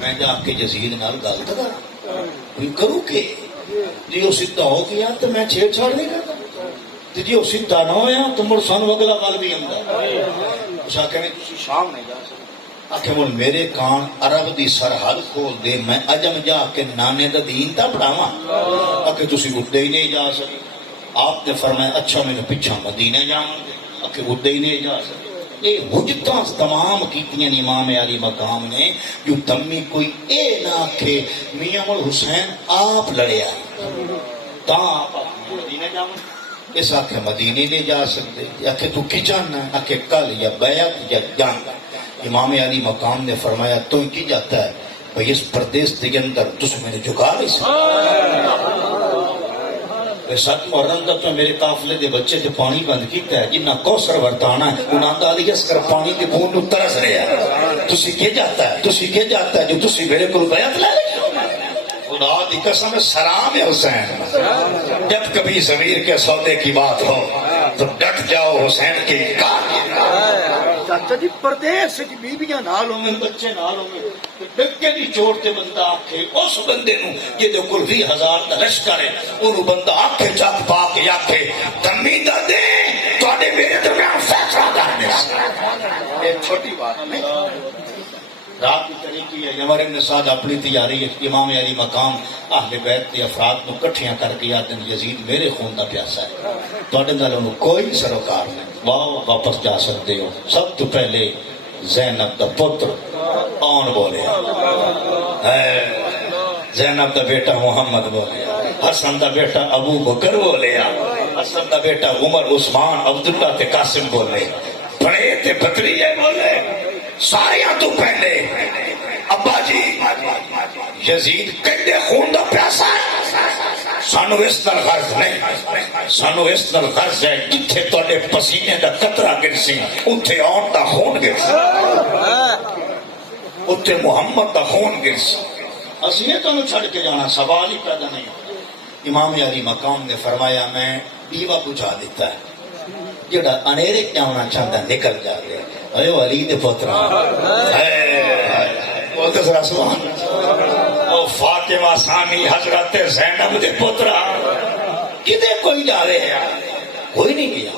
میں جا کے یزید نال گل کروں کروں کہ جی وہ سیدھا ہو گیا تو میں چھیڑ چھاڑ نہیں کرتا جی وہ سیدھا نہ ہویا تو مڑ سانو اگلا گل بھی آتا اس آخر نے تسی شام نہیں جا سکتے آخر بول میرے کان عرب دی سرحد کھول دے میں عجم جا کے نانے دا دین تا پڑھاواں آخر تسی اٹھتے ہی نہیں جا سکے آپ نے فرمایا اچھا میں نے پیچھا مدینہ جاؤں آخر اٹھتے ہی نہیں جا سکے یہ حجتاں تمام کیتیاں امام علی مقام نے جو تمی کوئی اے نہ کہ میاں مول حسین آپ لڑیا تا آپ مدینہ جاؤں اس آخر مدینہ نہیں جا سکتے آخر تو کی جاننا ہے آخر کل یا بیعت یا جنگ امام علی مقام نے فرمایا تو کی جاتا ہے بھئی اس پردیس کے اندر تس میں نے جھکا نہیں سکتا 7 محرم تک تو میرے قافلے دے بچے تے پانی بند کیتا ہے جنہ کوثر ورتانا ہے انہاں دا علی اصغر پانی کے بوند نو ترس رہا ہے تسی کی جاتا ہے جو تسی میرے کو بیعت لے لے خدا دی قسم سلام ہے حسین جب کبھی ضمیر کے سودے کی بات ہو تو ڈٹ جاؤ حسین کے چاچا جی پردیس کی بیبیاں نال ہوئے بچے نال ہوئے ڈکے دی چوٹ تے بندہ آکھے اس بندے نو یہ جو کل 20,000 دا لشکر ہے انہوں بندہ آکھے چاک پا کے آکھے تمیدہ دے تو آنے میرے درمیان فیصلہ کرنے ایک چھوٹی بات نہیں رات کی طریقی ہے عمر ابن سعد اپنی تیاری ہے امام علی مقام اہل بیت کے افراد کو کٹھیاں کر کے آدن یزید میرے خون دا پیاسا ہے تو نال کوئی سروکار نہیں واپس جا سکتے ہو سب تو پہلے زینب دا پتر آن بولیا، زینب دا بیٹا محمد بولیا، حسن دا بیٹا ابو بکر بولیا، حسن دا بیٹا عمر عثمان عبداللہ تے قاسم بولے، بڑے تے بھتریجے بولے، ساریاں تو پہلے ابا جی یزید کڈے خون دا پیاسا ہے، سانو اس نال غرض نہیں، سانو اس نال غرض ہے جتھے تواڈے پسینے دا قطرہ گرسی اتھے آن دا خون گرسی، اتھے محمد دا خون گرسی، اسی نے تانوں چھڑ کے جانا، سوال ہی پیدا نہیں ہوتا۔ امام علی مقام نے فرمایا میں دیوا بجھا دیتا ہے، جڑا انیرے جانا چاہتا نکل جاوے، اے علی دے پترا، بولتے ذرا سبحان او فاطمہ ثانی حضرت زینب دے پترا کدے کوئی جاوے یار، کوئی نہیں گیا۔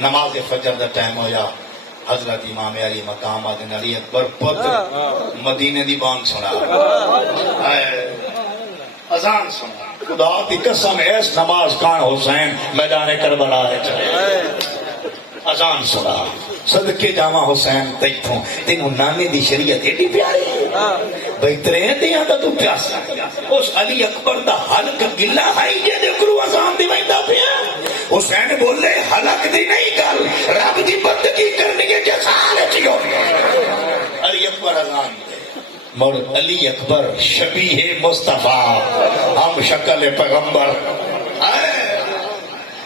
نماز فجر دا ٹائم ہویا، حضرت امام علی مقام آدن علی اکبر پتر مدینے دی بانگ سنا، اذان سنا، خدا دی قسم ایس نماز کان حسین میدان کربلا ہے چلے، اذان سنا، صدقے جاما حسین تیتھوں تینوں نانے دی شریعت ایڈی پیاری بہترین دیاں دا تو پیاسا، اس علی اکبر دا حلق گلہ ہائی جے دے کرو اذان دی وائندہ پیا، حسین بولے حلق دی نہیں کر رب دی بندگی کرنی ہے جسال چیو، علی اکبر اذان دے مور علی اکبر شبیہ مصطفیٰ ہم شکل پیغمبر،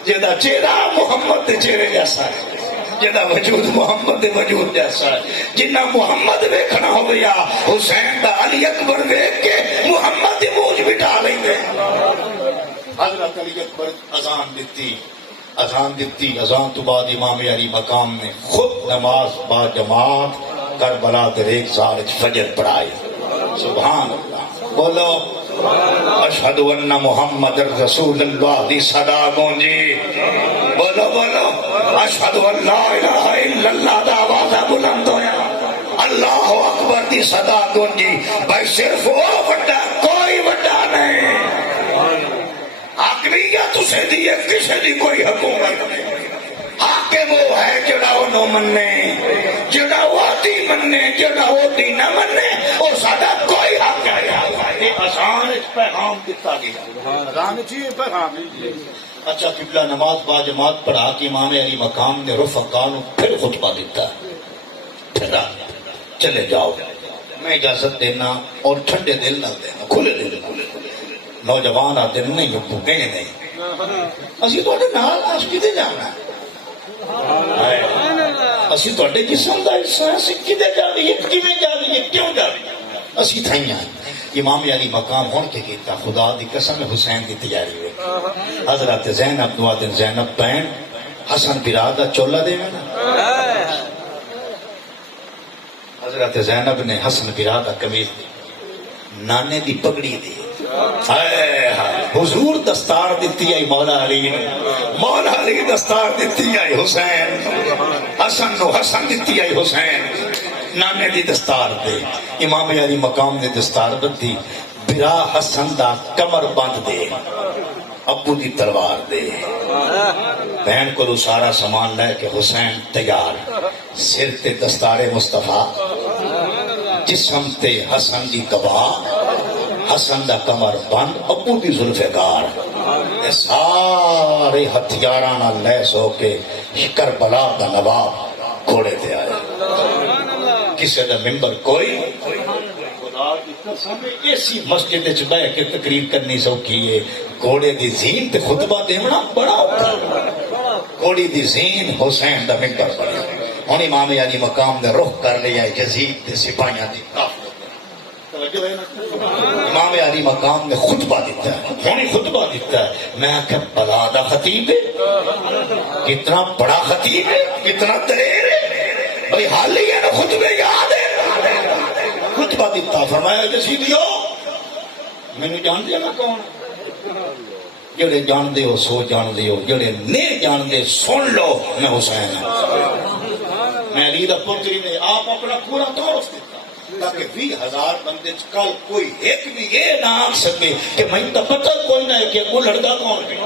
جیدہ چہرہ محمد دے چہرے جیسا ہے، جیدہ وجود محمد دے وجود جیسا ہے، جنہ محمد ویکھنا ہو گیا حسین دا علی اکبر ویکھ کے محمد دی موج بٹھا لیں گے۔ حضرت علی اکبر اذان دیتی، اذان تو بعد امام علی مقام نے خود نماز با جماعت کربلا در ایک زالج فجر پڑھائی، سبحان اللہ، بولو اشہد ان محمد رسول اللہ دی صدا گونجی، بولو بولو اشہد ان لا الہ الا اللہ دا آوازہ بلند ہویا، اللہ اکبر دی صدا گونجی، بھائی صرف وہ وڈا کوئی وڈا نہیں، حاکمیت اسے دی ہے کسے دی کوئی حکومت نہیں، حاکم وہ ہے جڑا انہوں مننے، جڑا وہ دی مننے، جڑا وہ دی نہ مننے، وہ سادہ کوئی حق ہے۔ یہ آسان پیغام دیتا گیا، آسان چیئے پیغام دیتا۔ اچھا قبلہ نماز با جماعت پڑھا کہ امام علی مقام نے رفقانو پھر خطبہ دیتا ہے، پھر چلے جاؤ، میں اجازت دینا اور ٹھنڈے دل نہ دینا، کھلے دل نوجوان آتے نہیں ہو کہیں نہیں، اسی تو اٹھے نال آج کدے جانا ہے، اسی تو اٹھے جسم دا حصہ ہے، اسی کدے جاوی ہے، کیویں جاوی ہے، کیوں جاوی ہے، اسی تھائیاں امام علی مقام ہون کے کیتا، خدا دی قسم حسین دی تیاری ہوئی، حضرت زینب نوادن زینب بین حسن برادہ چولہ دے میں نا، حضرت زینب نے حسن برادہ قمیض دی، نانے دی پگڑی دی، حضور دستار دیتی ہے مولا علی نے، مولا علی دستار دیتی ہے حسین، حسن نو حسن دیتی ہے حسین، نانے دی دستار دے، امام علی مقام نے دستار بدھی، برا حسن دا کمر بند دے، ابو دی تلوار دے، بہن کو سارا سامان لے کے حسین تیار، سر تے دستار مصطفیٰ، جسم تے حسن دی گواہ، حسن دا کمر بند، ابو دی ذوالفقار، سارے ہتھیاراں لیس ہو کے کربلا دا نواب گھوڑے تے آئے، کسی دا ممبر کوئی، خدا کی قسم ایسی مسجد وچ بیٹھ کے تقریر کرنی سوکھی ہے، گھوڑے دی زین تے خطبہ دینا بڑا اوکھا، گھوڑی دی زین حسین دا ممبر بنیا، ہن امام علی مقام نے رخ کر لیا یزید دے سپاہیاں دی کافر، امام علی مقام نے خطبہ دیتا ہے، ہونی خطبہ دیتا ہے، میں کہ بلا دا خطیب ہے، کتنا بڑا خطیب ہے، کتنا دلیر ہے، بھئی حال ہی ہے نا خطبے یاد ہے، خطبہ دیتا فرمایا یزیدیو میں نے جان دیا میں کون، جڑے جان دے ہو سو جان دے ہو، جڑے نہیں جان دے سن لو میں حسین ہوں، میں علی دا پتری نے آپ اپنا پورا تعارف دیتا تاکہ 20,000 بندے کل کوئی ایک بھی یہ نہ آگ سکے کہ میں تو پتہ کوئی نہ ہے کہ وہ لڑکا کون بھی،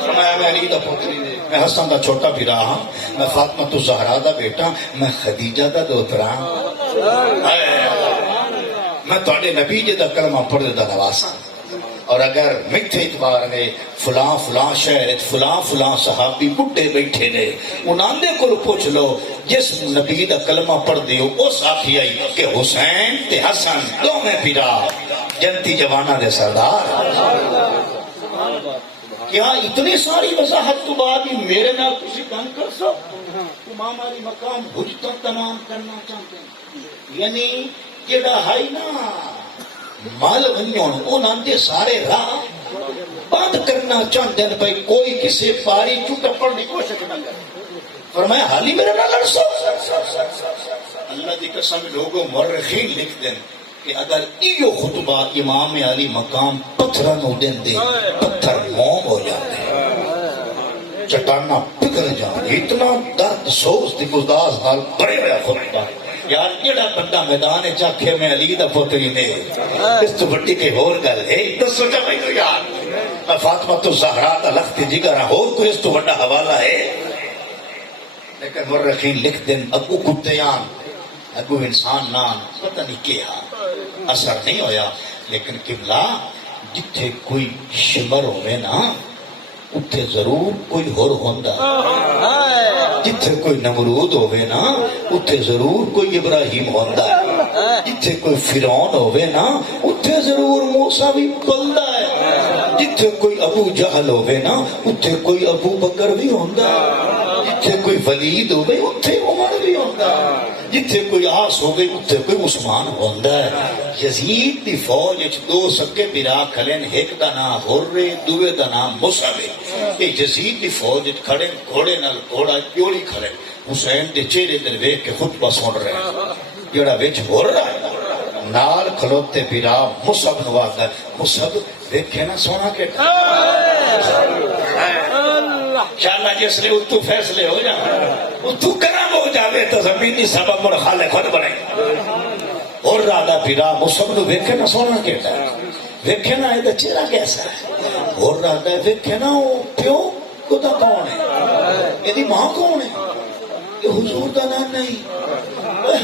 فرمایا میں علی دا پتری نے میں حسن دا چھوٹا بھرا ہاں، میں فاطمہ تو زہرا دا بیٹا، میں خدیجہ دا دوترا ہاں، میں تواڈے نبی جی دا کلمہ پڑھنے دا نواساں، اور اگر میٹھے اتبار نے فلاں فلاں شہر فلاں فلاں صحابی بڈھے بیٹھے نے انہاں دے کول پوچھ لو جس نبی دا کلمہ پڑھ دیو اس آکھی آئی کہ حسین تے حسن دوویں بھرا جنتی جواناں دے سردار۔ کیا اتنی ساری وضاحت تو بعد ہی میرے نال کسی کام کر سو؟ امام علی مقام حجتاں تمام کرنا چاہتے ہیں، یعنی جڑا ہے نا مال ونجون انہاں دے سارے راہ بند کرنا چاہتے ہیں، بھائی کوئی کسی پاری چوٹا پڑھنے کی کوشش نہ کرے۔ فرمایا حالی میرے نال لڑ سو؟ اللہ دی قسم لوگوں مورخین لکھ دیں کہ اگر ایو خطبہ امام علی مقام پتھراں نو دیندے پتھر موم ہو جاندے، چٹانا پگھل جاندے، اتنا درد سوز دی گداز نال بھرے ہویا خطبہ۔ یار جڑا بندہ میدان وچ آکھے میں علی دا پتر ہی نے، اس تو بڑی کوئی ہور گل ہے؟ دسو جا مینوں یار، میں فاطمہ تو زہرا دا لخت جگر ہاں، ہور کوئی اس تو بڑا حوالہ ہے؟ لیکن مورخین لکھ دیں اگو کتیان اگو انسان نان پتہ نہیں کیا اثر نہیں ہویا، لیکن قبلہ جتھے کوئی شمر ہوئے نا اتھے ضرور کوئی ہور ہوندا، جتھے کوئی نمرود ہوئے نا اتھے ضرور کوئی ابراہیم ہوندا، جتھے کوئی فرعون ہوئے نا اتھے ضرور موسیٰ بھی بلدا ہے، جتھے کوئی ابو جہل ہوئے نا اتھے کوئی ابو بکر بھی ہوندا، جتھے کوئی ولید ہوئے اتھے عمر بھی ہوندا، جتھے کوئی آس ہو گئی اتھے کوئی عثمان ہوندا ہے۔ یزید دی فوج وچ دو سکے بھرا کھڑے، ایک دا نام حرے دوے دا نام مصعب۔ اے یزید دی فوج وچ کھڑے گھوڑے نال گھوڑا جوڑی کھڑے، حسین دے چہرے تے ویکھ کے خطبہ سن رہے ہیں، جڑا وچ حرا نال کھلوتے بھرا مصعب نوازدا، مصعب ویکھے نا سونا کیڑا انشاءاللہ جس نے اتو فیصلے ہو جائے اتو کرم ہو جاوے تو زمینی سبب مر خالق خود بنائے۔ اور رادہ پیرا مصعب نو ویکھے نا سونا کیتا ہے، ویکھے نا یہ چہرہ کیسا ہے، اور رادہ ویکھے نا وہ پیو خدا کون ہے، یہ ماں کون ہے، یہ حضور دا نام نہیں،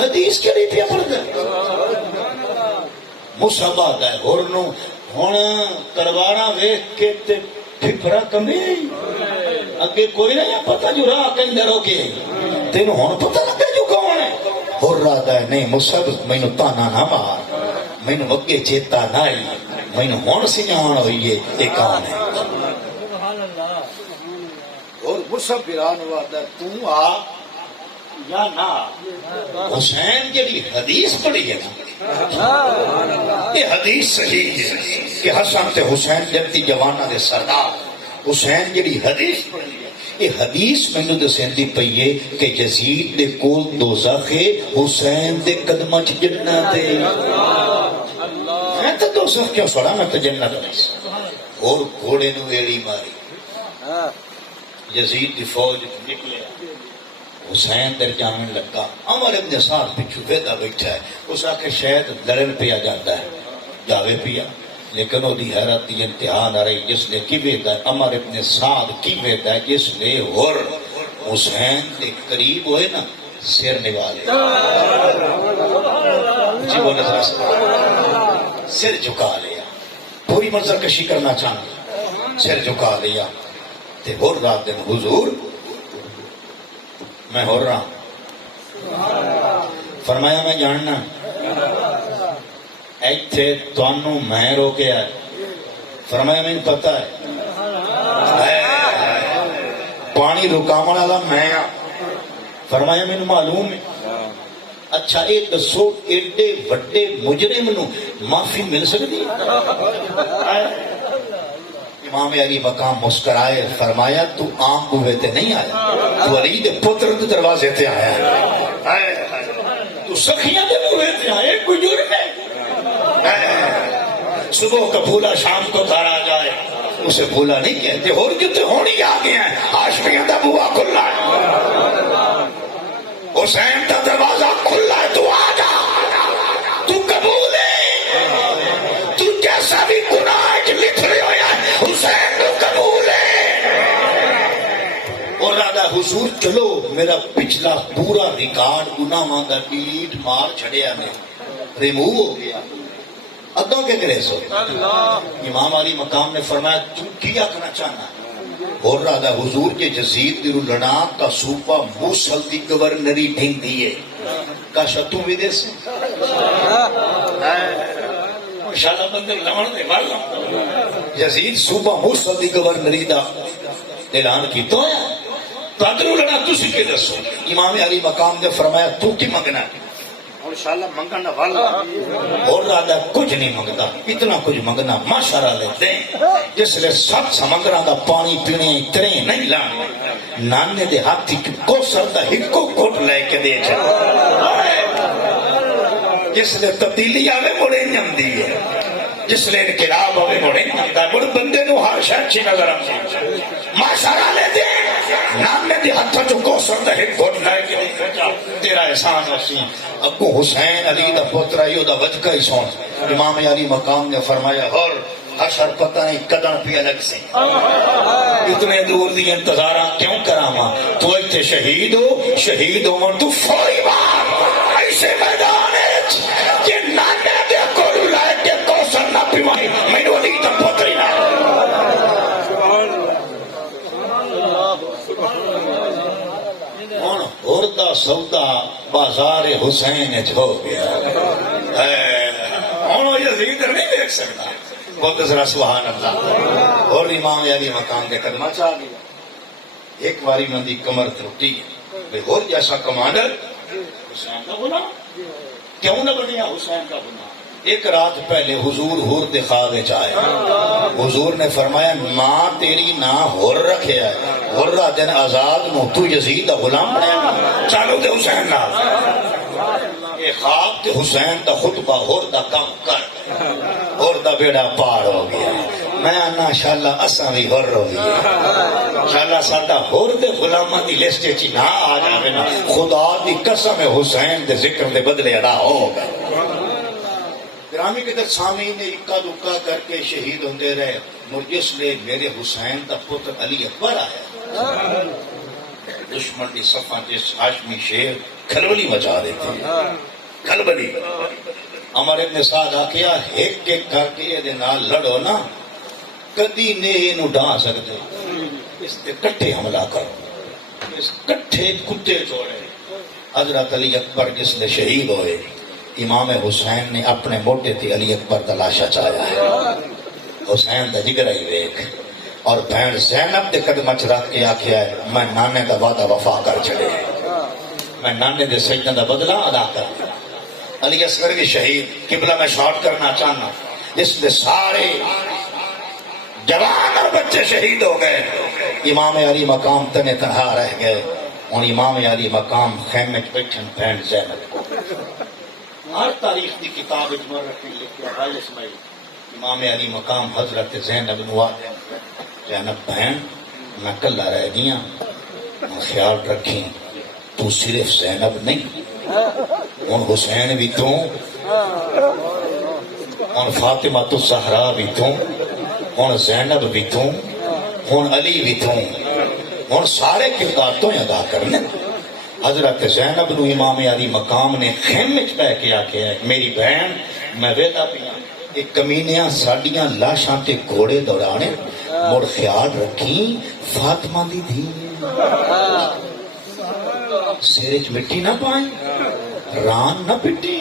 حدیث کیڑی پیا پڑھ گئے۔ مصعب آتا ہے اور نو ہن تلواراں ویکھ کے تے پھپھرا کمی اگے کوئی نہیں پتہ جو راہ کے اندر ہو کے تینوں ہن پتہ لگا جو کون ہے۔ اور رات ہے نہیں مصعب مینوں تانا نہ مار، مینوں اگے چیتا نہ آئی، مینوں ہن سنجان ہوئی ہے یہ کون ہے۔ اور مصعب بیران ہوا تو آ یا نہ، حسین جڑی حدیث پڑھی ہے یہ حدیث صحیح ہے کہ حسن تے حسین جنتی جواناں دے سردار، حسین جڑی حدیث پڑھی ہے یہ حدیث مینوں دسیندی پئی ہے کہ یزید دے کول دوزخ ہے، حسین دے قدماں چ جنت ہے۔ میں تے دوزخ کیوں سڑا، میں تے جنت نہیں۔ اور گھوڑے نو ایڑی ماری، یزید دی فوج نکلے، حسین در جامن لگا، عمر ابن سعد پچھو ویدا بیٹھا ہے، اس آکے شاید لڑن پیا جاتا ہے، جاوے پیا، لیکن وہ دی حیرت دی انتہا نہ رہی، جس نے کی ویدا ہے عمر ابن سعد کی ویدا ہے، جس نے اور حسین کے قریب ہوئے نا سر نوالے، جی بولے سر جھکا لیا، پوری منظر کشی کرنا چاہنا، سر جھکا لیا، تے اور رات دن حضور میں ہو رہا ہوں، فرمایا میں جاننا ایتھے تانوں میں روکیا ہے، فرمایا میں پتہ ہے پانی رکاون والا میں، فرمایا میں معلوم ہے۔ اچھا اے دسو ایڈے وڈے مجرم نو معافی مل سکتی ہے؟ امام علی مقام مسکرائے، فرمایا تو عام بوے تے نہیں آیا، تو علی دے پتر دے دروازے تے آیا ہے، تو سخیاں دے بوے تے آئے، کوئی جرم ہے؟ صبح کا پھولا شام کو دھارا جائے اسے پھولا نہیں کہتے، اور جتے ہونی آ گیا ہے، ہاشمیاں دا بوا کھلا ہے، حسین دا دروازہ کھلا ہے، تو آ جا، تو قبول ہے، تو جیسا بھی گناہ لکھ رہے ہو یا حسین کو قبول ہے۔ حضور چلو میرا پچھلا پورا ریکارڈ گناہاں دا ڈیلیٹ مار چھڑیا میں ریموو ہو گیا اگوں کے کرے سو امام علی مقام نے فرمایا تو کیا کرنا چاہنا اور رہا حضور کے جزید دی لڑا کا صوبہ موصل دی گورنری ڈھنگ دیئے کا شتوں بھی دے سے انشاءاللہ بندے لمن دے والا یزید صوبہ موصل دی گورنری دا اعلان کی تو ہے تادرو لڑا تسی کے دسو امام علی مقام نے فرمایا تو کی منگنا ہے انشاءاللہ منگنا والا اور رہا کچھ نہیں منگتا اتنا کچھ منگنا ماشاءاللہ لیتے ہیں جس لئے سب سمندرہ دا پانی پینے اتنے نہیں لانے نانے دے ہاتھی کو سردہ ہکو کوٹ لے کے دے چھے جس لئے تبدیلی آوے مڑے نیم دیئے جس لئے انقلاب آوے مڑے نیم دا مڑ بندے نو ہر شاید چی نظر آمد ماشاءاللہ لیتے ہیں نانے دے ہاتھا جو کو سردہ ہکو کوٹ لے کے دے تیرا احسان وسیم ابو حسین علی دا پترہ یو دا وجکہ ہی سون امام علی مقام نے فرمایا اور حشر پتہ نہیں قدر پی الگ سے اتنے دور دی انتظارہ کیوں کراما تو ایتے شہید ہو تو فوری بار ایسے میدان ہے کہ نانے دے کولو لائے کے کوسر نہ پیمائی میں نے علی دا پتر ہی نہ اردہ سودا بازار حسین ہو گیا ہوں یزید نہیں دیکھ سکتا بہت ذرا سبحان اللہ اور امام علی مقام کے قدمہ چاہ گیا ایک باری مندی کمر ترٹی بے اور جیسا کمانڈر حسین کا غلام کیوں نہ بنیا حسین کا غلام ایک رات پہلے حضور ہور دکھا دے چاہے حضور نے فرمایا ماں تیری نہ ہور رکھے ہے ہور رہا دن آزاد نو تو یزید دا غلام بنے چالو دے حسین نہ اے خواب تے حسین دا خطبہ ہور دا کم کر ہور دا بیڑا پار ہو گیا میں آنا شاءاللہ اساں بھی ہور ہو گیا شاءاللہ ساڈا ہور دے غلاماں دی لسٹ چ نہ آ جاوے نا خدا دی قسم حسین دے ذکر دے بدلے ادا ہوگا گرامی کے در سامین نے اکا دکا کر کے شہید ہوندے رہے مرجس لے میرے حسین دا پتر علی اکبر آیا دشمن کی صفحہ جس ہاشمی شیر کھلبلی مچا دیتے کھلبلی عمر ابن سعد آکیا ایک ایک کر کے یہ نال لڑو نا کدی نے انہوں ڈھا سکتے اس تے کٹھے حملہ کرو اس کٹھے کتے چھوڑے حضرت علی اکبر جس نے شہید ہوئے امام حسین نے اپنے موٹے تھی علی اکبر تلاشا چاہیا ہے حسین دا جگر ہی ویک اور بہن زینب دے قدمہ چ رکھ کے آکھیا ہے میں نانے دا وعدہ وفا کر چلے میں نانے دے سجدہ دا بدلہ ادا کر علی اصغر بھی شہید قبلہ میں شارٹ کرنا چاہنا اس میں سارے جوان اور بچے شہید ہو گئے امام علی مقام تنے تنہا رہ گئے اور امام علی مقام خیمے بیٹھن بہن زینب ہر تاریخ کی کتاب اجمر رکھی لکھیا بھائی اسماعیل امام علی مقام حضرت زینب نواد زینب بہن میں کلہ رہ گیا خیال رکھیں تو صرف زینب نہیں ان حسین بھی تو ان فاطمہ تو زہرا بھی تو ان زینب بھی تو ان علی بھی تو ان سارے کردار تو ادا کرنے حضرت زینب نو امام علی مقام نے خیمے چ بہ کے آکھیا ہے میری بہن میں ویدا پیا ایک کمینیاں ساڈیاں لاشاں تے گھوڑے دوڑانے مڑ خیال رکھی فاطمہ دی دھی سیرے چ مٹی نہ پائیں ران نہ پٹی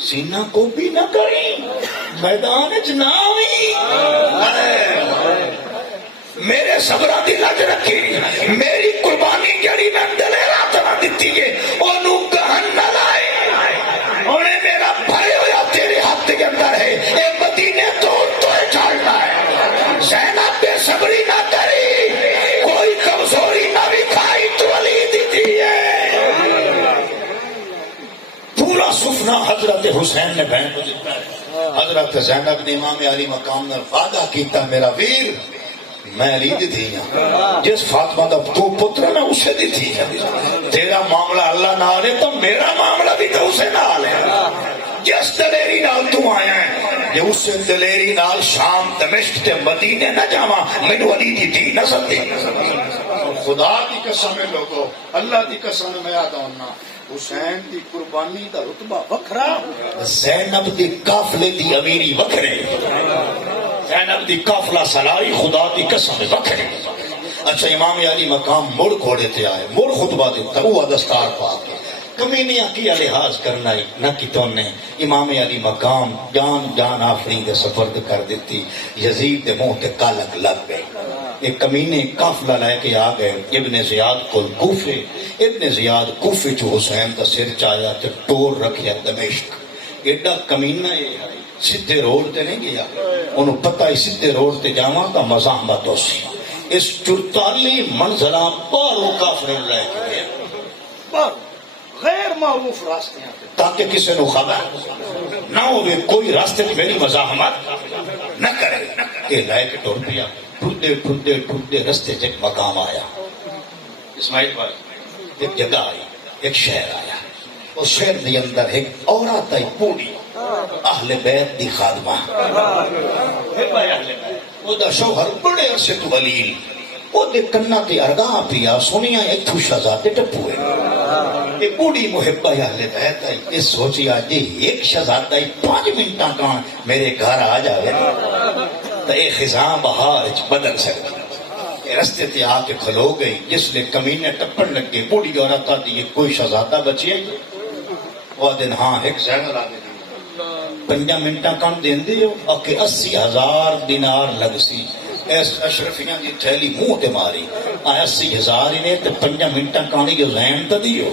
سینہ کو بھی نہ کری میدان چ نہ آویں میرے صبرہ دی لج رکھی میری قربانی جڑی میں دلیرہ تنہ دیتی ہے انہوں کہن نہ لائے انہیں میرا بھرے ہویا تیرے ہاتھ کے اندر ہے اے مدینے توڑ تو چاڑنا ہے زینب بے صبری نہ کری کوئی کمزوری نہ بھی کھائی تو علی دیتی ہے پورا سفنہ حضرت حسین نے بہن کو جتا ہے حضرت زینب نے امام علی مقام نے وعدہ کیتا میرا ویر میں علی دی تھی جس فاطمہ دا تو پتر میں اسے دی تھی تیرا معاملہ اللہ نہ آلے تو میرا معاملہ بھی تو اسے نہ آلے جس دلیری نال تو آیا ہے یہ اس دلیری نال شام دمشق تے مدینے نہ جاواں مینوں علی دی تھی نہ سکتے خدا دی قسم ہے لوگو، اللہ دی قسم میں یاد آنا، حسین دی قربانی دا رتبہ وکھرا، زینب دی قافلے دی امیری وکھرے، زینب دی قافلہ سلائی خدا دی قسم وکھرے۔ اچھا امام علی مقام مڑ گھوڑے تے آئے، مڑ خطبہ دیتا، وہ دستار پا کے کمینیاں کیا لحاظ کرنا ہی نہ کتوں نے امام علی مقام جان آفرین دے سفرد کر دیتی، یزید دے منہ تے کالک لگ گئے، ایک کمینے قافلہ لے کے آ گئے ابن زیاد کو کوفے، ابن زیاد کوفے چو حسین دا سر چایا تے ٹور رکھیا دمشق، ایڈا کمینہ یہ سدھے روڈ تے نہیں گیا، انہوں پتہ ہی سدھے روڈ تے جاواں کا مزاحمت ہو سی، اس 44 منزلہ باروں کافروں لے کے گیا، باروں غیر معروف راستے ہیں تاکہ کسی نو خبر نہ ہوئے، کوئی راستے میں میری مزاحمت نہ کرے، یہ لائے کے ٹور پیا، ٹھردے رستے سے ایک مقام آیا، اسماعیل بھائی ایک جگہ آئی، ایک شہر آیا، اس شہر کے اندر ایک عورت آئی پوری اہل بیت دی خادمہ، وہ دا شوہر بڑے عرصے تو ولیل، وہ دے کنا تے ارگاہ پیا سنیا ایک تھو شہزادے ٹپوئے، ایک بوڑھی محبہ اہل بیت آئی، اس سوچی آج ایک شہزادہ 5 منٹاں کا میرے گھر آ جاوے تو ایک خزاں بہار بدل سکتی، رستے تے آ کے کھلو گئی، جس نے کمینے ٹپڑ لگے، بوڑھی عورت آتی یہ کوئی شہزادہ بچی ہے، وہ دن ہاں ایک زینر آ گئی 5 منٹاں کم دین دیو، اکے 80,000 دینار لگ سی، ایس اشرفیاں دی تھیلی منہ تے ماری، 80,000 انہیں تے 5 منٹاں کانی جو زین تا دیو،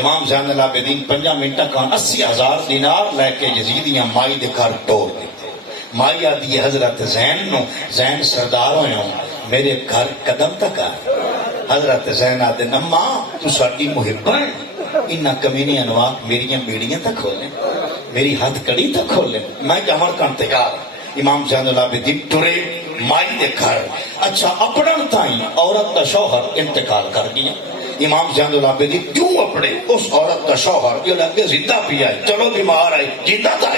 امام زین العابدین 5 منٹاں کان 80,000 دینار لے کے یزیدیاں مائی دے گھر ٹور دیتے، مائی آدھی حضرت زین نو، زین سردار ہوئے ہوں میرے گھر قدم تک آئے، حضرت زین آدھے نماں تو ساڑی محبہ ہے، انہا کمینی انواق میریاں بیڑیاں تک کھولیں، میری ہاتھ کڑی تک کھولیں، میں جمر کان تیار، امام زین العابدین ٹرے مائی دے گھر، اچھا اپنن تائیں عورت کا شوہر انتقال کر گیا، امام زین العابدین کیوں اپنے اس عورت کا شوہر جو لگے زندہ پی آئے، چلو بیمار آئے، زندہ تھا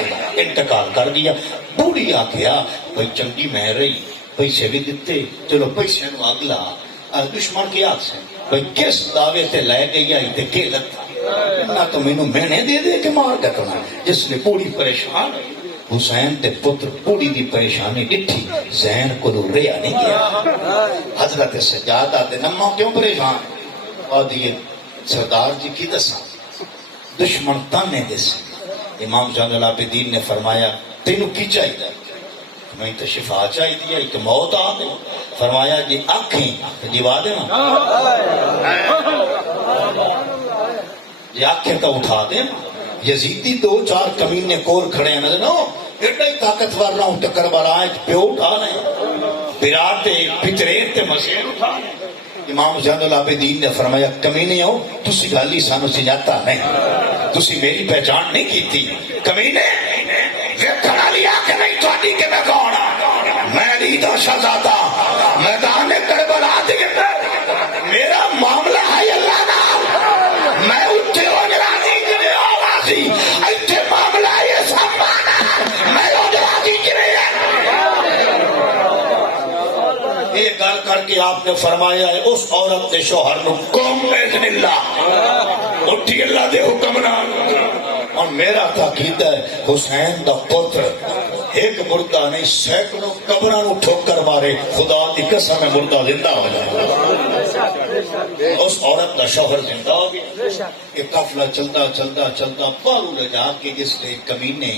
انتقال کر گیا، بوڑھی آ گیا، بھئی چنگی میں رہی، پیسے بھی دیتے، چلو پیسے نو اگلا، دشمن کی آگ سے، بھئی کس دعوے تے لے گئی آئی تے کے لگتا، نہ تو میں نو میں دے دے کے مار ڈکنا، جس نے بوڑھی پریشان ہے، حسین تے پتر پوری دی پریشانی ڈٹھی، زین کو رو ریا نہیں گیا، حضرت سجادہ دے نمہ کیوں پریشان، اور دیئے سردار جی کی دسا، دشمن تانے دسا، امام زین العابدین نے فرمایا تینوں کی چاہیے، میں تو شفا چاہی دیا، ایک موت آ دے، فرمایا جی آنکھیں جیوا دے نا، جی آنکھیں تو اٹھا دے نا، یزیدی 2-4 کمینے کور کھڑے ہیں نظر نو ایڈا ہی طاقتور رہا ہوں ٹکر برائے پیو اٹھا رہے ہیں پیراتے پترین تے مسیر اٹھا رہے ہیں، امام زین العابدین نے فرمایا کمینے ہو تسی گالی سانو سے جاتا نہیں، تسی میری پہچان نہیں کی تھی، کمینے یہ کھڑا لیا کہ نہیں تو آدھی کہ میں کھوڑا، میں لیدہ شہزادہ میدان کربلا دیکھ میرا معاملہ ہے اللہ نام، میں اٹھے ہو جرانی جنہیں آوازی ایتھے معاملہ یہ سب مانا میں ہو جرانی جنہیں یہ گل کر کے آپ نے فرمایا ہے اس عورت نے شوہر نو قوم بیذن اللہ اٹھی اللہ دے حکم نہ، اور میرا تاکید ہے حسین دا پتر ایک مردہ نہیں سینکڑوں قبروں ٹھوکر مارے، خدا کی قسم ہے مردہ زندہ ہو جائے، اس عورت کا شوہر زندہ ہو گیا، ایک قافلہ چلتا چلتا چلتا پارو لے جا کے جس نے کمینے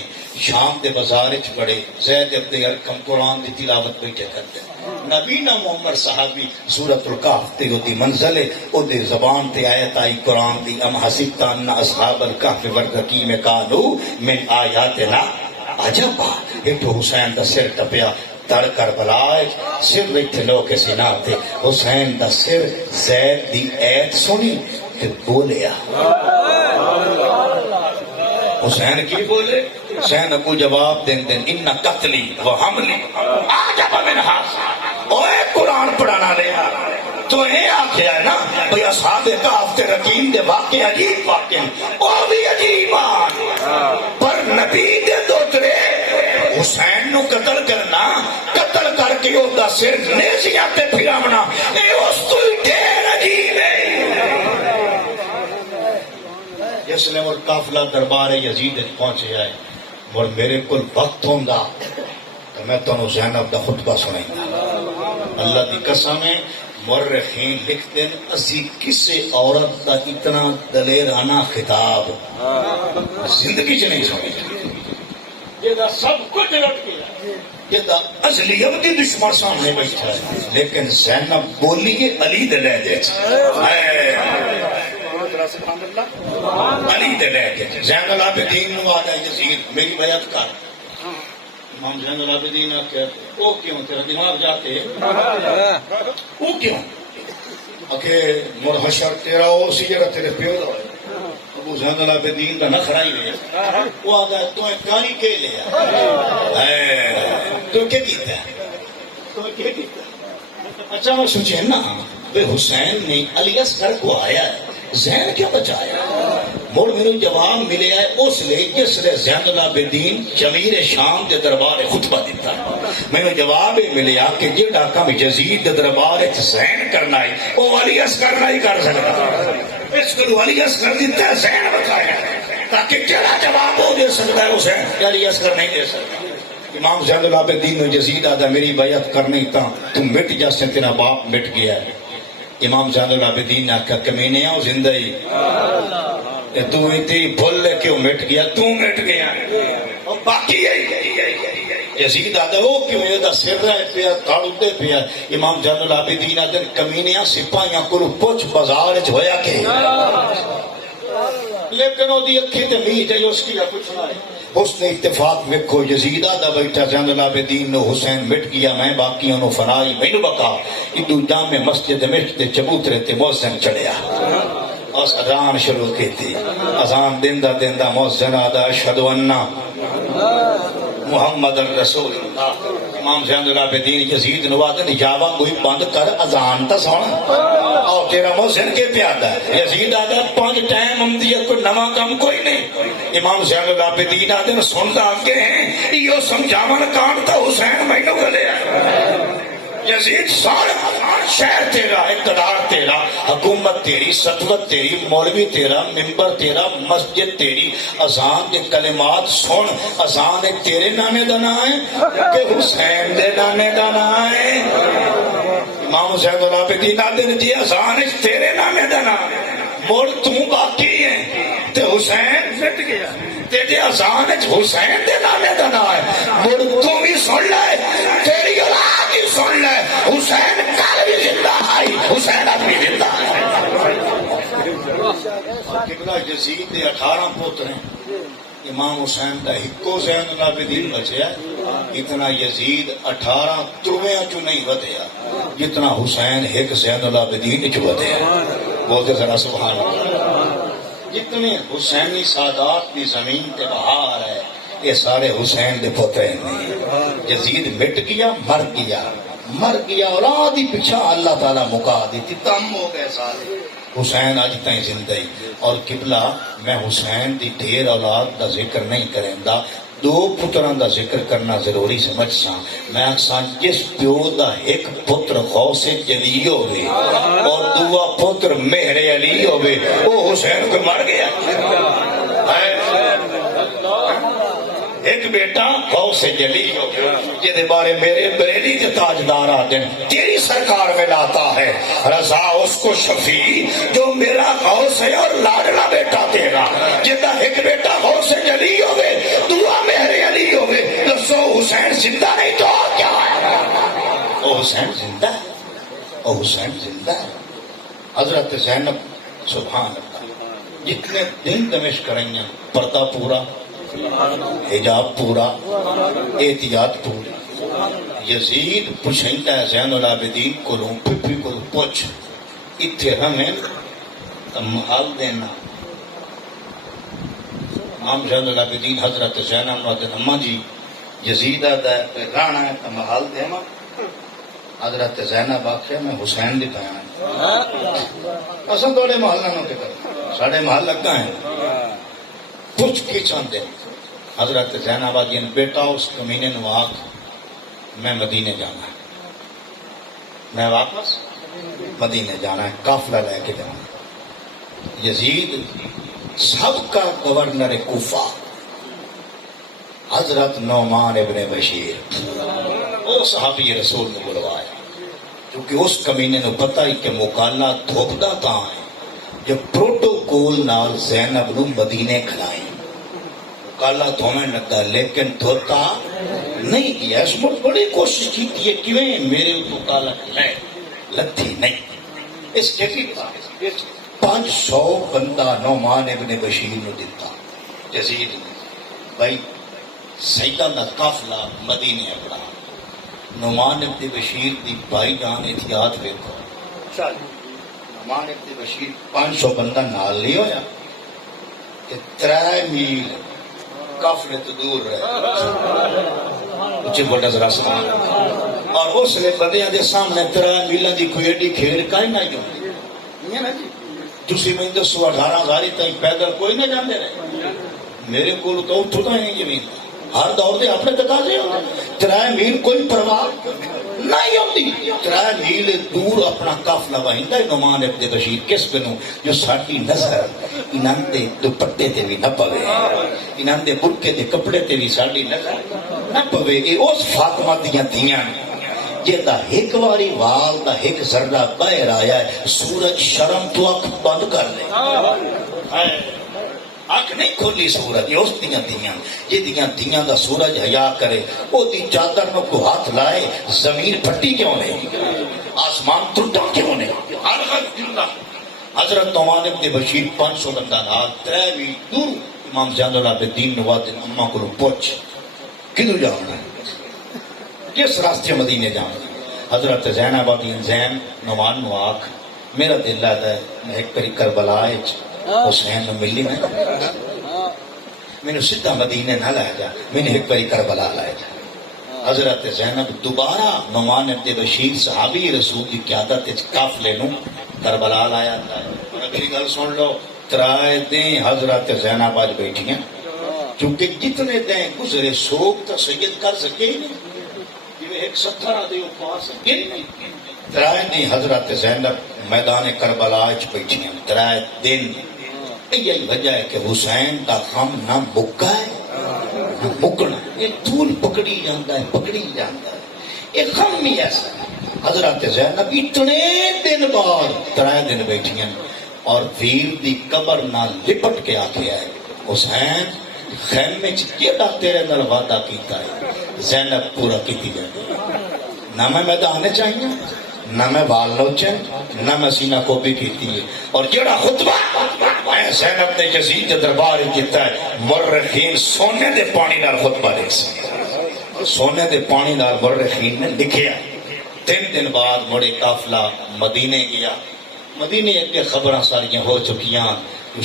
شام دے بازار وچ بڑے زید ابن ارقم قرآن دی تلاوت بیٹھے کرتے، نبینا محمد صحابی سورۃ الکہف تے دی منزل ہے، او دے زبان تے آیت آئی قرآن دی ام حسبت ان اصحاب الکہف والرقیم کانوا من آیاتنا عجبا، ایٹو حسین دا سر ٹپیا تر کربلا سر رکھتے لو کے سنا تے حسین دا سر زید دی ایت سنی تے بولیا، حسین کی بولے، حسین کو جواب دین ان قتلی و حملی عجب من حاصل، اوے قرآن پڑھانا لیا تو یہ آکھیا ہے نا بھئی اصحاب کہف تے رقیم دے واقع عجیب واقع او بھی عجیب آن، پر نبی دے دوترے حسین نو قتل کرنا، قتل کر کے کہ وہ دا سر نیزیاں تے پھراونا اے اس تو ہی ڈھیر عجیب ہے. جس نے وہ قافلہ دربار یزید پہنچ جائے اور میرے کل وقت ہوندا تو میں تانوں زینب دا خطبہ سنائیں. اللہ دی قسم ہے مورخین لکھتے ہیں اسی کسی عورت دا اتنا دلیرانہ خطاب زندگی چ نہیں سنی جدا سب کچھ رٹ گیا جدا اصلی ابدی دشمن سامنے بیٹھا ہے لیکن زینب بولیے علی دے لے دے علی دے لے دے زین العابدین نو آدھا یزید میری بیعت کر. امام زین العابدین آخیا وہ کیوں تیرا دماغ جاتے وہ کیوں آخے مر حشر تیرا وہ سی جڑا تیرے پیو دا ہوئے. ابو زین العابدین کا نخرا ہی ہے وہ آدھا تو کاری کے لیا تو کیا کیتا ہے تو کیا کیتا. اچھا میں سوچے نا بے حسین نے علی اصغر کو آیا ہے زین کیا بچایا. مڑ میرے جواب ملے ہے اس لیے جس نے زین العابدین جمیر شام دے دربار خطبہ دیتا ہے. میرے جواب ملیا کہ جیڑا کم یزید دے دربار زین کرنا ہے وہ علی اصغر نہیں کر سکتا. اس کو علی اصغر دیتا ہے زین بتایا تاکہ جیڑا جواب وہ دے سکتا ہے اسے علی اصغر نہیں دے سکتا. امام زین العابدین نے یزید آدھا میری بیعت کرنی تا تم مٹ جیسے تیرا باپ مٹ گیا ہے. امام زین العابدین نے آخیا کمینے آؤ زندہ ہی تو اتنی بھول لے کہ وہ مٹ گیا تو مٹ گیا اور باقی یزید آدھا وہ کیوں یہ دا سر رہے پیا تھاڑو دے پیا. امام زین العابدین آدھا کمینے سپاہیاں کو پوچھ بازار ہویا کہ لیکن وہ دی اکھی تے میج ہے اس کی کچھ نہ ہے. اس نے اتفاق ویکھو یزید آدھا بیٹھا زین العابدین نے حسین مٹ گیا میں باقی انہوں فنائی مینو بکا ادو جامع مسجد مشت چبوترے تے محسن چڑھیا اس اذان شروع کی تھی. اذان دیندہ دیندہ محسن آدھا اشہدو انہ محمد الرسول اللہ. امام زین العابدین یزید نوادن جاوا کوئی بند کر اذان تا سونا اور تیرا محسن کے پیادا ہے. یزید آدھا 5 ٹائم ہم دیا کوئی نواں کام کوئی نہیں. امام زین العابدین آدھا سنتا آگے ہیں یہ سمجھاون کان تا حسین مینو گلے ہے. یزید سارا شہر تیرا اقتدار تیرا حکومت تیری سطوت تیری مولوی تیرا ممبر تیرا مسجد تیری اذان کے کلمات سن اذان تیرے نانے دا نام ہے کہ حسین دے نانے دا نام ہے. امام زین العابدین آدھے جی اذان تیرے نانے دا نام ہے مڑ تو باقی ہے تے حسین مٹ گیا تیرے اذان حسین دے نانے دا نام ہے مڑ تو بھی سن لے تیری اولاد ہی سن لے حسین کل بھی زندہ آئی حسین اب بھی زندہ ہے. قبلہ یزید دے 18 پوتر ہیں. امام حسین دا ہکو زین العابدین بچیا اتنا یزید 18 ترویاں چو نہیں ودیا جتنا حسین ایک زین العابدین چو ودیا. بولتے ذرا سبحان اللہ. جتنے حسینی سادات کی زمین تے بہار ہے یہ سارے حسین دے پوترے ہیں. یزید مٹ گیا مر گیا اولاد ہی پیچھا اللہ تعالیٰ مکا دیتی تم ہو گئے سارے. حسین آج تائیں زندہ ہی اور قبلہ میں حسین دی ڈھیر اولاد دا ذکر نہیں کریں دا 2 پتران دا ذکر کرنا ضروری سمجھ سا. میں اکسان جس پیو دا ایک پتر غوث جلی ہوئے اور 2 پتر مہر علی ہوئے وہ حسین کو مر گیا. ایک بیٹا غوث جلی جہدے بارے میرے بریلی کے تاجدار آتے ہیں تیری سرکار میں لاتا ہے رضا اس کو شفیع جو میرا غوث ہے اور لاڈلا بیٹا تیرا. جہاں ایک بیٹا غوث جلی ہوئے 2 مہر علی ہوئے دسو حسین زندہ نہیں تو اور کیا ہے. او حسین زندہ ہے او حسین زندہ ہے. حضرت زینب سبحان اللہ جتنے دن دمشق کریں گے پردہ پورا حجاب پورا احتیاط پوری. یزید پوچھتا ہے زین العابدین کو پھپھی کو پوچھ اتھے ہمیں محل دینا. امام زین العابدین حضرت زینب اماں جی یزید آتا ہے رانا ہے تو محل دینا. حضرت زینب آخیا میں حسین دی بیان اصل تھوڑے محلہ نو کے کر ساڑھے محل لگا ہیں پوچھ کی چاہتے ہیں. حضرت زینب آجین بیٹا اس کمینے نواق میں مدینے جانا ہے میں واپس مدینے جانا ہے، قافلہ لے کے جانا۔ یزید سب کا گورنر کوفہ حضرت نعمان ابن بشیر وہ صحابی رسول نے بلوایا، کیونکہ اس کمینے نے پتہ ہی کہ مکالا دھوپدا تاں ہے جو پروٹوکول نال زینب نو مدینے کھلائیں، مکالا دھومیں لگا لیکن دھوتا نہیں کیا۔ اس میں بڑی کوشش کی ہے کہ میرے مکالا کھلائیں، لتھی نہیں۔ اس کے بھی 500 بندہ نعمان ابن بشیر نے دیتا یزید نے، بھائی سیدہ دا قافلہ مدینے اپنا۔ نعمان ابن بشیر دی بھائی جان احتیاط دیکھو، نعمان ابن بشیر 500 بندہ نال نہیں ہویا کہ 3 میل قافلے تو دور رہے اچھے بڑا ذرا سمان، اور اس نے بندیاں دے سامنے 3 میلوں دی کوئی ایڈی کھیڑ کا ہی نہیں ہوتی یہ نا جی تسی میں دسو 18,000 تائیں پیدل کوئی نہ جاندے رہے، میرے کو تو اتھو تو نہیں زمین ہر دور دے اپنے تقاضے ہوتے، 3 میل کوئی پرواہ نہیں ہوتی، 3 میل دور اپنا قافلہ وہیندا ہے نعمان ابن بشیر کس بنو جو ساڈی نظر انہاں دے دوپٹے تے بھی نہ پوے، انہاں دے برقے دے کپڑے تے بھی ساڈی نظر نہ پوے۔ اے اس فاطمہ دیاں دھیاں جیتا ایک واری وال دا ایک ذرہ باہر آیا ہے سورج شرم تو اکھ بند کر لے، اکھ نہیں کھولی سورج، یہ اس دیاں دیاں یہ دیاں دا سورج حیا کرے، او دی چادر میں کو ہاتھ لائے، زمین پھٹی کیوں نہیں، آسمان ٹوٹا کیوں نہیں، ہر وقت زندہ۔ حضرت نعمان ابن بشیر 500 بندہ نال 3 میل دور امام زین العابدین نواد اماں کو پوچھ کدھر جانا ہے، کس راستے مدینے جانا؟ حضرت زینب بن زین نعمان نو آکھ میرا دل ہے ایک کری کربلا حسین نو ملی میں سیدھا مدینے نہ لے جا، میں نے ایک باری کربلا لے جا۔ حضرت زینب دوبارہ نعمان ابن بشیر صحابی رسول کی قیادت قافلے نو کربلا لایا تھا۔ اگلی گل سن لو، 3 دن حضرت زینب آج بیٹھی ہیں، کیونکہ جتنے دن گزرے سوگ تو سید کر سکے ہی نہیں، ایک 17 دے اوپر سکے نہیں۔ 3 دن حضرت زینب میدان کربلا وچ بیٹھی ہیں، 3 دن۔ یہی وجہ ہے کہ حسین کا غم نہ مکا ہے نہ مکنا، یہ طول پکڑی جاندہ ہے، یہ غم ہی ایسا۔ حضرت زینب اتنے دن بعد 3 دن بیٹھی ہیں اور ویر دی قبر نہ لپٹ کے آکھیا ہے حسین خیمے جیڑا تیرے نال وعدہ کیتا ہے زینب پورا کیتی جائے، نہ میں میدان چاہیے نہ میں بال نوچے نہ میں سینہ کو بھی کیتی ہے۔ اور جیڑا خطبہ میں زینب نے یزید کے دربار کیتا ہے، مرخین سونے دے پانی نال خطبہ لکھ سکتے، سونے دے پانی نال مرخین نے لکھیا۔ 3 دن بعد مڑے قافلہ مدینے گیا، مدینے کے خبراں ساریاں ہو چکیاں،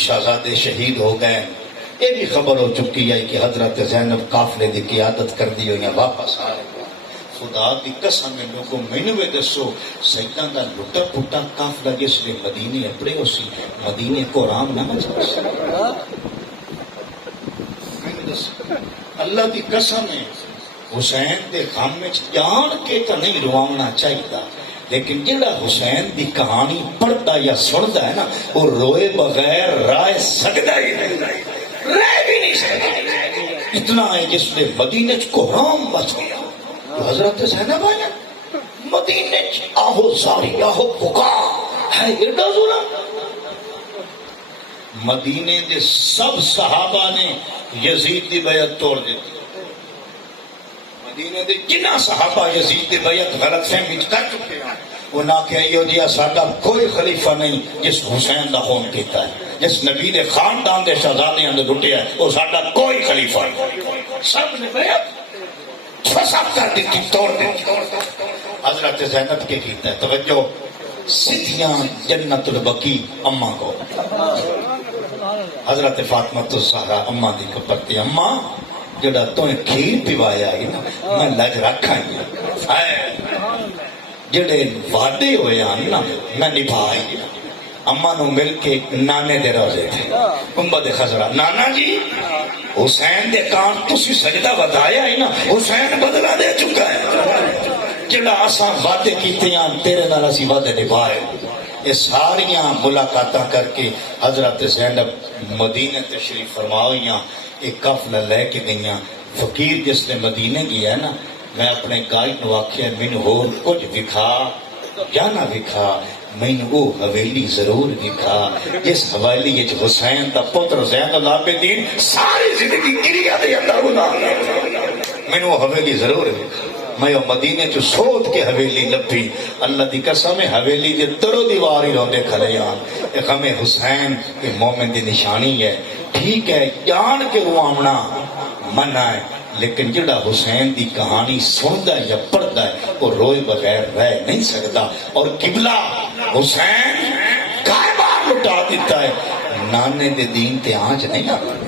شہزادے شہید ہو گئے، یہ بھی خبر ہو چکی ہے کہ حضرت زینب قافلے دی قیادت کر دی ہوئی واپس آ رہے۔ خدا دی قسم ہے لوگوں مینوں بھی دسو سیداں دا لٹا پٹا قافلہ جس نے مدینے اپڑے ہو سی مدینے کو رام نہ مچا سی، اللہ دی قسم ہے حسین دے غم وچ جان کے تو نہیں رواونا چاہیے، لیکن جڑا حسین دی کہانی پڑھتا یا سنتا ہے نا وہ روئے بغیر رائے سکتا ہی نہیں، رہ بھی نہیں سکتا۔ اتنا ہے جس نے مدینے کوہرام بچ گیا، حضرت زینب آیا مدینے آہو زاری آہو بکا ہے ایڈا ظلم۔ مدینے دے سب صحابہ نے یزید دی بیعت توڑ دیتی، مدینے دے جنہ صحابہ یزید دی بیعت غلط فہمی کر چکے ہیں وہ نہ کہ ایو دیا ساڈا کوئی خلیفہ نہیں جس حسین دا خون کیتا ہے، جس نبی دے خاندان دے شہزادیاں دے لٹیا ہے وہ ساڈا کوئی خلیفہ نہیں، سب نے بیعت فساد کر دیتی، توڑ دیتی۔ حضرت زینب کے کیتا ہے توجہ، سدھیاں جنت البقیع اماں کو، حضرت فاطمہ الزہرا اماں دی کپرتی، اماں جڑا تو کھیر پیوایا ہے نا میں لج رکھا ہی جڑے وعدے ہوئے ہیں نا میں نبھائی۔ اماں نو مل کے نانے دے روزے تھے، گنبد خضرا، نانا جی حسین دے کان تسی سجدہ ودایا ہے نا، حسین بدلہ دے چکا ہے، جڑا اساں وعدے کیتے ہیں تیرے نال اسی وعدے نبھائے یہ ساریاں ملاقاتاں کر کے حضرت زینب مدینے تشریف فرما ہوئیاں ایک قافلہ لے کے گئیاں فقیر جس نے مدینے گیا ہے نا میں اپنے گائیڈ نو آکھیا مینوں ہور کچھ دکھا یا نہ دکھا مینوں وہ حویلی ضرور دکھا جس حویلی وچ حسین دا پتر زین العابدین ساری زندگی کریا دے اندر گزاریا مینوں وہ حویلی ضرور دکھا میں مدینے چ سوچ کے حویلی لبھی اللہ دی قسم حویلی دے درو دیوار ہی روندے کھڑے آن ایک ہمیں حسین کے مومن دی نشانی ہے ٹھیک ہے جان کے روامنا منع ہے لیکن جڑا حسین دی کہانی سندا ہے یا پڑھدا ہے وہ روئے بغیر رہ نہیں سکتا اور قبلہ حسین کعبہ لٹا دیتا ہے نانے دے دین تے آنچ نہیں آتا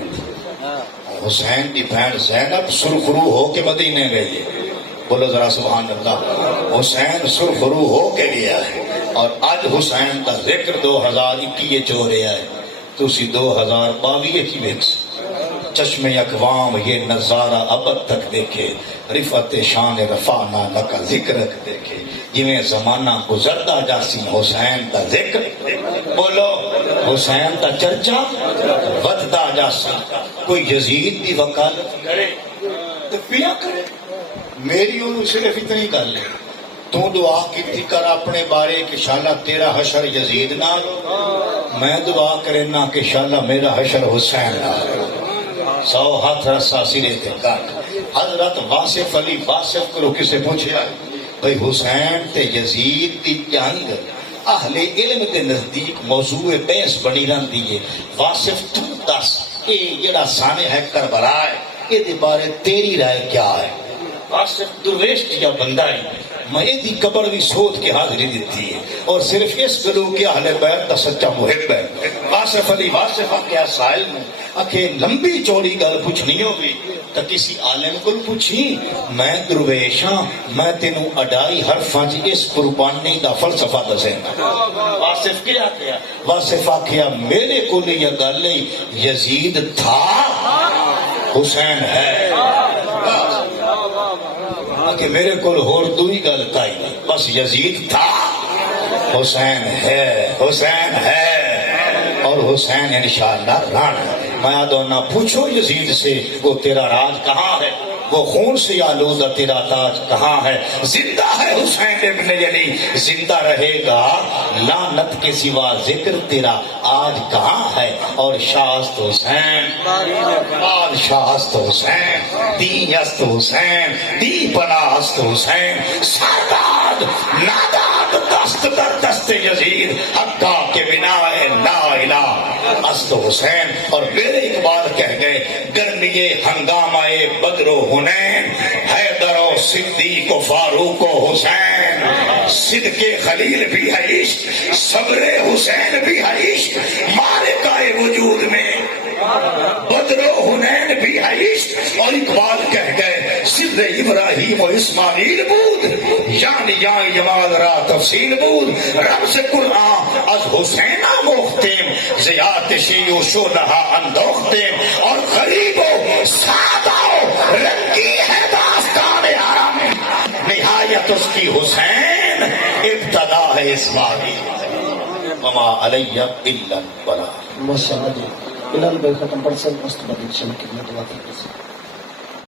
حسین دی بہن زینب سرخرو ہو کے مدینے گئی ہے بولو ذرا سبحان اللہ حسین سرخرو ہو کے گیا ہے اور آج حسین کا ذکر 2021 ہو رہا ہے تو اسی 2022 کی ویکس چشم اقوام یہ نظارہ ابد تک دیکھے رفعت شان رفعنا لکا ذکر دیکھے جویں زمانہ گزرتا جاسی حسین کا ذکر بولو حسین کا چرچا ودتا جاسی کوئی یزید دی وکالت کرے تو پیا کرے میری انہوں صرف اتنی گل ہے تو دعا کی کر اپنے بارے کہ شاءاللہ تیرا حشر یزید نال میں دعا کرنا کہ شاءاللہ میرا حشر حسین نال 100 ہاتھ رسا سرے تے کٹ حضرت واصف علی واصف کرو کسے پوچھیا بھئی حسین تے یزید دی جنگ اہل علم کے نزدیک موضوع بحث بنی رہندی ہے واصف تو دس اے جڑا سانے ہے کربلا ہے اے دے بارے تیری رائے کیا ہے واصف درویش یا بندہ ہے میں دی قبر بھی سوچ کے حاضری دیتی ہے اور صرف اس گلو کہ اہل بیت دا سچا محب ہے واصف علی واصف کیا سائل میں اکھے لمبی چوڑی گل پوچھنی ہوگی تو کسی عالم کو پوچھی میں درویش ہاں میں تینوں اڈائی حرفاں اس قربانی دا فلسفہ دسیں واصف کیا کیا واصف آکھیا میرے کو یہ گل یزید تھا حسین ہے کہ میرے کو ہور دوئی گل تائی بس یزید تھا حسین ہے اور حسین انشاءاللہ رانا میں آدھونا پوچھو یزید سے وہ تیرا راج کہاں ہے وہ خون سے آلودہ تیرا تاج کہاں ہے زندہ ہے حسین ابن علی زندہ رہے گا لعنت کے سوا ذکر تیرا آج کہاں ہے اور شاست حسین بادشاہست حسین دیست حسین دی پناست حسین سرداد ناداد دست در دست یزید حقا کے بنا لا الہ است حسین اور میرے اقبال کہہ گئے گرمیے ہنگامہ بدر و حنین حیدر و صدیق و فاروق و حسین صدق خلیل بھی ہے عشق صبر حسین بھی ہے عشق مالکہ وجود میں بدر و حنین بھی ہے عشق اور اقبال کہہ گئے سر ابراہیم و اسماعیل بود یعنی جمال را تفصیل بود رب سے قرآن از حسینہ مختم زیات شیع و شولہا اندوختم اور غریب و سادہ و رنگی ہے داستان آرام نہایت اس کی حسین ابتدا ہے اسماعیل وما علیہ الا البلاغ ماشاءاللہ جی بلال بھائی ختم پڑھ سکتے مستقبل انشاءاللہ کی دعا کرتے ہیں